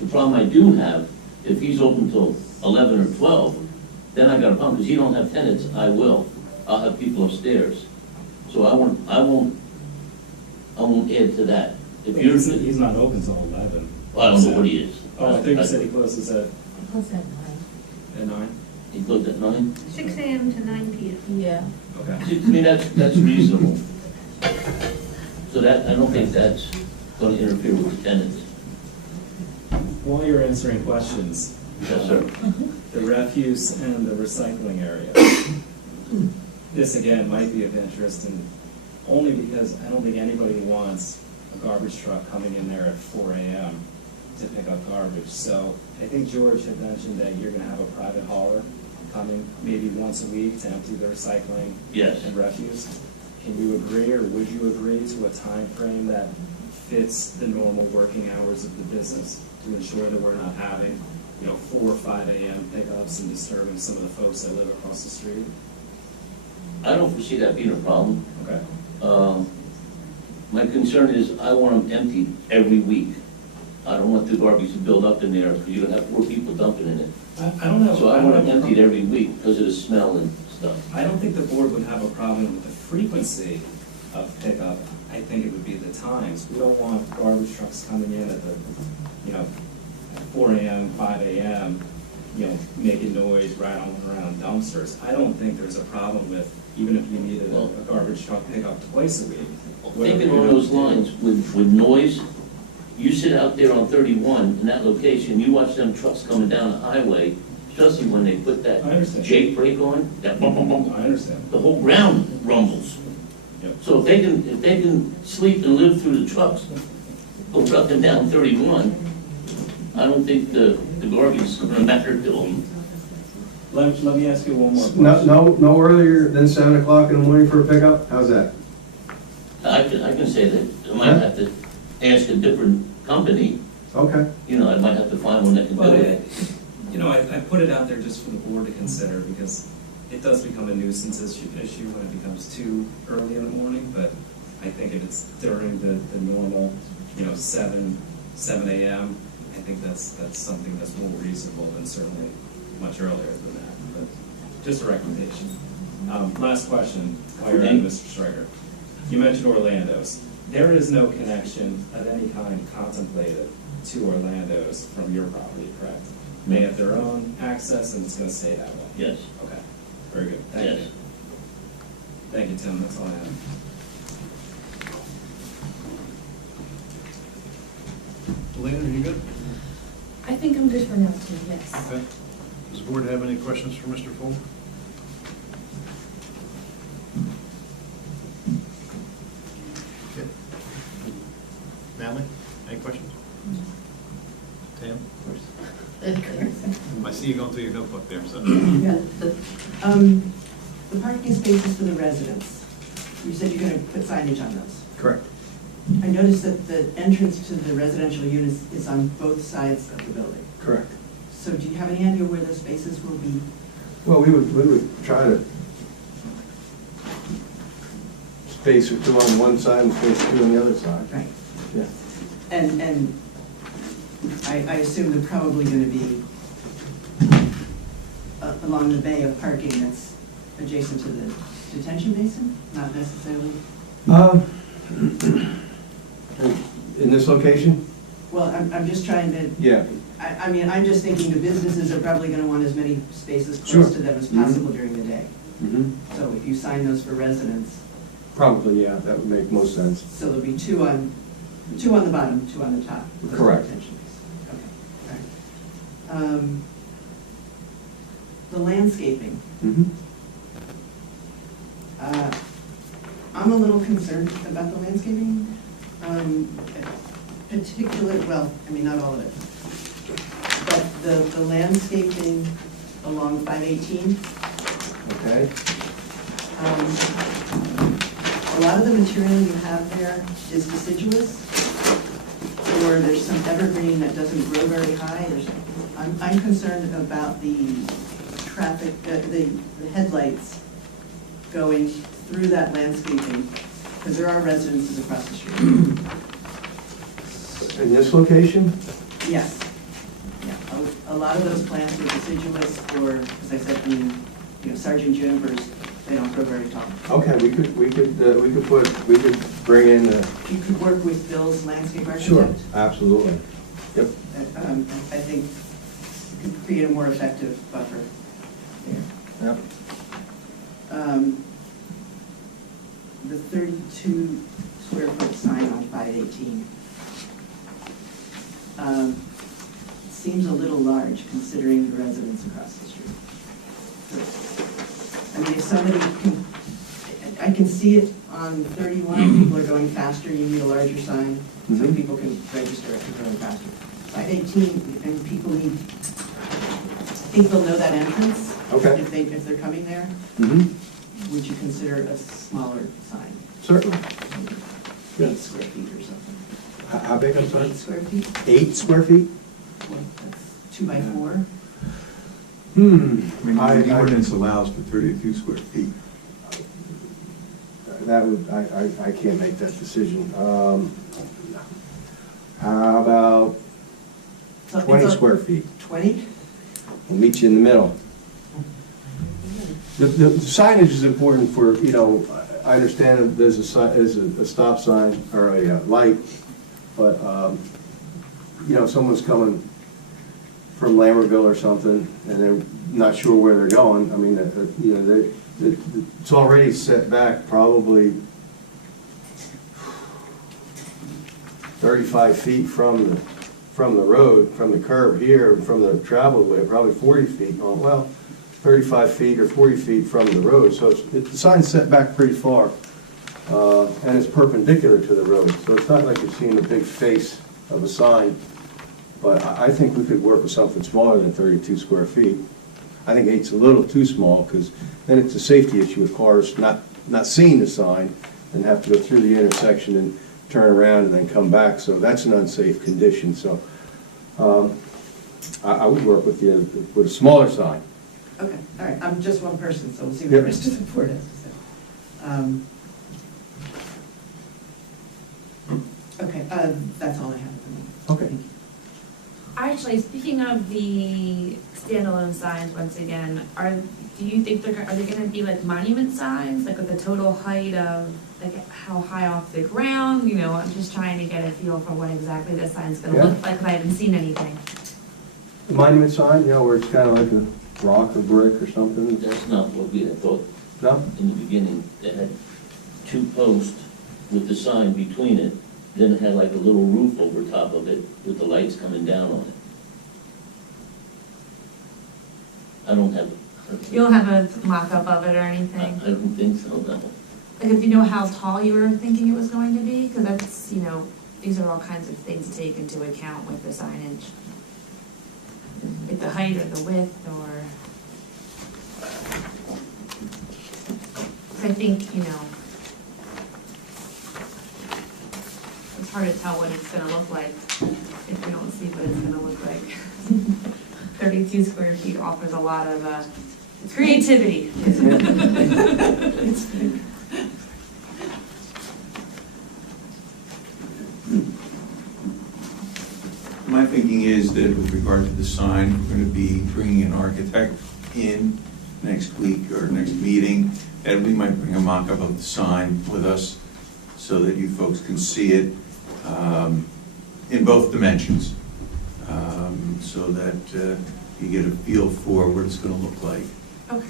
The problem I do have, if he's open till 11 or 12, then I got a problem, because he don't have tenants, I will. I'll have people upstairs. So I won't add to that If you're, He's not open till 11. I don't know what he is. Oh, I think you said he closes at Close that line. 9? He closed at 9? 6 AM to 9 PM. Yeah. Okay. I mean, that's reasonable. So that, I don't think that's gonna interfere with the tenants. While you're answering questions, Yes, sir. the refuse and the recycling area. This again might be of interest, and only because I don't think anybody wants a garbage truck coming in there at 4 AM to pick up garbage. So I think George had mentioned that you're gonna have a private hauler coming maybe once a week to empty the recycling Yes. and refuse. Can you agree, or would you agree to a time frame that fits the normal working hours of the business to ensure that we're not having, 4 or 5 AM pickups and disturbing some of the folks that live across the street? I don't foresee that being a problem. Okay. My concern is I want them emptied every week. I don't want the garbage to build up in there, because you're gonna have 4 people dumping in it. I don't know. So I want them emptied every week because of the smell and stuff. I don't think the board would have a problem with the frequency of pickup. I think it would be the times. We don't want garbage trucks coming in at 4 AM, 5 AM, making noise, rattling around dumpsters. I don't think there's a problem with, even if you needed a garbage truck pickup twice a week. Thinking on those lines, with noise, you sit out there on 31 in that location, you watch them trucks coming down the highway, especially when they put that I understand. Jake brake on, that bump, bump, bump, I understand. the whole ground rumbles. Yep. So if they can sleep and live through the trucks, go up and down 31, I don't think the garbage is gonna matter to them. Let me ask you one more question. No earlier than 7 o'clock in the morning for a pickup? How's that? I can say that, I might have to ask a different company, Okay. I might have to find one that can do Well, it. I put it out there just for the board to consider, because it does become a nuisance issue when it becomes too early in the morning, but I think if it's during the normal, 7 AM, I think that's something that's more reasonable than certainly much earlier than that, but just a recommendation. Last question, while you're at it, Mr. Stryker. You mentioned Orlando's. There is no connection of any kind contemplated to Orlando's from your property, correct? They have their own access, and it's gonna stay that way? Yes. Okay, very good, thank Yes. you. Thank you, Tim, that's all I have. Elena, are you good? I think I'm good for now, too, yes. Okay. Does the board have any questions for Mr. Fuller? Okay. Natalie, any questions? Tam? I see you going through your notebook there, so. Yeah. The parking spaces for the residents, you said you're gonna put signage on those. Correct. I noticed that the entrance to the residential units is on both sides of the building. Correct. So do you have any idea where those spaces will be? Well, we would try to space or 2 on one side and space 2 on the other side. Right. Yeah. And I assume they're probably gonna be along the bay of parking that's adjacent to the detention basin, not necessarily? In this location? Well, I'm just trying to. Yeah. I mean, I'm just thinking the businesses are probably gonna want as many spaces Sure. close to them as possible during the day. Mm-hmm. So if you sign those for residents, Probably, yeah, that would make most sense. so there'll be 2 on the bottom, 2 on the top. Those are Correct. detention bases. Okay, all right. The landscaping. Mm-hmm. I'm a little concerned about the landscaping. Well, I mean, not all of it. But the landscaping along 518, Okay. a lot of the material you have there is deciduous, or there's some evergreen that doesn't grow very high. I'm concerned about the traffic, the headlights going through that landscaping, because there are residences across the street. In this location? Yes. Yeah, a lot of those plants are deciduous, or, as I said, Sergeant junipers, they don't grow very tall. Okay, we could bring in the, You could work with Bill's landscape architect. sure, absolutely. Yep. I think it could create a more effective buffer there. Yep. The 32 square foot sign on 518. Seems a little large considering the residents across the street. I mean, if somebody can, I can see it on 31, people are going faster, you need a larger sign, so people can register if they're going faster. 518, and people need, I think they'll know that entrance. Okay. If they're coming there. Would you consider a smaller sign? Certainly. 8 square feet or something? How big, I'm sorry? 8 square feet? 8 square feet? Well, that's 2 by 4. The ordinance allows for 32 square feet. That would, I can't make that decision. How about 20 square feet? 20? We'll meet you in the middle. The signage is important for, you know, I understand that there's a stop sign or a light, but, you know, if someone's coming from Lambertville or something and they're not sure where they're going, I mean, you know, it's already set back probably 35 feet from the road, from the curb here, from the traveled way, probably 40 feet. Oh, well, 35 feet or 40 feet from the road, so the sign's set back pretty far, and it's perpendicular to the road, so it's not like you're seeing a big face of a sign, but I think we could work with something smaller than 32 square feet. I think 8's a little too small, because then it's a safety issue with cars not seeing the sign and have to go through the intersection and turn around and then come back, so that's an unsafe condition, so I would work with you with a smaller sign. Okay, all right, I'm just one person, so we'll see what the rest of the board has to say. Okay, that's all I have at the moment. Okay. Thank you. Actually, speaking of the standalone signs, once again, do you think are they gonna be like monument signs, like with the total height of, like how high off the ground? You know, I'm just trying to get a feel for what exactly this sign's gonna look like, because I haven't seen anything. The monument sign, you know, where it's kind of like a rock or brick or something? That's not what we had thought. No? In the beginning, they had 2 posts with the sign between it, then it had like a little roof over top of it with the lights coming down on it. I don't have it. You don't have a mock-up of it or anything? I don't think so, no. Like, if you know how tall you were thinking it was going to be? Because that's, you know, these are all kinds of things to take into account with the signage. Like the height or the width or... I think, you know, it's hard to tell what it's gonna look like if we don't see what it's gonna look like. 32 square feet offers a lot of creativity. My thinking is that with regard to the sign, we're going to be bringing an architect in next week or next meeting, and we might bring a mock-up of the sign with us so that you folks can see it in both dimensions, so that you get a feel for what it's going to look like. Okay.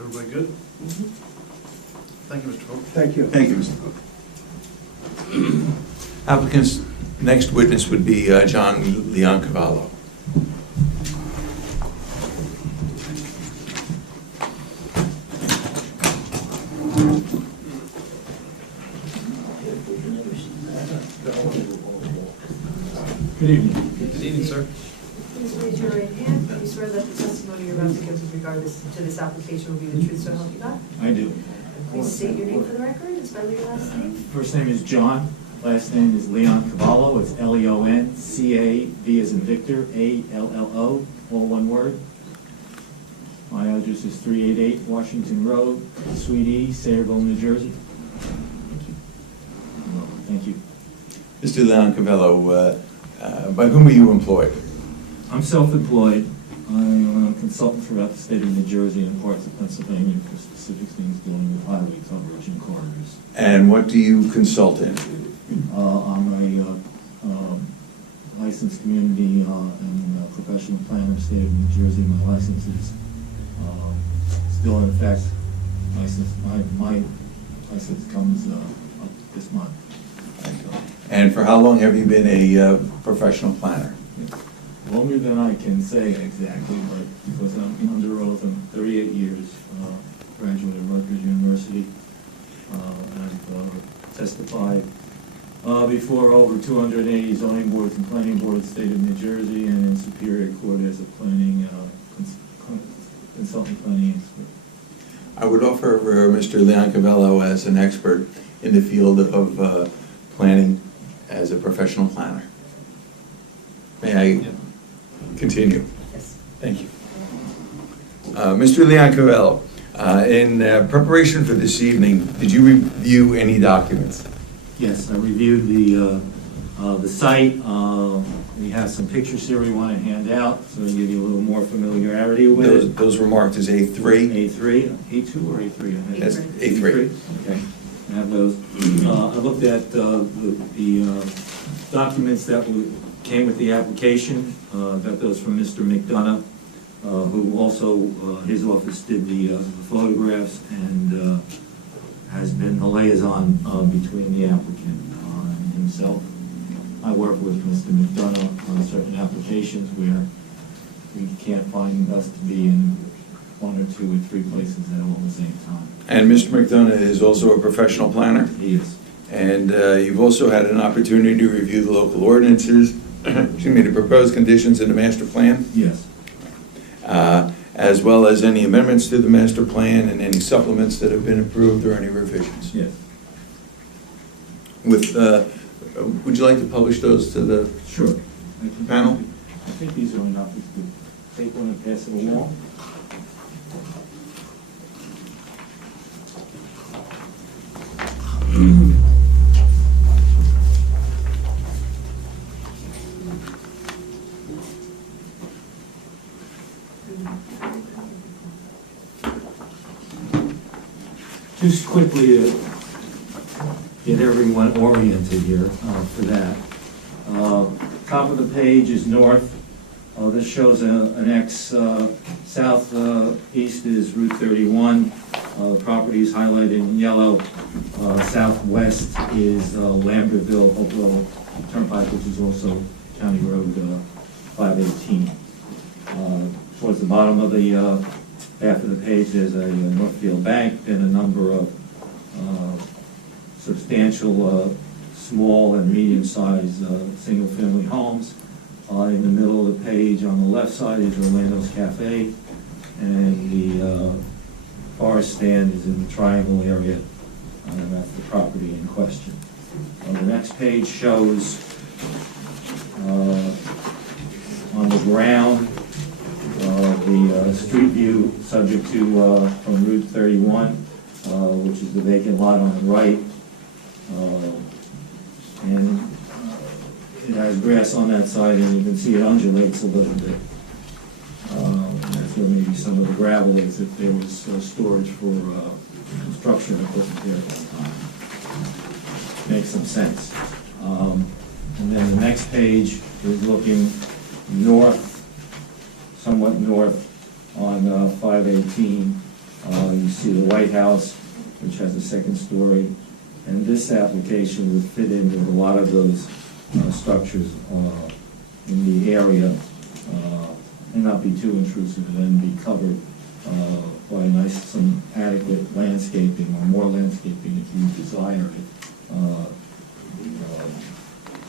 Everybody good? Thank you, Mr. Pope. Thank you. Thank you, Mr. Cook. Applicant's next witness would be John Leoncavallo. Good evening. Good evening, sir. Please raise your right hand. Do you swear that the testimony you're about to give with regard to this application will be the truth, so help you God? I do. Please state your name for the record and spell your last name. First name is John, last name is Leon Cavallo, it's Leon-C-A-V as in Victor, A-L-L-O, all one word. My address is 388 Washington Road, Suite E, Sayreville, New Jersey. Thank you. Mr. Leoncavallo, by whom are you employed? I'm self-employed. I consultant throughout the state of New Jersey and parts of Pennsylvania for specific things dealing with highway coverage and corridors. And what do you consult in? I'm a licensed community and professional planner in the state of New Jersey. My license is still in effect. My license comes up this month. And for how long have you been a professional planner? Longer than I can say exactly, but because I'm under oath, I'm 38 years, graduate of Rutgers University. I've testified before over 280 zoning boards and planning boards, state of New Jersey, and in Superior Court as a planning consultant planning expert. I would offer Mr. Leoncavello as an expert in the field of planning as a professional planner. May I continue? Yes. Thank you. Mr. Leoncavello, in preparation for this evening, did you review any documents? Yes, I reviewed the site. We have some pictures here we want to hand out, so to give you a little more familiarity with it. Those were marked as A3? A3, A2 or A3? That's A3. Okay, I have those. I looked at the documents that came with the application. Got those from Mr. McDonough, who also, his office did the photographs and has been the liaison between the applicant and himself. I work with Mr. McDonough on certain applications where we can't find us to be in 1 or 2 or 3 places at all at the same time. And Mr. McDonough is also a professional planner? He is. And you've also had an opportunity to review the local ordinances, excuse me, the proposed conditions in the master plan? Yes. As well as any amendments to the master plan and any supplements that have been approved or any revisions? Yes. Would you like to publish those to the Sure. panel? I think these are enough. We could take one and pass it along. Just quickly to get everyone oriented here for that. Top of the page is north. This shows an X. Southeast is Route 31. The property is highlighted in yellow. Southwest is Lambertville, Hopewell Turnpike, which is also County Road 518. Towards the bottom of the half of the page, there's a Northfield Bank and a number of substantial small and medium-sized single-family homes. In the middle of the page on the left side is Orlando's Cafe, and the forest stand is in the triangle area, and that's the property in question. The next page shows on the ground the street view subject to from Route 31, which is the vacant lot on the right. And it has grass on that side, and you can see it undulates a little bit. That's where maybe some of the gravel is, if there was storage for construction that wasn't there at the time. Makes some sense. And then the next page is looking north, somewhat north on 518. You see the White House, which has a second story. And this application would fit in with a lot of those structures in the area and not be too intrusive, and then be covered by some adequate landscaping, or more landscaping if you desire it,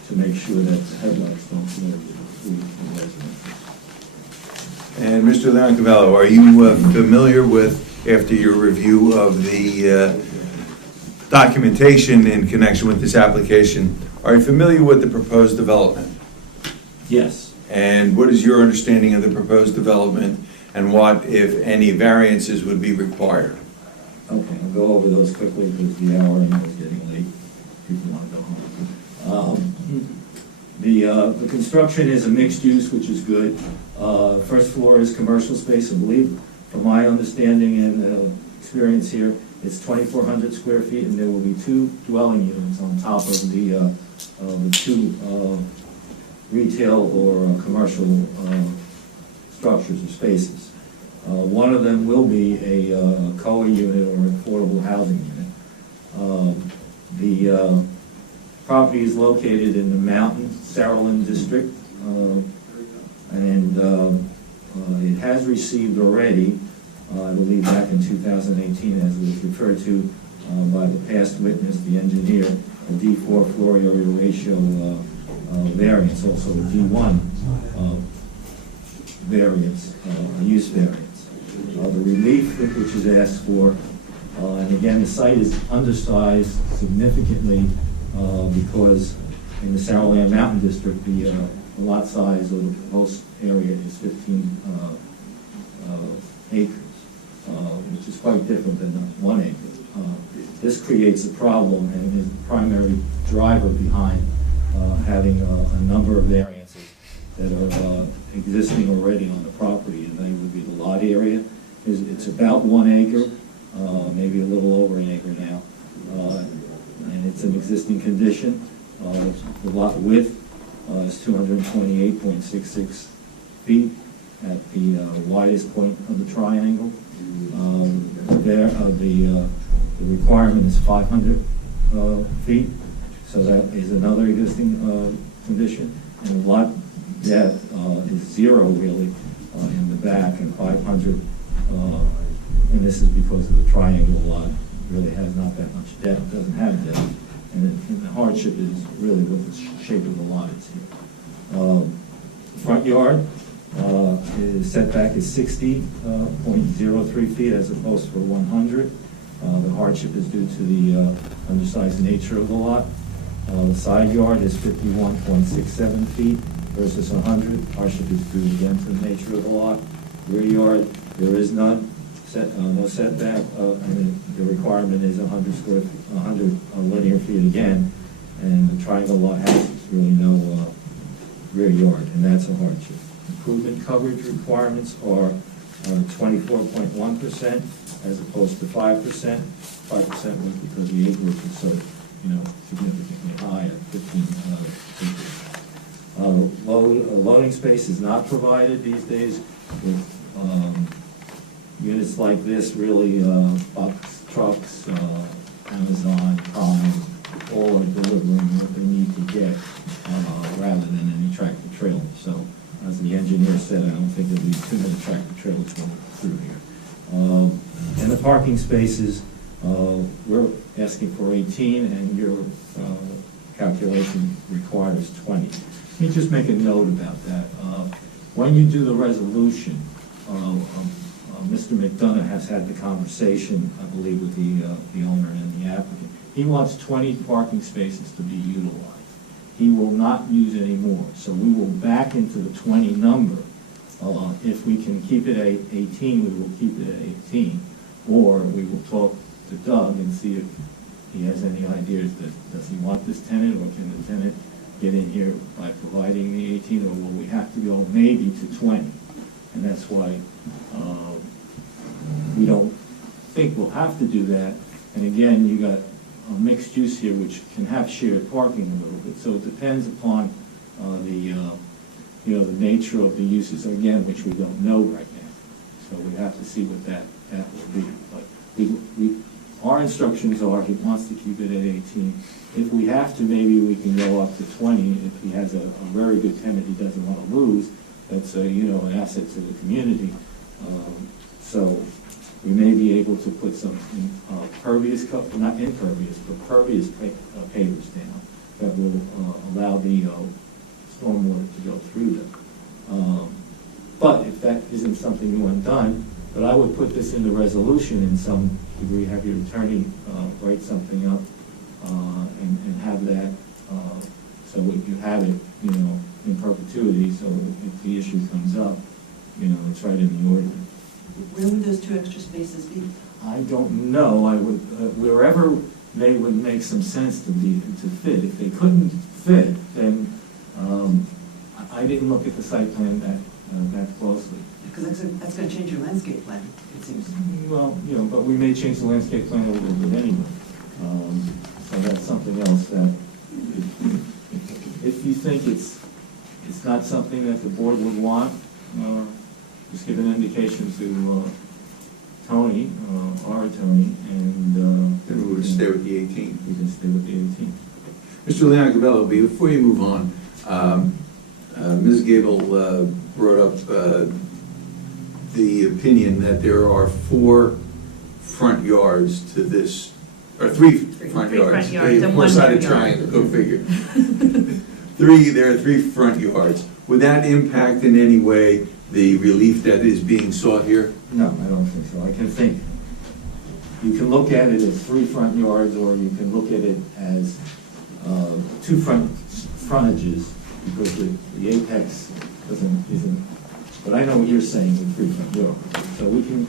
to make sure that the headlights don't glare the residents. And Mr. Leoncavello, are you familiar with, after your review of the documentation in connection with this application, are you familiar with the proposed development? Yes. And what is your understanding of the proposed development, and what, if any, variances would be required? Okay, I'll go over those quickly because the hour is getting late. People want to go home. The construction is a mixed use, which is good. First floor is commercial space, I believe, from my understanding and experience here. It's 2,400 square feet, and there will be 2 dwelling units on top of the 2 retail or commercial structures or spaces. One of them will be a COA unit or affordable housing unit. The property is located in the Mountain Saraland District, and it has received already, I believe back in 2018, as was referred to by the past witness, the engineer, a D4 floor area ratio variance, also a D1 variance, use variance. The relief which is asked for, and again, the site is undersized significantly because in the Saraland Mountain District, the lot size of the proposed area is 15 acres, which is quite different than 1 acre. This creates a problem and is the primary driver behind having a number of variances that are existing already on the property, and they would be the lot area. It's about 1 acre, maybe a little over 1 acre now, and it's an existing condition. The lot width is 228.66 feet at the widest point of the triangle. The requirement is 500 feet, so that is another existing condition. And the lot depth is 0 really in the back, and 500, and this is because of the triangle lot really has not that much depth, doesn't have depth, and the hardship is really with the shape of the lot it's here. The front yard is setback is 60.03 feet as opposed to 100. The hardship is due to the undersized nature of the lot. The side yard is 51.67 feet versus 100. Hardship is due again to the nature of the lot. Rear yard, there is none, no setback, and the requirement is 100 linear feet again, and the triangle lot has really no rear yard, and that's a hardship. Improvement coverage requirements are 24.1% as opposed to 5%. 5% was because the acreage was so, significantly high at 15 acres. Loading space is not provided these days with units like this, really, box trucks, Amazon, Prime, all are delivering what they need to get rather than any tractor trailer. So, as the engineer said, I don't think there'll be too many tractor trailers going through here. And the parking spaces, we're asking for 18, and your calculation requires 20. Let me just make a note about that. When you do the resolution, Mr. McDonough has had the conversation, I believe, with the owner and the applicant. He wants 20 parking spaces to be utilized. He will not use any more, so we will back into the 20 number. If we can keep it at 18, we will keep it at 18, or we will talk to Doug and see if he has any ideas that, does he want this tenant, or can the tenant get in here by providing the 18, or will we have to go maybe to 20? And that's why we don't think we'll have to do that. And again, you got a mixed use here, which can have shared parking a little bit. So it depends upon the nature of the uses, again, which we don't know right now. So we have to see what that will be. But our instructions are he wants to keep it at 18. If we have to, maybe we can go up to 20. If he has a very good tenant he doesn't want to lose, that's an asset to the community. So we may be able to put some pervious, not impervious, but pervious pavers down that will allow the stormwater to go through them. But if that isn't something you want done, but I would put this in the resolution in some degree, have your attorney write something up and have that so you have it, in perpetuity, so if the issue comes up, it's right in the ordinance. Where would those 2 extra spaces be? I don't know. I would, wherever they would make some sense to fit. If they couldn't fit, then I didn't look at the site plan that closely. Because that's gonna change your landscape plan, it seems. Well, you know, but we may change the landscape plan a little bit anyway. So that's something else that, if you think it's not something that the board would want, just give an indication to Tony, our attorney, and Then we would stay with the 18. we can stay with the 18. Mr. Leoncabello, before you move on, Ms. Gable brought up the opinion that there are 4 front yards to this, or 3 front Three yards. front yards and one Four-sided rear yard. triangle, go figure. There are 3 front yards. Would that impact in any way the relief that is being sought here? No, I don't think so. I can think, you can look at it as 3 front yards, or you can look at it as 2 frontages, because the apex isn't, but I know what you're saying with 3 front yards. So we can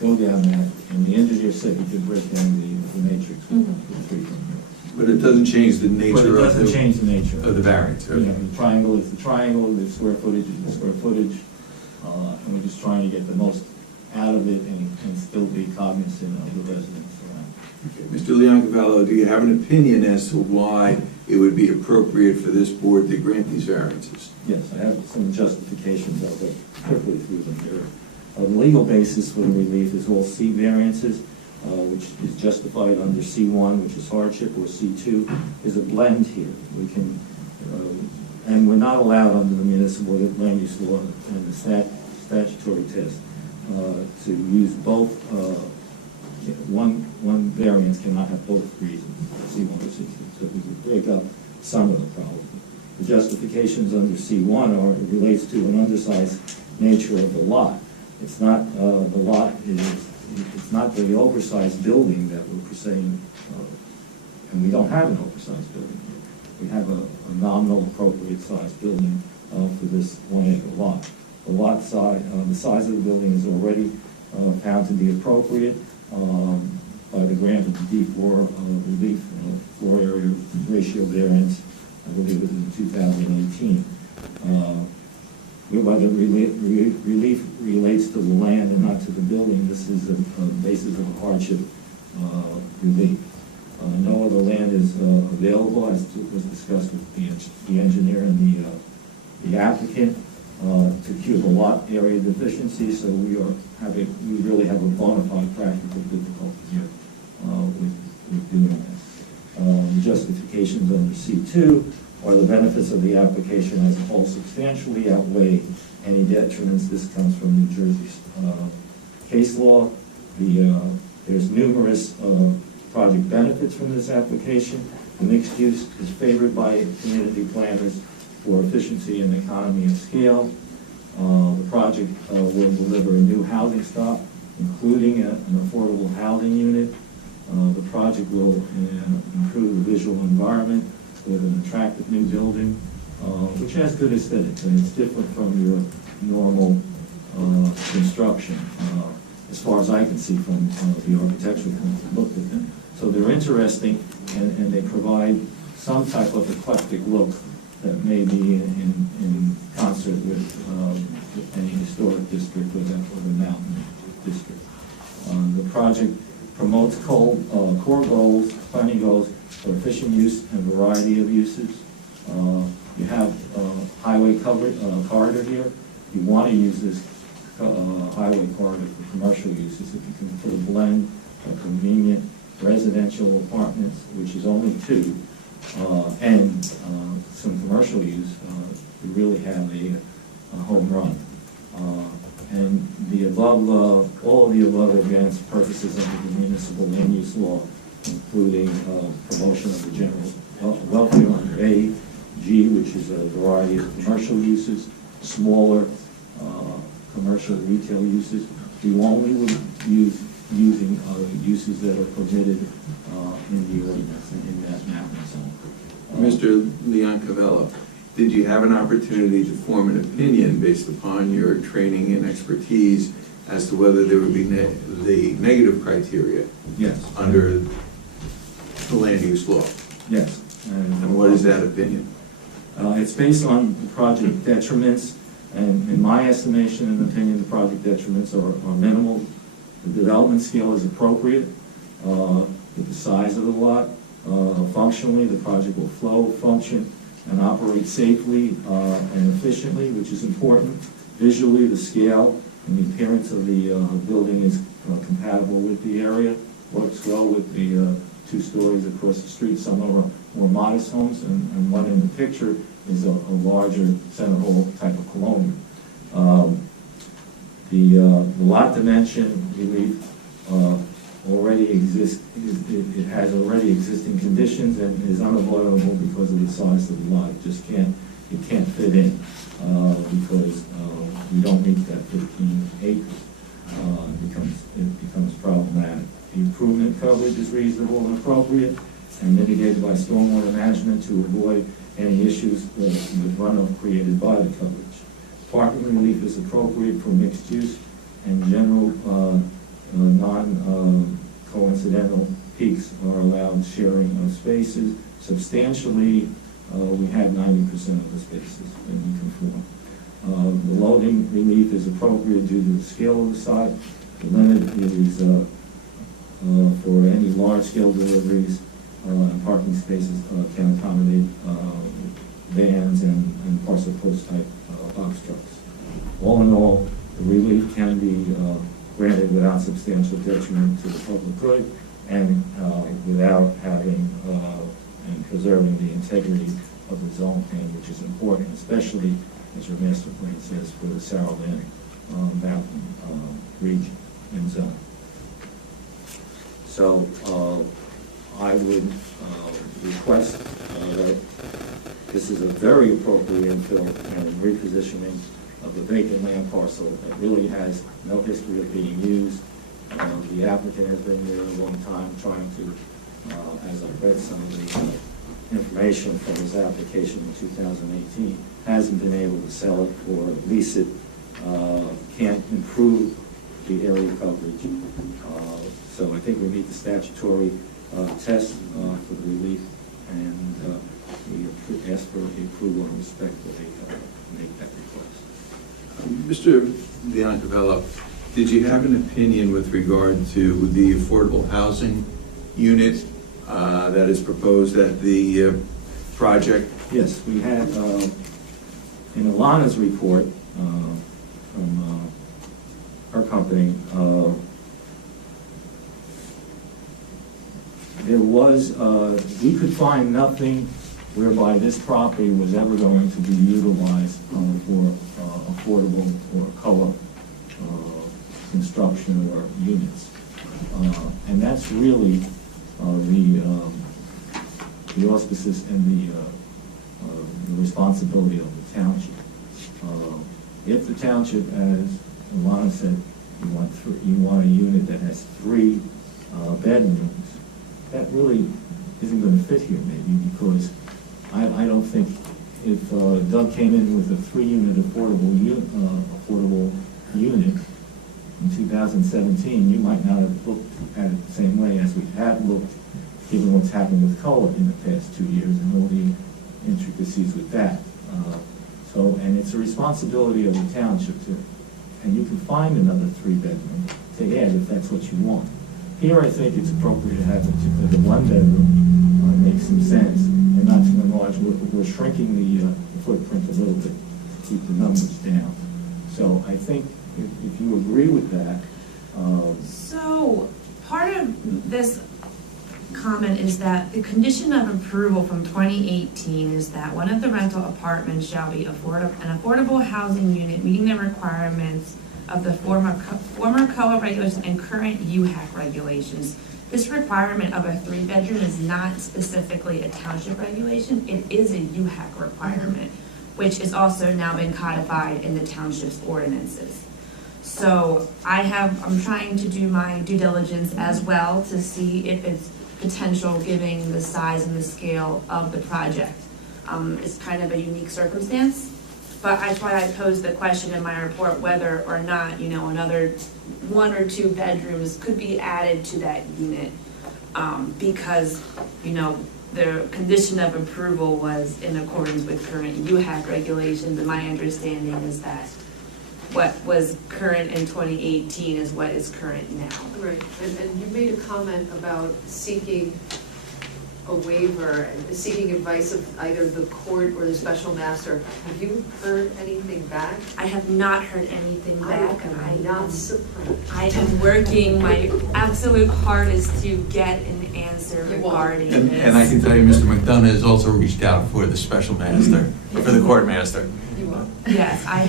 go down that, and the engineer said he could break down the matrix with 3 front yards. But it doesn't change the nature But it of doesn't change the nature of the variance. You know, the triangle is the triangle, the square footage is the square footage, and we're just trying to get the most out of it and still be cognizant of the residents around. Okay. Mr. Leoncavallo, do you have an opinion as to why it would be appropriate for this board to grant these variances? Yes, I have some justifications. I'll go quickly through them here. The legal basis for the relief is all C variances, which is justified under C1, which is hardship, or C2 is a blend here. We can, and we're not allowed under the municipal land use law and the statutory test to use both. One variance cannot have both reasons, C1 or C2. So we would break up some of the problem. The justifications under C1 are, it relates to an undersized nature of the lot. It's not the lot is. It's not the oversized building that we're saying, and we don't have an oversized building here. We have a nominal appropriate sized building for this 1 acre lot. The lot size, the size of the building is already found to be appropriate by the grant of the D4 relief floor area ratio variance. I believe it was in 2018. Whereby the relief relates to the land and not to the building. This is the basis of a hardship relief. No other land is available, as was discussed with the engineer and the applicant, to cure the lot area deficiency. So we really have a bona fide practical difficulty here with doing this. The justifications under C2 or the benefits of the application as a whole substantially outweigh any detriments. This comes from New Jersey's case law. There's numerous project benefits from this application. The mixed use is favored by community planners for efficiency and economy of scale. The project will deliver a new housing stock, including an affordable housing unit. The project will improve the visual environment with an attractive new building, which has good aesthetics, and it's different from your normal construction, as far as I can see from the architectural plans that looked at them. So they're interesting, and they provide some type of eclectic look that may be in concert with any historic district or the mountain district. The project promotes core goals, planning goals, for efficient use and variety of uses. You have highway corridor here. You want to use this highway corridor for commercial uses. If you can put a blend of convenient residential apartments, which is only 2, and some commercial use, you really have a home run. And the above, all of the above advanced purposes under the municipal land use law, including promotion of the general welfare under A, G, which is a variety of commercial uses, smaller commercial retail uses. We only would use using uses that are permitted in the ordinance and in that mapping zone. Mr. Leoncavallo, did you have an opportunity to form an opinion based upon your training and expertise as to whether there would be the negative criteria? Yes. Under the land use law? Yes. And what is that opinion? It's based on the project detriments, and in my estimation and opinion, the project detriments are minimal. The development scale is appropriate with the size of the lot. Functionally, the project will flow, function, and operate safely and efficiently, which is important. Visually, the scale and the appearance of the building is compatible with the area, works well with the 2 stories across the street. Some are more modest homes, and one in the picture is a larger center hall type of colonial. The lot dimension relief already exists. It has already existing conditions and is unavoidable because of the size of the lot. It can't fit in because we don't meet that 15 acres. It becomes problematic. The improvement coverage is reasonable and appropriate and mitigated by stormwater management to avoid any issues with runoff created by the coverage. Parking relief is appropriate for mixed use and general non-coincidental peaks are allowed sharing of spaces. Substantially, we have 90% of the spaces that we conform. The loading relief is appropriate due to the scale of the site. The limit is for any large-scale deliveries and parking spaces can accommodate vans and parcel post type box trucks. All in all, the relief can be granted without substantial detriment to the public good and without having and preserving the integrity of the zone plan, which is important, especially as your master plan says for the Sarah Land Mountain region and zone. So I would request that this is a very appropriate infill and repositioning of the vacant land parcel that really has no history of being used. The applicant has been there a long time trying to, as I read some of the information from his application in 2018, hasn't been able to sell it or lease it, can't improve the area coverage. So I think we meet the statutory test for the relief, and we ask for the approval and respectfully make that request. Mr. Biancavella, did you have an opinion with regard to the affordable housing unit that is proposed at the project? Yes, we had, in Alana's report from her company, there was, we could find nothing whereby this property was ever going to be utilized for affordable or co-op construction or units. And that's really the auspices and the responsibility of the township. If the township, as Alana said, you want a unit that has 3 bedrooms, that really isn't going to fit here maybe, because I don't think if Doug came in with a 3-unit affordable unit in 2017, you might not have looked at it the same way as we have looked, given what's happened with COLA in the past 2 years and all the intricacies with that. And it's a responsibility of the township to, and you can find another 3-bedroom to add if that's what you want. Here, I think it's appropriate to have the 1-bedroom makes some sense, and not to enlarge. We're shrinking the footprint a little bit to keep the numbers down. So I think if you agree with that. So part of this comment is that the condition of approval from 2018 is that one of the rental apartments shall be an affordable housing unit meeting the requirements of the former COA regulations and current UHAC regulations. This requirement of a 3-bedroom is not specifically a township regulation. It is a UHAC requirement, which has also now been codified in the township's ordinances. So I'm trying to do my due diligence as well to see if it's potential given the size and the scale of the project. It's kind of a unique circumstance. But that's why I posed the question in my report whether or not, another 1 or 2 bedrooms could be added to that unit. Because, the condition of approval was in accordance with current UHAC regulations, and my understanding is that what was current in 2018 is what is current now. Right, and you made a comment about seeking a waiver, and seeking advice of either the court or the special master. Have you heard anything back? I have not heard anything back. I'm not surprised. I am working my absolute hardest to get an answer regarding this. And I can tell you, Mr. McDonough has also reached out for the special master, for the court master. Yes, I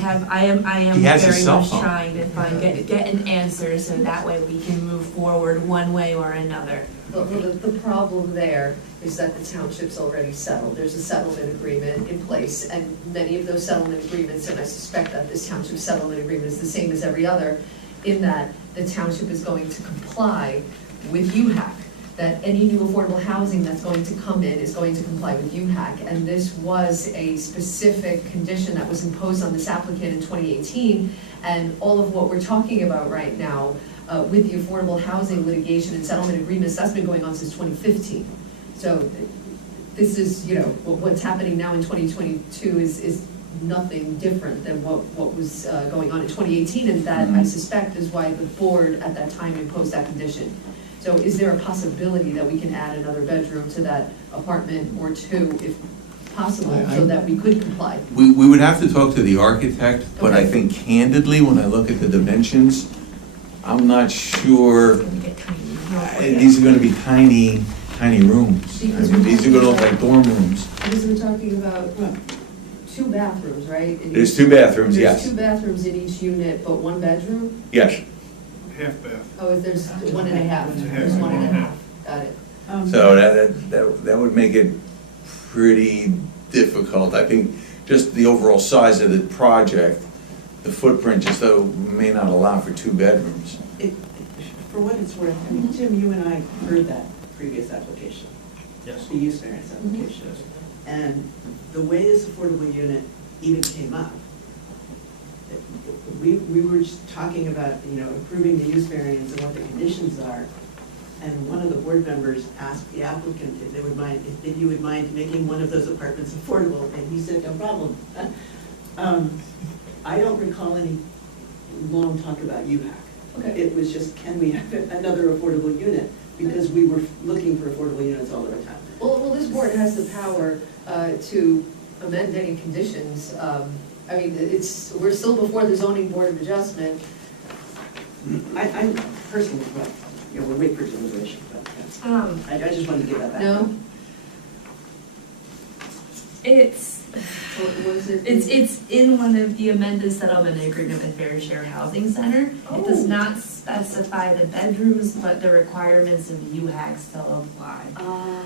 am He has his very cell much phone. trying to get an answer so that way we can move forward one way or another. Well, the problem there is that the township's already settled. There's a settlement agreement in place, and many of those settlement agreements, and I suspect that this township settlement agreement is the same as every other, in that the township is going to comply with UHAC, that any new affordable housing that's going to come in is going to comply with UHAC. And this was a specific condition that was imposed on this applicant in 2018, and all of what we're talking about right now with the affordable housing litigation and settlement agreements, that's been going on since 2015. So this is, you know, what's happening now in 2022 is nothing different than what was going on in 2018, and that I suspect is why the board at that time imposed that condition. So is there a possibility that we can add another bedroom to that apartment or two if possible, so that we could comply? We would have to talk to the architect, but I Okay. think candidly, when I look at the dimensions, I'm not sure, these are gonna be tiny, tiny rooms. I mean, these are gonna look like dorm rooms. Because we're talking about two bathrooms, right? In There's each- two bathrooms, yes. There's two bathrooms in each unit, but one bedroom? Yes. Half bath. Oh, there's one and a half, there's one and a half, got it. So that would make it pretty difficult. I think just the overall size of the project, the footprint just though may not allow for two bedrooms. For what it's worth, I mean, Tim, you and I heard that previous application. Yes. The use variance application. And the way this affordable unit even came up, we were just talking about, you know, approving the use variance and what the conditions are. And one of the board members asked the applicant if they would mind, if you would mind making one of those apartments affordable, and he said, no problem. I don't recall any long talk about UHAC. Okay. It was just, can we have another affordable unit? Because we were looking for affordable units all the time. Well, this board has the power to amend any conditions. I mean, we're still before the zoning board of adjustment. I'm personally, well, you know, we'll wait for deliberation, but I just wanted to give that back. No? It's in one of the amended settlement agreement with Fair Share Housing Center. It does not specify the bedrooms, but the requirements of UHAC still apply.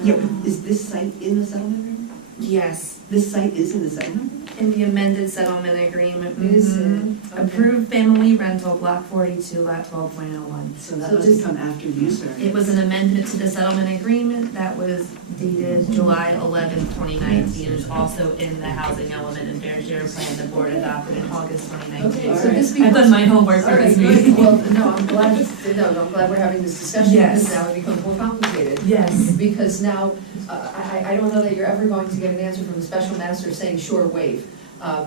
Yeah, but is this site in the settlement agreement? Yes. This site is in the settlement agreement? In the amended settlement agreement. Is it? Okay. Approved family rental, block 42, lot 12.01. So that must come after the use variance. It was an amendment to the settlement agreement that was dated July 11, 2019. It's also in the housing element and fair share plan the board adopted in August 2019. Okay, so this I've done my homework for All right, this good. meeting. Well, no, I'm glad we're having this discussion, Yes. because now it becomes more complicated. Yes. Because now, I don't know that you're ever going to get an answer from the special master saying, sure, waive,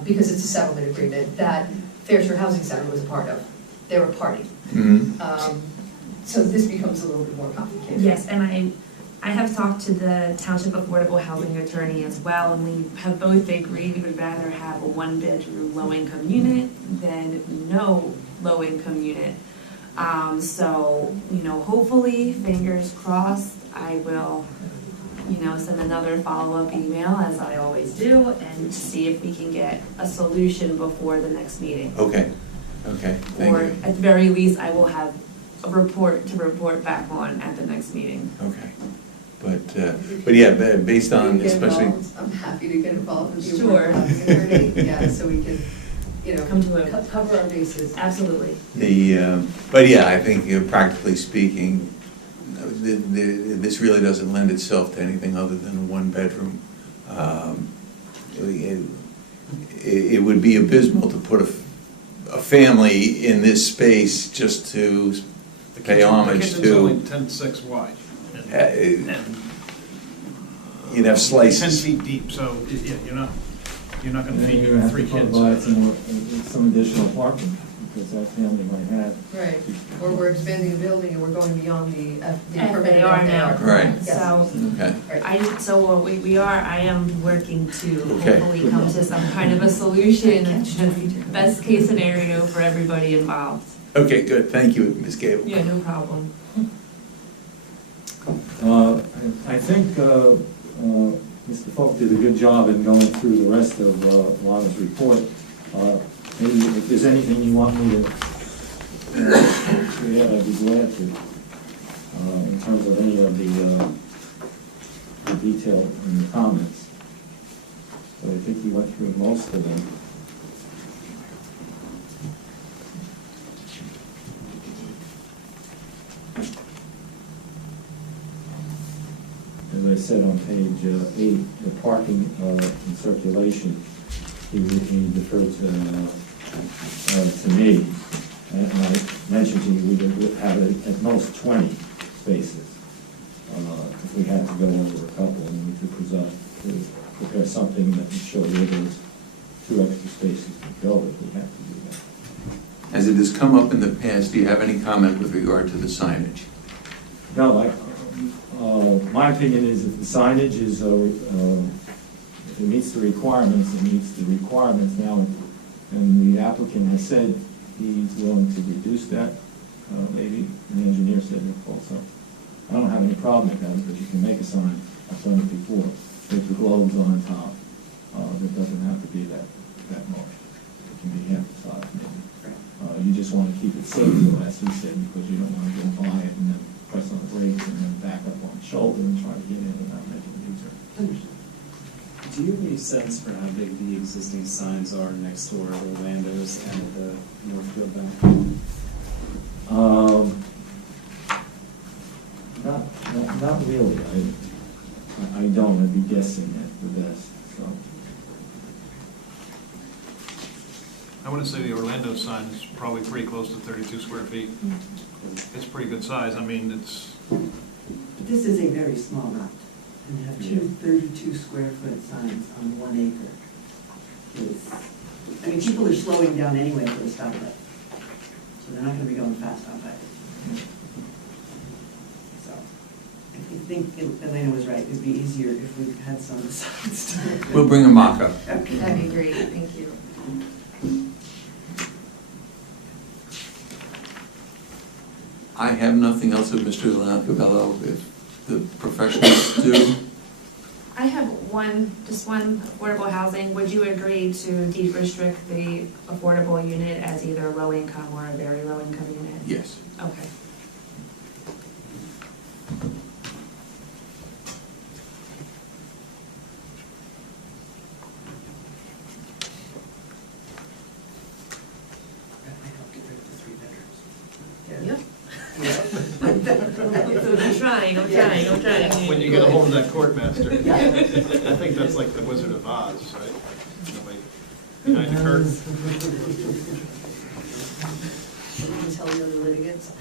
because it's a settlement agreement that Fair Share Housing Center was a part of. They were a party. So this becomes a little bit more complicated. Yes, and I have talked to the Township Affordable Housing Attorney as well, and we have both agreed we would rather have a one-bedroom low-income unit than no low-income unit. So, you know, hopefully, fingers crossed, I will, you know, send another follow-up email, as I always do, and see if we can get a solution before the next meeting. Okay, thank Or you. at the very least, I will have a report to report back on at the next meeting. Okay. But yeah, based on Get especially, involved. I'm happy to get involved with you. Sure. Attorney, yeah, so we can, you know, Come to a- cover our bases. Absolutely. but yeah, I think practically speaking, this really doesn't lend itself to anything other than a one-bedroom. It would be abysmal to put a family in this space just to pay homage The kitchen's only to. 10.6 wide. you'd have 10 slices. feet deep, so, yeah, you're not gonna And then feed you have 3 to kids. provide some additional parking, because that family might have. Right, or we're expanding the building and we're going beyond the They permitted are now. FAR. Right. Yes. So, Okay. so what I am working to Okay. hopefully come to some kind of a solution, that's best case scenario for everybody involved. Okay, good, thank you, Ms. Gable. Yeah, no problem. I think Mr. Falk did a good job in going through the rest of Lana's report. Maybe if there's anything you want me to add, I'd be glad to, in terms of any of the detail in the comments. But I think we went through most of them. As I said on page 8, the parking and circulation, he deferred to me. And I mentioned to you we would have at most 20 spaces. If we had to go over a couple, and we could prepare something that would show where those 2 extra spaces could go if we had to do that. As it has come up in the past, do you have any comment with regard to the signage? No, my opinion is if the signage is, if it meets the requirements, it meets the requirements now, and the applicant has said he's willing to reduce that, maybe, and the engineer said it also. I don't have any problem with that, because you can make a sign, I've done it before, with the globes on top. It doesn't have to be that large. It can be half the size, maybe. You just want to keep it safe, as he said, because you don't want to go by it and then press on the brakes and then back up on the shoulder and try to get in without making a U-turn. Do you have any sense for how big the existing signs are next door at Orlando's and at the Northfield Bank? Not really. I don't. I'd be guessing at the best. So. I want to say the Orlando sign is probably pretty close to 32 square feet. It's pretty good size. I mean, it's, This is a very small lot, and you have two 32 square foot signs on 1 acre. I mean, people are slowing down anyway for the stoplight, so they're not gonna be going fast on that. So, I think Elena was right, it'd be easier if we had some of the signs. We'll bring a mock-up. Okay. That'd be great, thank you. I have nothing else of Mr. Lancavello, if the professionals do. I have just one affordable housing. Would you agree to deed restrict the affordable unit as either a low income or a very low income unit? Yes. Okay. Yep. I'm trying. when you get a hold of that court master, I think that's like the Wizard of Oz, right? Nobody behind the curtain. Someone tell the other litigants.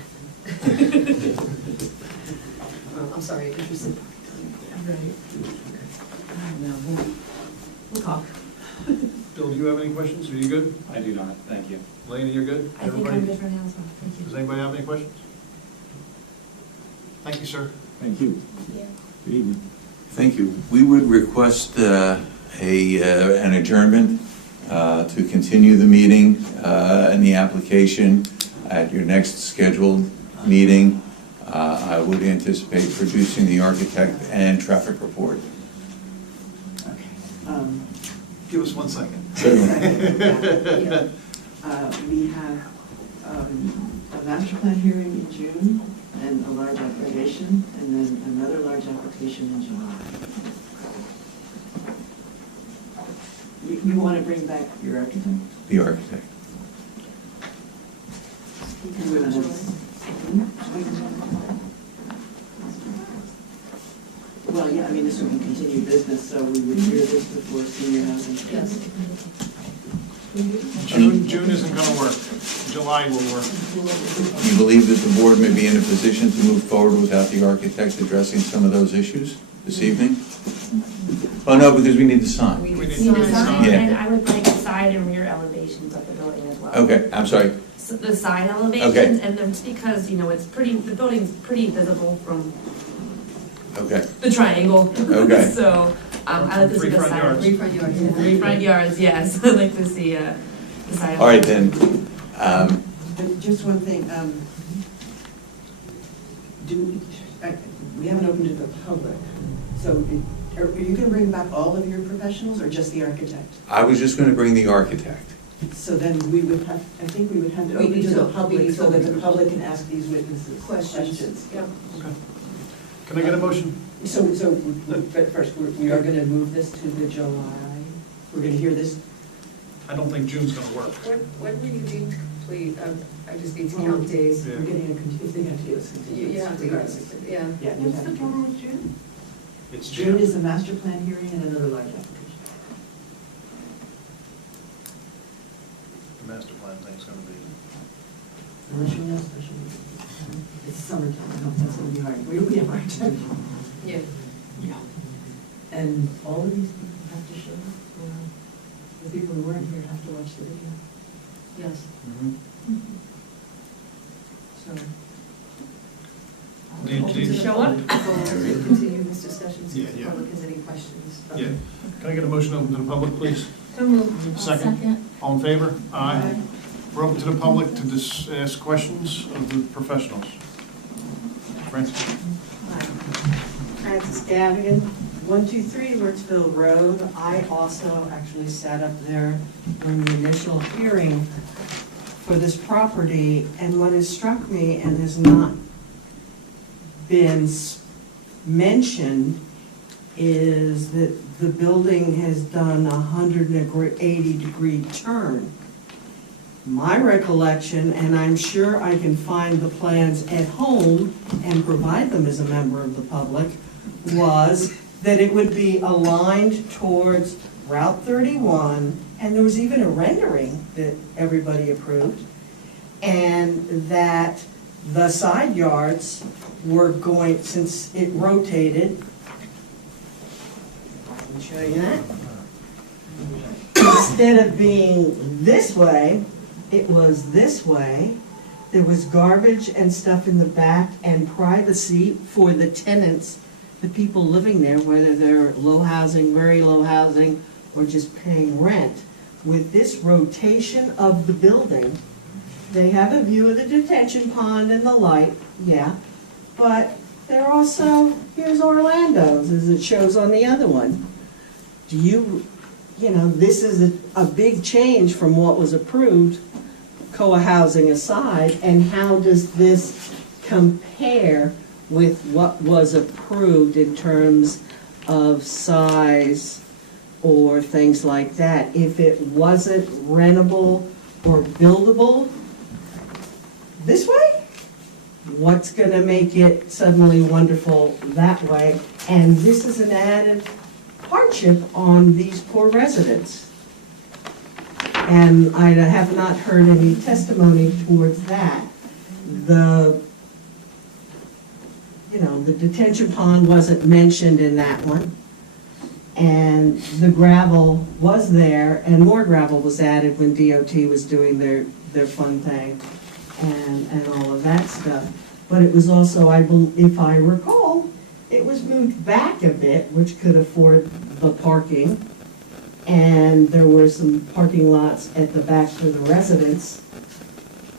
I'm sorry, interested. We'll talk. Bill, do you have any questions? Are you good? I do not, thank you. Lana, you're good? I think I'm good for now as well, thank you. Does anybody have any questions? Thank you, sir. Thank you. Good evening. Thank you. We would request an adjournment to continue the meeting and the application at your next scheduled meeting. I would anticipate producing the architect and traffic report. Give us 1 second. We have a master plan hearing in June, and a large application, and then another large application in July. You want to bring back your architect? The architect. Well, yeah, I mean, this would be continued business, so we would hear this before senior housing. Yes. June isn't gonna work. July will work. Do you believe that the board may be in a position to move forward without the architect addressing some of those issues this evening? Oh, no, because we need to sign. We need See the to sign, Yeah. and I would like side and rear elevations of the building as well. Okay, I'm sorry. So the side elevations, and then because, you know, it's pretty, the building's pretty visible from Okay. the triangle. Okay. So, I like to see Three the front side. yards. Three front yards. Three front yards, yes, I'd like to see, the side. All right, then. Just one thing, we haven't opened it to the public, so are you gonna bring back all of your professionals or just the architect? I was just going to bring the architect. So then we would have, I think we would have to We open need to to- the we public need so to- that the public can ask these witnesses questions. Yeah. Can I get a motion? But first, we are gonna move this to the July, we're gonna hear this. I don't think June's gonna work. When will you deem complete? I just need to count days. We're getting a, if they have to give us You have to give us, yeah. Yeah. you have to give us. June? It's June is the master plan hearing and another large application. The master plan thing's gonna be. Unless you know special meeting. It's summertime, no, that's gonna be hard. We have hard time. Yeah. Yeah. And all of these people have to show up, or the people who weren't here have to watch the video. Yes. So. Do you- Show up. Continue this discussion, see if the Yeah, yeah. public has any questions. Yeah. Can I get a motion open to the public, please? So moved. Second. All in favor? Aye. We're open to the public to ask questions of the professionals. Francis? Francis Gavigan, 123 Wirtsville Road. I also actually sat up there during the initial hearing for this property, and what has struck me and has not been mentioned is that the building has done a 180-degree turn. My recollection, and I'm sure I can find the plans at home and provide them as a member of the public, was that it would be aligned towards Route 31, and there was even a rendering that everybody approved, and that the side yards were going, since it rotated, let me show you that. Instead of being this way, it was this way. There was garbage and stuff in the back and privacy for the tenants, the people living there, whether they're low housing, very low housing, or just paying rent. With this rotation of the building, they have a view of the detention pond and the light, yeah, but they're also, here's Orlando's, as it shows on the other one. Do you know, this is a big change from what was approved, COA housing aside, and how does this compare with what was approved in terms of size or things like that? If it wasn't rentable or buildable this way, what's gonna make it suddenly wonderful that way? And this is an added hardship on these poor residents. And I have not heard any testimony towards that. The detention pond wasn't mentioned in that one. And the gravel was there, and more gravel was added when DOT was doing their fun thing and all of that stuff. But it was also, if I recall, it was moved back a bit, which could afford the parking. And there were some parking lots at the back for the residents.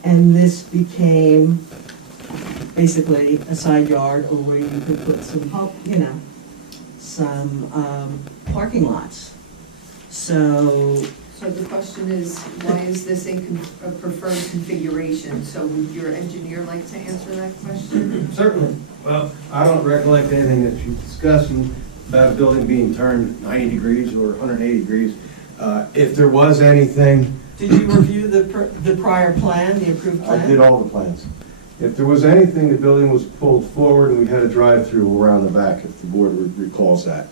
And this became basically a side yard, or where you could put some parking lots. So the question is, why is this a preferred configuration? So would your engineer like to answer that question? Certainly. Well, I don't recollect anything that you discussed about a building being turned 90 degrees or 180 degrees. If there was anything... Did you review the prior plan, the approved plan? I did all the plans. If there was anything, the building was pulled forward and we had a drive-through around the back, if the board recalls that.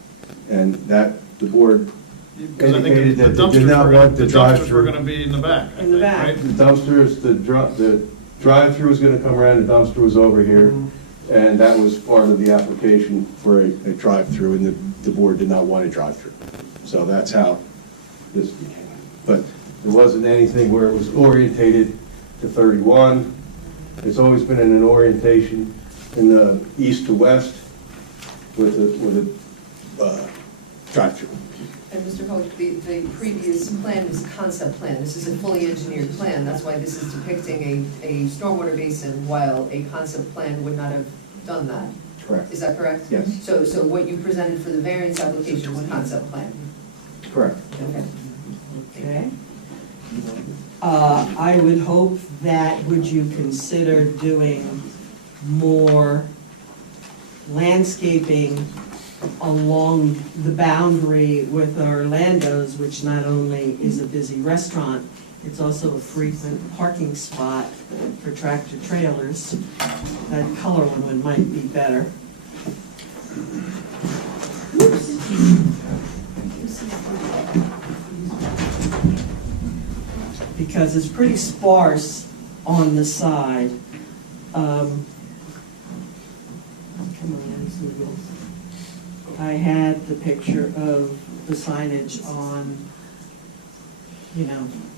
And that, the board Because I think indicated the that they dumpsters did not were want the the dumpsters were drive-through. gonna be in the back. I In the think, back. right? The dumpsters, the drive-through was gonna come around, the dumpster was over here, and that was part of the application for a drive-through, and the board did not want a drive-through. So that's how this became. But there wasn't anything where it was orientated to 31. It's always been in an orientation in the east to west with a drive-through. And Mr. Holt, the previous plan is a concept plan. This is a fully engineered plan. That's why this is depicting a stormwater basin, while a concept plan would not have done that. Correct. Is that correct? Yes. So what you presented for the variance application was a concept plan? Correct. Okay. Okay. I would hope that, would you consider doing more landscaping along the boundary with Orlando's, which not only is a busy restaurant, it's also a frequent parking spot for tractor trailers. That color one might be better. Because it's pretty sparse on the side. Come on, Google. I had the picture of the signage on,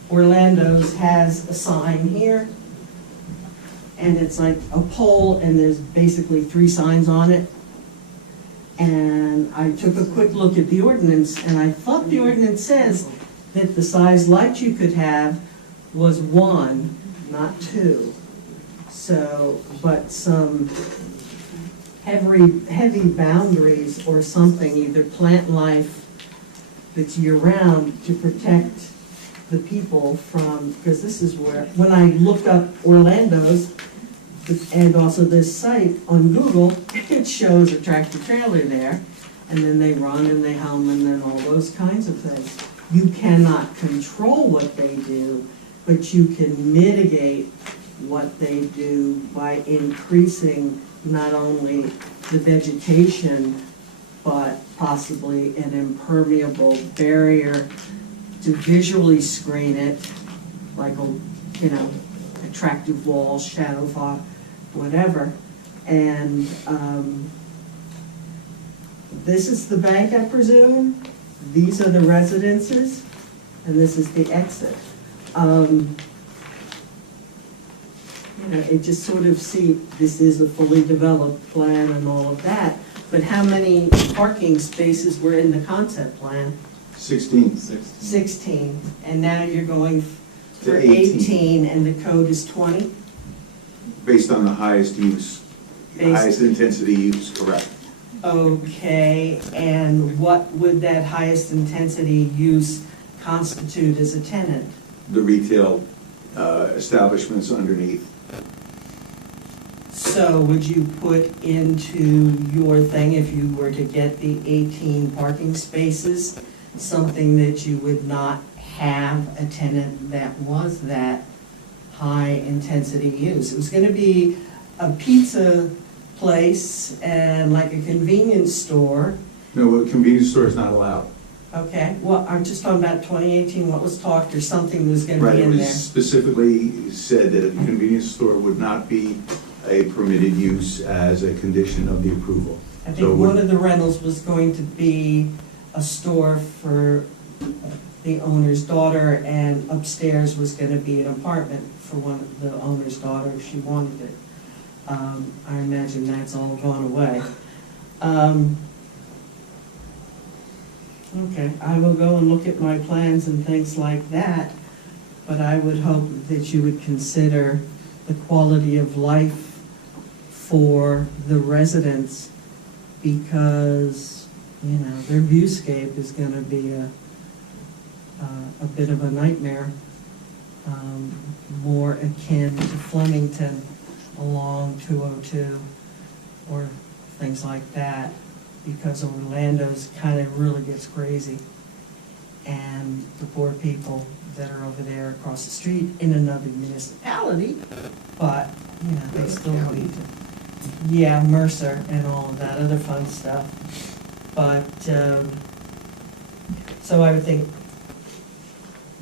Orlando's has a sign here, and it's like a pole, and there's basically 3 signs on it. And I took a quick look at the ordinance, and I thought the ordinance says that the size light you could have was 1, not 2. So, but some heavy boundaries or something, either plant life that's year-round to protect the people from, because this is where, when I looked up Orlando's, and also this site on Google, it shows a tractor trailer there, and then they run and they hum and then all those kinds of things. You cannot control what they do, but you can mitigate what they do by increasing not only the vegetation, but possibly an impermeable barrier to visually screen it, like a, attractive wall, shadow fog, whatever. And this is the bank, I presume. These are the residences, and this is the exit. It just sort of this is a fully developed plan and all of that, but how many parking spaces were in the concept plan? 16. 16, and now you're going for To 18. 18, and the code is 20? Based on the highest use, highest intensity use, correct. Okay, and what would that highest intensity use constitute as a tenant? The retail establishments underneath. So would you put into your thing, if you were to get the 18 parking spaces, something that you would not have a tenant that was that high intensity use? It was going to be a pizza place and like a convenience store. No, a convenience store is not allowed. Okay, well, I'm just talking about 2018, what was talked, or something was going to Right, be it in was there. specifically said that a convenience store would not be a permitted use as a condition of the approval. I So think one of the rentals was going to be a store for the owner's daughter, and upstairs was going to be an apartment for one of the owner's daughter if she wanted it. I imagine that's all gone away. Okay, I will go and look at my plans and things like that, but I would hope that you would consider the quality of life for the residents, because, their viewscape is going to be a bit of a nightmare, more akin to Flemington along 202 or things like that, because Orlando's kind of really gets crazy. And the poor people that are over there across the street in another municipality, but, they still need to. Yeah, Mercer and all of that other fun stuff. But So I would think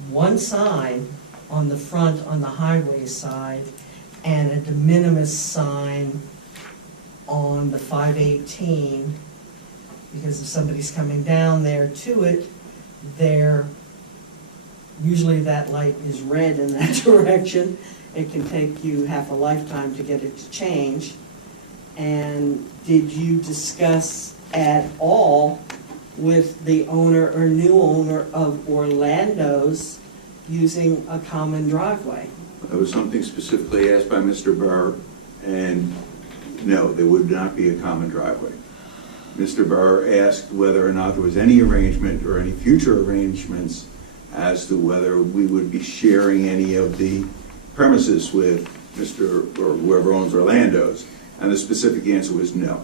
one sign on the front on the highway side and a de minimis sign on the 518, because if somebody's coming down there to it, usually that light is red in that direction. It can take you half a lifetime to get it to change. And did you discuss at all with the owner or new owner of Orlando's using a common driveway? That was something specifically asked by Mr. Burr, and no, there would not be a common driveway. Mr. Burr asked whether or not there was any arrangement or any future arrangements as to whether we would be sharing any of the premises with Mr. or whoever owns Orlando's, and the specific answer was no.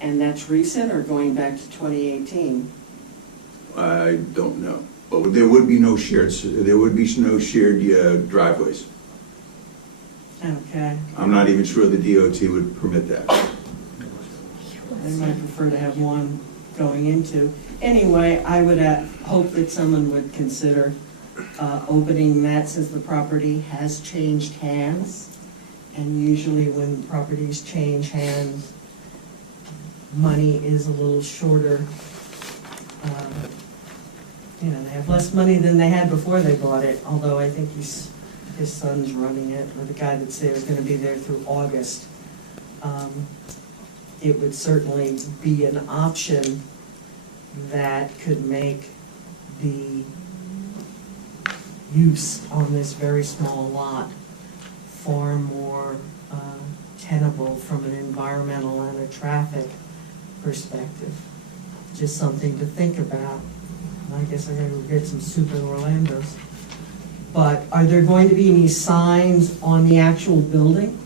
And that's recent or going back to 2018? I don't know, but there would be no shared driveways. Okay. I'm not even sure the DOT would permit that. I might prefer to have one going into. Anyway, I would hope that someone would consider opening that, since the property has changed hands. And usually when properties change hands, money is a little shorter. They have less money than they had before they bought it, although I think his son's running it, or the guy that said was gonna be there through August. It would certainly be an option that could make the use on this very small lot far more tenable from an environmental and a traffic perspective. Just something to think about. I guess I'm gonna go get some soup in Orlando's. But are there going to be any signs on the actual building?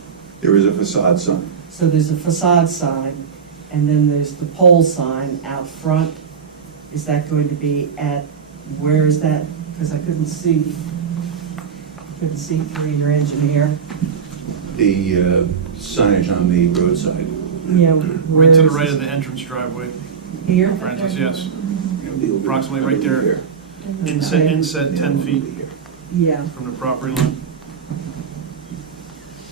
There is a facade sign. So there's a facade sign, and then there's the pole sign out front. Is that going to be where is that? Because I couldn't see through your engineer. The signage on the roadside. Yeah. Right to the right of the entrance driveway. Here? Francis, yes. Approximately right there. Inset 10 feet Yeah. from the property line.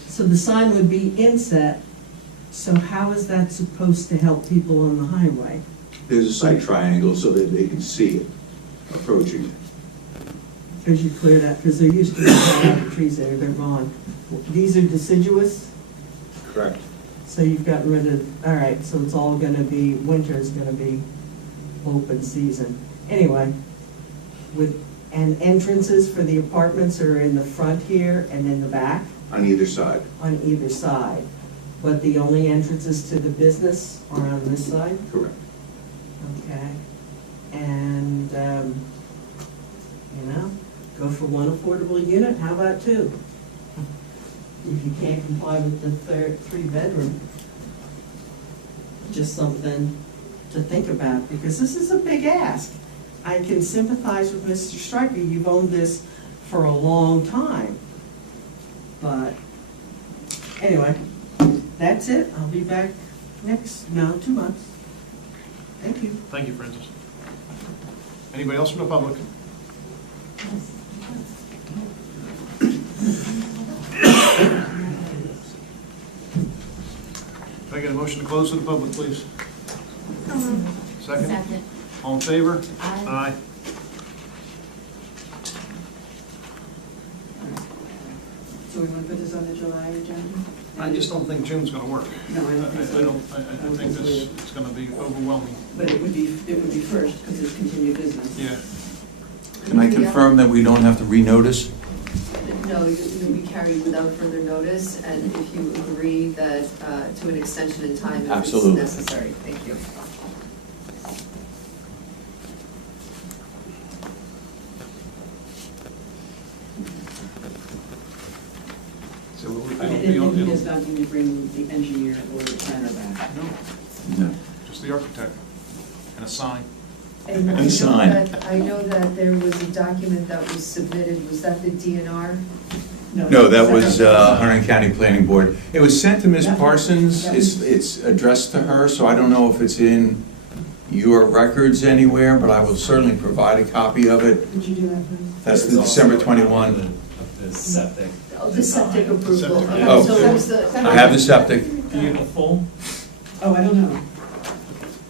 So the sign would be inset, so how is that supposed to help people on the highway? There's a sight triangle so that they can see it approaching. Because you cleared out, because there used to be a lot of trees there, they're gone. These are deciduous, Correct. so you've gotten rid of, all right, so it's all gonna be, winter is gonna be open season. Anyway, and entrances for the apartments are in the front here and in the back? On either side. On either side. But the only entrances to the business are on this side? Correct. Okay. And, go for one affordable unit, how about two? If you can't comply with the 3-bedroom. Just something to think about, because this is a big ask. I can sympathize with Mr. Stryker, you've owned this for a long time. But, anyway, that's it, I'll be back 2 months. Thank you. Thank you, Francis. Anybody else from the public? Can I get a motion to close to the public, please? Second? All in favor? Aye. So we want to put this on the July agenda? I just don't think June's gonna work. No, I don't think so. I think this is gonna be overwhelming. But it would be first, because it's continued business. Yeah. Can I confirm that we don't have to renotice? No, you'll be carried without further notice, and if you agree that, to an extension in time if it's Absolutely. necessary. Thank you. So it'll And be on, he does not need to bring the engineer or the planner back. No. just the architect and a sign. And And sign. I know that there was a document that was submitted, was that the DNR? No, that was Hunter County Planning Board. It was sent to Ms. Parsons, it's addressed to her, so I don't know if it's in your records anywhere, but I will certainly provide a copy of it. Did you do that for me? That's the December 21. The septic. Oh, the septic approval. Septic, Okay, yeah. Oh. so that's the. I have the septic. Do you have a full? Oh, I don't know.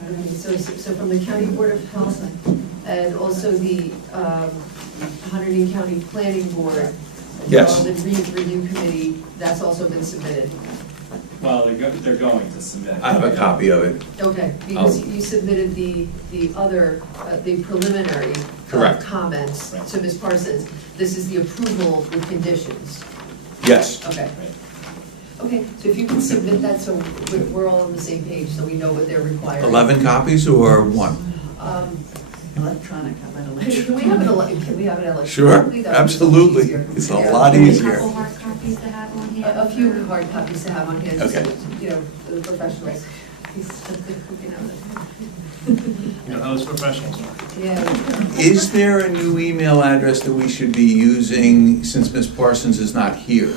Okay, so from the County Board of Health and also the Hunterdon County Planning Board. Yes. The review committee, that's also been submitted. Well, they're going to submit. I have a copy of it. Okay, because you submitted the other, the preliminary Correct. comments to Ms. Parsons. This is the approval with conditions. Yes. Okay. Okay, so if you can submit that so we're all on the same page, so we know what they're requiring. 11 copies or one? Electronic, how about Can we have it electronically? Sure, That would be absolutely. easier. It's a Yeah. lot A easier. couple hard copies to have on hand. A few hard copies to have on hand, just, Okay. you know, for the professionals. You You know how those professionals are. Yeah. Is there a new email address that we should be using since Ms. Parsons is not here?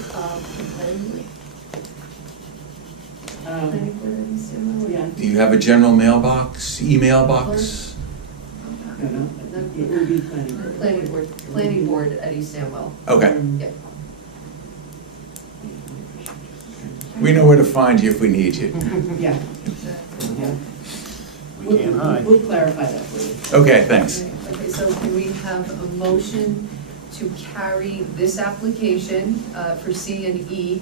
Yeah. Do you have a general mailbox, email box? No, no, it would be planning board. Planning board at East Samwell. Okay. Yeah. We know where to find you if we need you. Yeah. We can't hide. We'll clarify that for you. Okay, thanks. Okay, so can we have a motion to carry this application for C and E?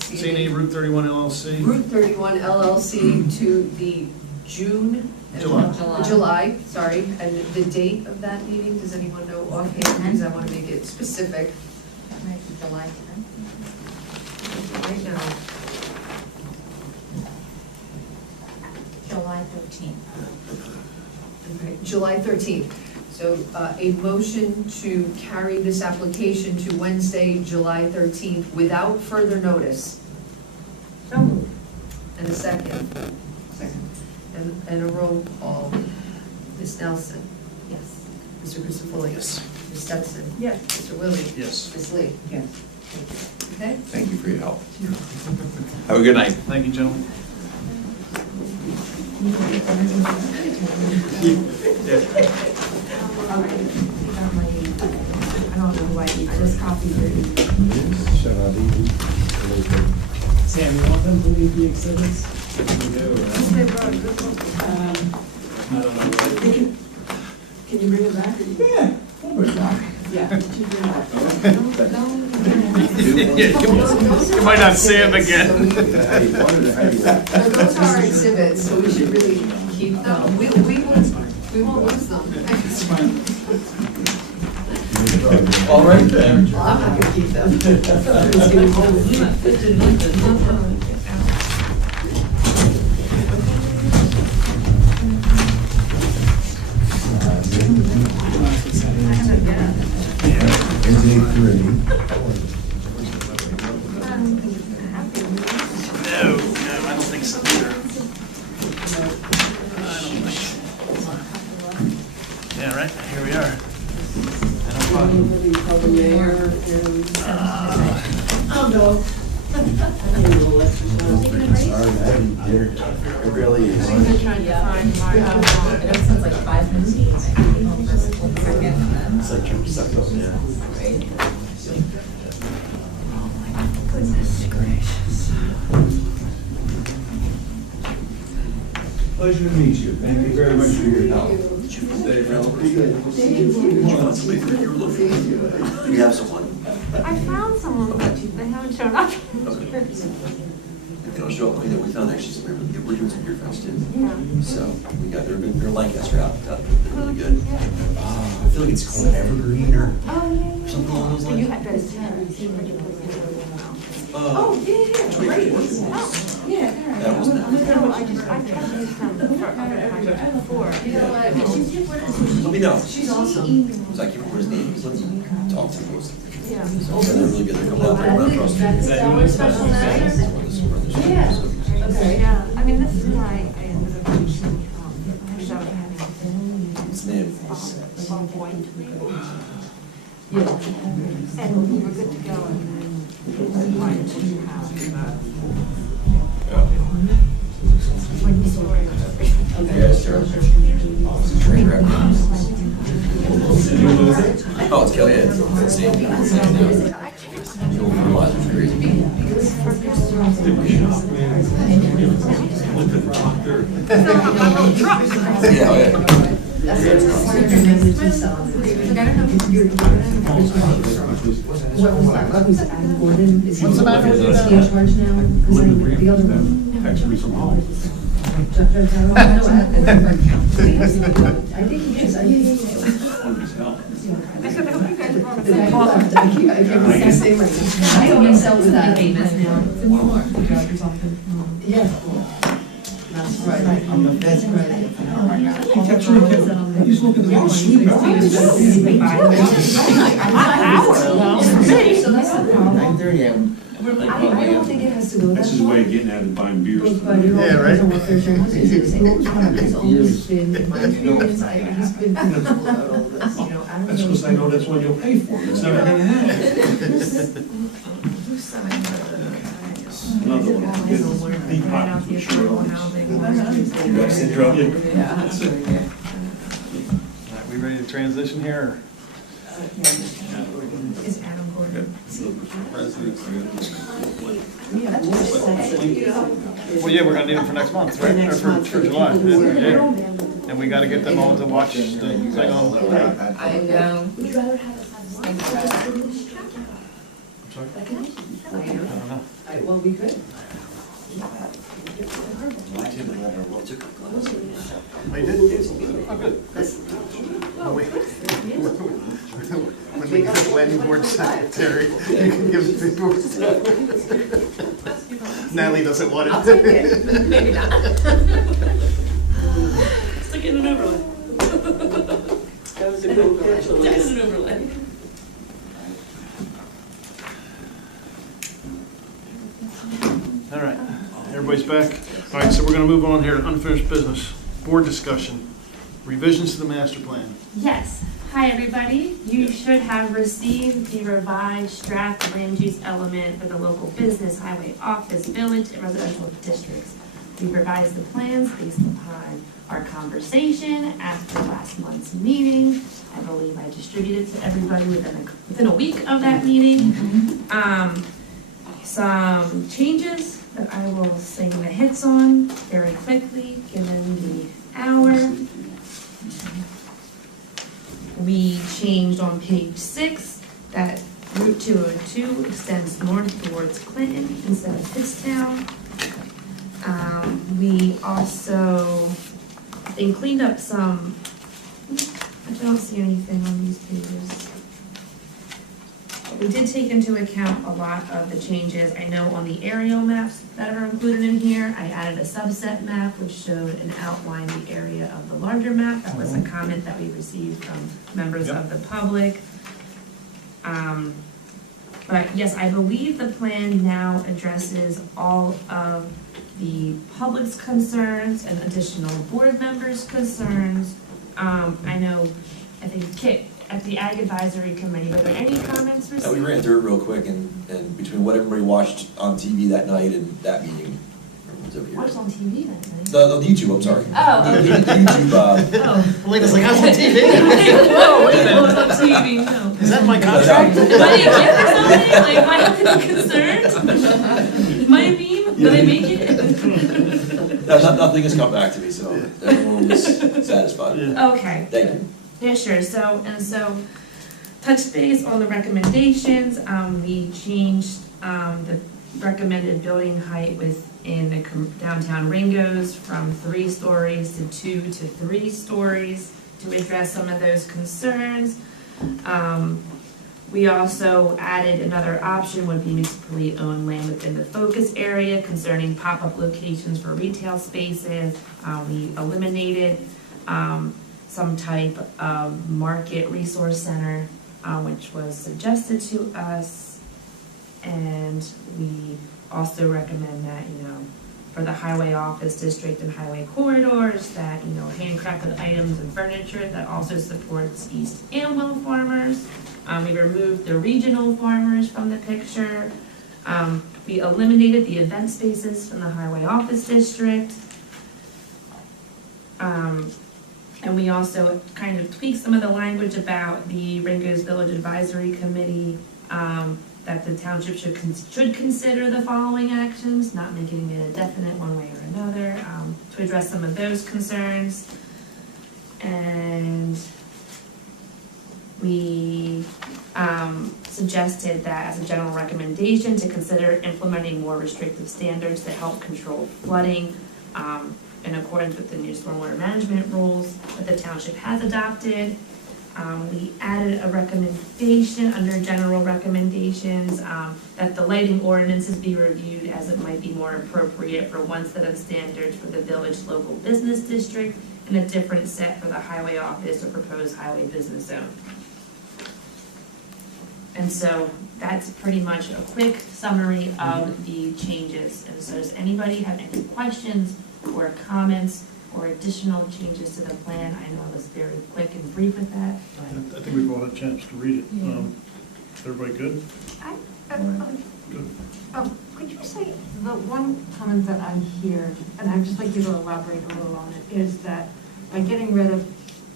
C&E Route 31 LLC. Route 31 LLC to the June? July, sorry, and the date of that meeting, does anyone know offhand, because I want to make it specific. That might be July 10th. Right now, July 13th. okay, July 13th. So a motion to carry this application to Wednesday, July 13th, without further notice. So moved. And a second. Second. And a roll call. Ms. Nelson. Yes. Mr. Christopher. Yes. Ms. Stetson. Yes. Mr. Willie. Yes. Ms. Lee. Yes. Okay? Thank you for your help. Have a good night. Thank you, gentlemen. I don't know who I need, I just copied it. Sam, you want them to leave the exhibits? You do, right? They brought a good one. I don't know. Can you bring it back? Yeah. Yeah. Could you bring it back? You might not see him again. So those are our exhibits, so we should really keep them. We won't lose them. All right then. Well, I'm not gonna keep them. No, I don't think so either. Yeah, right, here we are. The mayor and. Oh, no. I need a little exercise. It really is. I'm trying to find my, it sounds like 5 minutes. It's like you're stuck up, yeah. Goodness gracious. Pleasure to meet you. Thank you very much for your help. Do you have someone? I found someone, but they haven't shown up. If you don't show up, we found actually some, we're doing some beer fest too. Yeah. So we got their Lancaster out, they're really good. I feel like it's called Evergreen or something along those lines. You had better see. Oh, yeah, great. Yeah. That wasn't it. No, I tried to use them for other projects before. You know what? Let me know. She's awesome. Because I can't remember his name, let's talk to him. Yeah. So they're really good, they're coming out, they're coming across. Is that our special manager? Yeah. Okay. Yeah, I mean, this is why I ended up using, ended up having His name. Bob White. Yeah. And we were good to go, and then it was quiet. When he started. Yeah, it's terrible. It's a train wreck. Oh, it's Kelly. It's insane. You don't realize it's crazy. Yeah, oh yeah. What's the matter with that? The other one. Text me from home. I think he is. I always sell with that. Yeah. That's right. That's right. He's looking at the wrong sleep. So that's the problem. 9:30. I don't think it has to go that far. That's his way of getting out and buying beers. Yeah, right. It's always been my experience, he's been comfortable about all this, you know, I don't know. That's because I know that's what you'll pay for. It's not hanging out. Who signed that? Another one. Deep pockets for sure. Syndrome. That's it. Are we ready to transition here? Or? Is Adam Gordon? Well, yeah, we're gonna need them for next month, right? Or for July. Yeah. And we gotta get them all to watch the thing on. I know. I'm sorry? I don't know. Well, we could. Oh, you did? Oh, good. When we get the planning board secretary, you can give people. Natalie doesn't want it. I'll take it. Maybe not. Stick in an overlay. That was a good catch. That was an overlay. All right, everybody's back. All right, so we're gonna move on here to unfinished business. Board discussion, revisions to the master plan. Yes. Hi, everybody. You should have received the revised draft land use element for the local business, highway office, village, and residential districts. We revised the plans based upon our conversation after last month's meeting. I believe I distributed to everybody within a week of that meeting. Some changes that I will sing the hits on very quickly, given the hour. We changed on page 6 that Route 202 extends north towards Clinton instead of Pittstown. We also, they cleaned up some, I don't see anything on these pages. We did take into account a lot of the changes. I know on the aerial maps that are included in here, I added a subset map which showed and outlined the area of the larger map. That was a comment that we received from members of the public. But yes, I believe the plan now addresses all of the public's concerns and additional board members' concerns. I know, I think Kit, at the Ag Advisory Committee, were there any comments received? Yeah, we ran through it real quick, and between what everybody watched on TV that night and that meeting, everyone's over here. Watched on TV that night? The YouTube, I'm sorry. Oh. The YouTube, Oh. Lena's like, I was on TV. Whoa, wait a minute. I was on TV, no. Is that my contract? Did I get or something? Like, am I concerned? My meme? Did I make it? Nothing has come back to me, so everyone was satisfied. Okay. Thank you. Yeah, sure. So touch base on the recommendations. We changed the recommended building height within the downtown Ringos from 3 stories to 2 to 3 stories to address some of those concerns. We also added another option would be municipally owned land within the focus area concerning pop-up locations for retail spaces. We eliminated some type of market resource center, which was suggested to us. And we also recommend that, for the highway office district and highway corridors, that, handcrafted items and furniture that also supports East Amwell farmers. We removed the regional farmers from the picture. We eliminated the event spaces from the highway office district. And we also kind of tweaked some of the language about the Ringo's Village Advisory Committee, that the township should consider the following actions, not making it a definite one way or another, to address some of those concerns. And we suggested that as a general recommendation to consider implementing more restrictive standards to help control flooding in accordance with the new stormwater management rules that the township has adopted. We added a recommendation under general recommendations that the lighting ordinances be reviewed as it might be more appropriate for one set of standards for the village local business district and a different set for the highway office or proposed highway business zone. And so that's pretty much a quick summary of the changes. And so does anybody have any questions or comments or additional changes to the plan? I know I was very quick and brief with that. I think we've all had a chance to read it. Yeah. Is everybody good? Good. Could you say, the one comment that I hear, and I'd just like you to elaborate a little on it, is that by getting rid of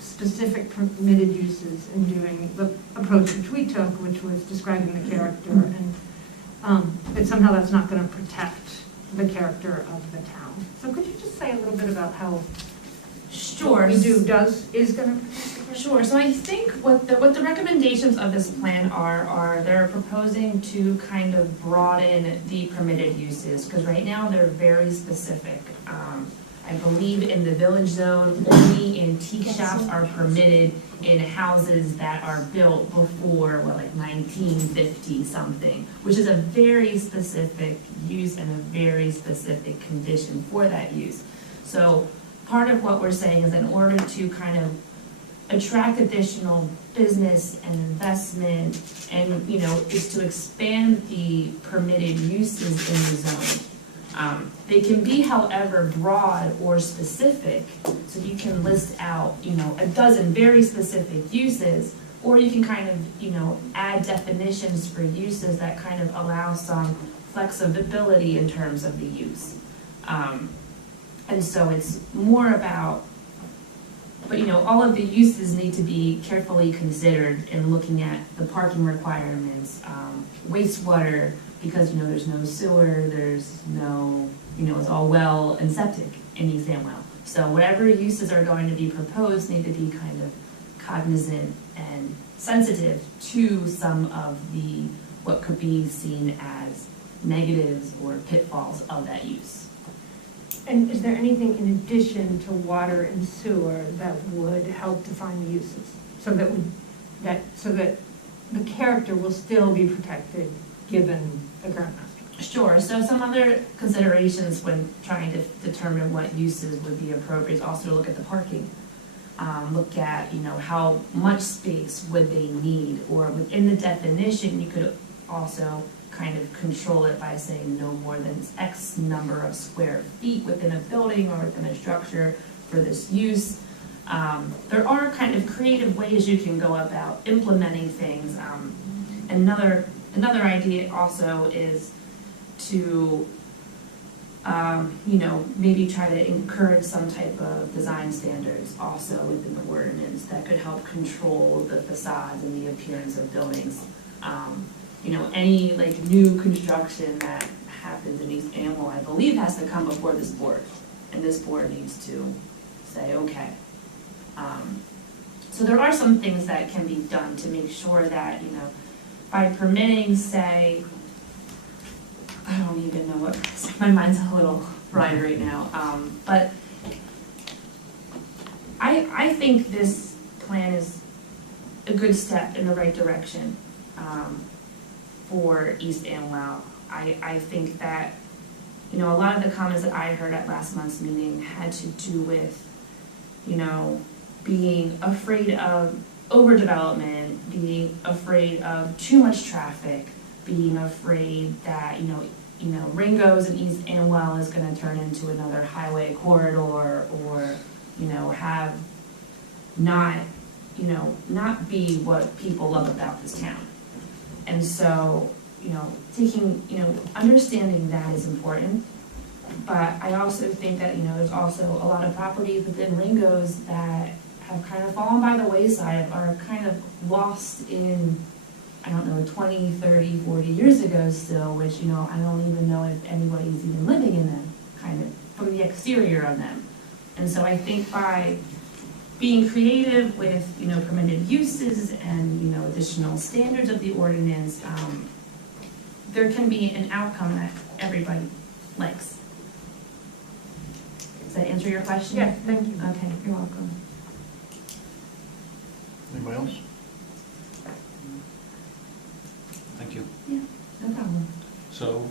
specific permitted uses and doing the approach which we took, which was describing the character, and but somehow that's not going to protect the character of the town. So could you just say a little bit about how Sure. what we do is going to protect the character? Sure, so I think what the recommendations of this plan are they're proposing to kind of broaden the permitted uses, because right now they're very specific. I believe in the village zone, only antique shops are permitted in houses that are built before, like 1950 something, which is a very specific use and a very specific condition for that use. So part of what we're saying is in order to kind of attract additional business and investment and, is to expand the permitted uses in the zone. They can be, however, broad or specific, so you can list out, a dozen very specific uses, or you can kind of, add definitions for uses that kind of allow some flexibility in terms of the use. And so it's more about, but all of the uses need to be carefully considered in looking at the parking requirements, wastewater, because there's no sewer, there's no, it's all well and septic in East Amwell. So whatever uses are going to be proposed need to be kind of cognizant and sensitive to some of the, what could be seen as negatives or pitfalls of that use. And is there anything in addition to water and sewer that would help define the uses? So that the character will still be protected given the current master? Sure, so some other considerations when trying to determine what uses would be appropriate is also to look at the parking. Look at, how much space would they need, or within the definition, you could also kind of control it by saying no more than X number of square feet within a building or within a structure for this use. There are kind of creative ways you can go about implementing things. Another idea also is to, maybe try to encourage some type of design standards also within the ordinance that could help control the facades and the appearance of buildings. Any new construction that happens in East Amwell, I believe, has to come before this board, and this board needs to say, okay. So there are some things that can be done to make sure that, by permitting, say, I don't even know what, my mind's a little fried right now, but I think this plan is a good step in the right direction for East Amwell. I think that, a lot of the comments that I heard at last month's meeting had to do with, being afraid of overdevelopment, being afraid of too much traffic, being afraid that, Ringo's and East Amwell is going to turn into another highway corridor, or, have not be what people love about this town. And so, understanding that is important, But I also think that, there's also a lot of properties within Ringo's that have kind of fallen by the wayside, are kind of lost in, I don't know, 20, 30, 40 years ago still, which, I don't even know if anybody's even living in them, kind of, from the exterior of them. And so I think by being creative with, permitted uses and, additional standards of the ordinance, there can be an outcome that everybody likes. Does that answer your question? Yes, thank you. Okay, you're welcome. Anybody else? Thank you. Yeah, no problem. So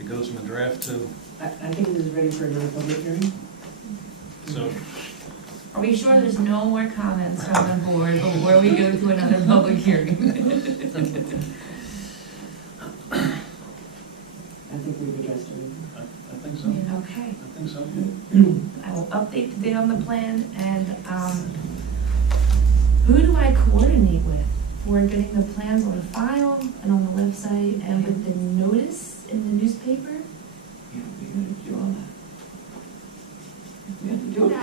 it goes from a draft to, I think it is ready for another public hearing. so, Are we sure there's no more comments from the board before we go to another public hearing? I think we've addressed everything. I think so. Okay. I think so. I will update the date on the plan, and who do I coordinate with for getting the plans on file and on the website and with the notice in the newspaper? Yeah, we're gonna do all that. We have to do it.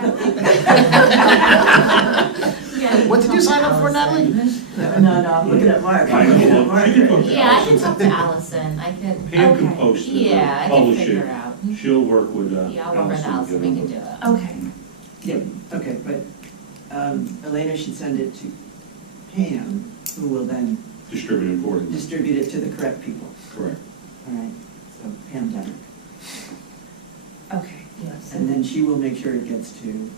What did you sign up for, Natalie? No, I'm looking at Mark. I'm looking at Mark. Yeah, I can talk to Allison, I can. Pam can post it, Yeah, I can publish figure it. out. She'll work with, Yeah, I'll work with Allison, we can do it. Okay. Yeah, okay, but Elena should send it to Pam, who will then distribute accordingly. distribute it to the correct people. Correct. All right, so Pam Demrick. Okay, yes. And then she will make sure it gets to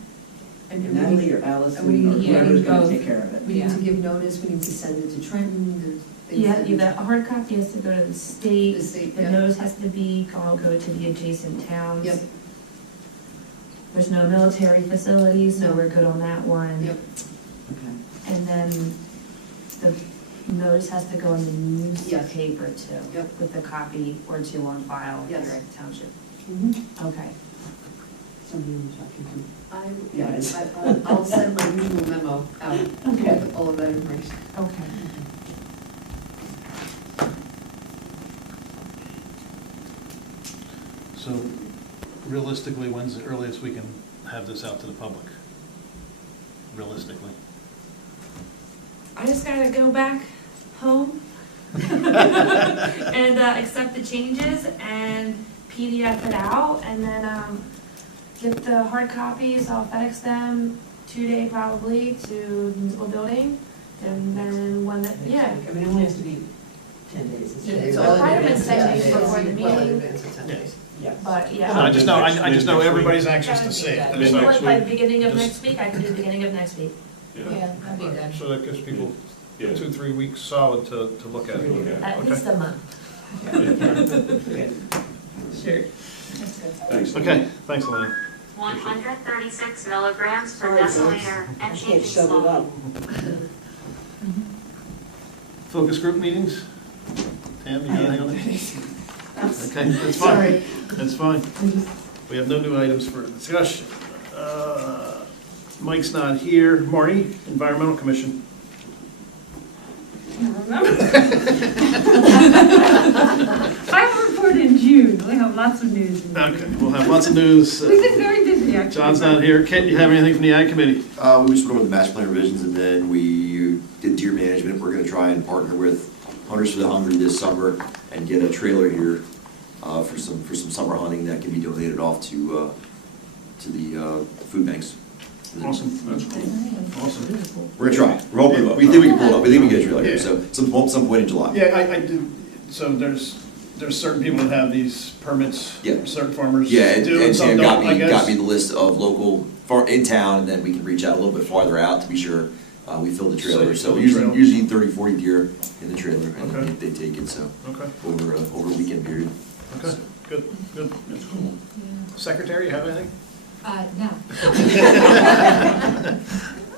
Natalie or Allison, and we or need- whoever's yeah, gonna both. take care of it. We need to give notice, we need to send it to Trenton, there's things Yeah, that- the hard copy has to go to the state. The state, The yeah. notice has to be, all go to the adjacent towns. Yep. There's no military facilities, so No. we're good on that one. Yep. Okay. And then the notice has to go in the newspaper too. Yep. With a copy or two on file here Yes. at the township. Mm-hmm. Okay. Somebody I'm talking to. I'll send my usual memo out Okay. with all of that information. Okay. So realistically, when's the earliest we can have this out to the public? Realistically? I just gotta go back home and accept the changes and PDF it out, and then get the hard copies. I'll FedEx them 2 day probably to the municipal building, and then when the, yeah. I mean, it only has to be 10 days. It's all kind of been 10 days before the Well, in meeting, advance of 10 days. Yeah. but yeah. No, I just know everybody's anxious to see it. Maybe like by the beginning of Just- next week, I can do the beginning of next week. Yeah, that'd be good. So that gives people Yeah. 2-3 weeks solid to look at it. At Okay. least a month. Sure. That's good. Thanks. Okay, thanks, Elena. 136 milligrams per Sorry, deciliter I and can't changing shove it slowly. up. Focus group meetings? Tam, you got anything on that? Okay, that's Sorry. fine. That's fine. We have no new items for discussion. Mike's not here. Marty, Environmental Commission. I will report in June, we have lots of news. Okay, we'll have lots of news. We've been very busy, actually. John's not here. Kent, you have anything from the Ag Committee? We just went over the master plan revisions, and then we did deer management. We're gonna try and partner with Hunters for the Hungry this summer and get a trailer here for some summer hunting that can be donated off to the food banks. Awesome. That's cool. Awesome. We're gonna try. We're hoping, we think we can pull it up. We think we can get a trailer here, so some point in July. Yeah, I do. So there's certain people that have these permits. Yeah. Certain farmers Yeah, do, and some Sam don't, I guess. got me the list of local, in town, and then we can reach out a little bit farther out to be sure we fill the trailer. So So fill the usually, trailer. usually 30, 40 deer in the trailer, and Okay. then they take it, so, Okay. over a weekend period. Okay, good. That's cool. Secretary, you have anything? No.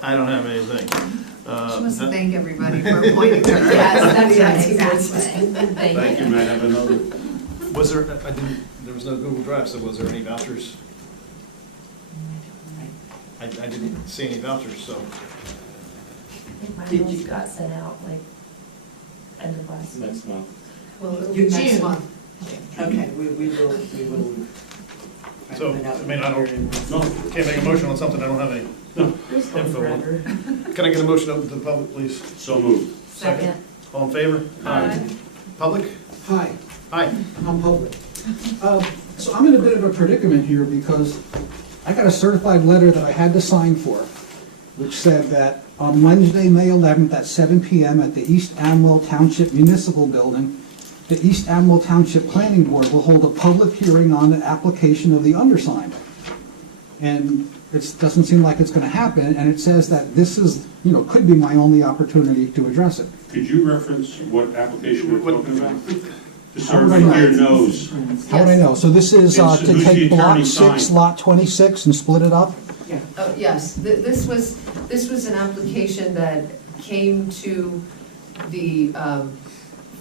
I don't have anything. She wants to thank everybody for appointing her. Yes, that's Yeah, right, exactly. Thank you, Matt. Have another. Was there, there was no Google Drive, so was there any vouchers? I didn't see any vouchers, so. I think mine just got sent out like end of last week. Next month. Well, it'll be next June. month. Okay, we will. So, I mean, I don't, can't make a motion on something I don't have any info on. Can I get a motion open to the public, please? So moved. Second. All in favor? Aye. Public? Hi, Aye. I'm public. So I'm in a bit of a predicament here because I got a certified letter that I had to sign for, which said that on Wednesday, May 11th at 7 PM at the East Amwell Township Municipal Building, the East Amwell Township Planning Board will hold a public hearing on the application of the undersigned. And it doesn't seem like it's going to happen, and it says that this is, could be my only opportunity to address it. Could you reference what application we're talking about? Just so How would I everybody here know? knows. How would I know? So this is It's- to who's the take block attorney 6, signed? lot 26 and split it up? Oh, yes, this was an application that came to the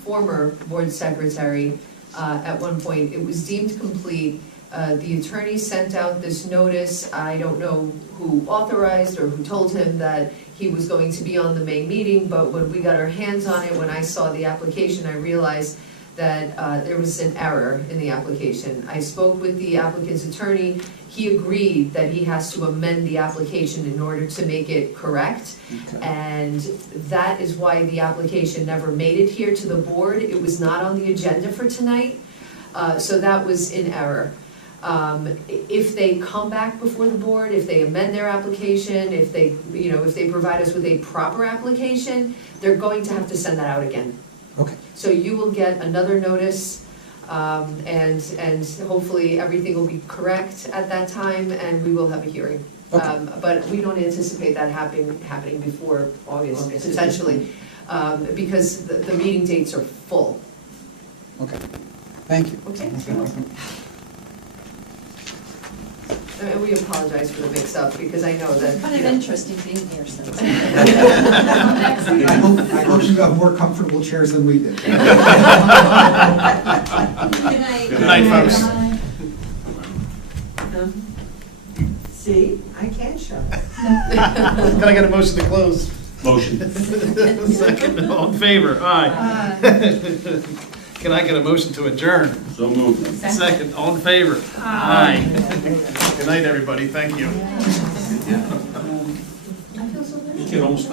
former board secretary at one point. It was deemed complete. The attorney sent out this notice. I don't know who authorized or who told him that he was going to be on the May meeting, but when we got our hands on it, when I saw the application, I realized that there was an error in the application. I spoke with the applicant's attorney. He agreed that he has to amend the application in order to make it correct. And that is why the application never made it here to the board. It was not on the agenda for tonight, so that was in error. If they come back before the board, if they amend their application, if they provide us with a proper application, they're going to have to send that out again. Okay. So you will get another notice, and hopefully everything will be correct at that time, and we will have a hearing. But we don't anticipate that happening before August, potentially, because the meeting dates are full. Okay, thank you. Okay. And we apologize for the mix-up, because I know that. Kind of interesting being here, so. I hope you got more comfortable chairs than we did. Good night. Good night, folks. See, I can show. Can I get a motion to close? Motion. Second, all in favor? Aye. Can I get a motion to adjourn? So moved. Second, all in favor? Aye. Good night, everybody, thank you. I feel so bad. You can almost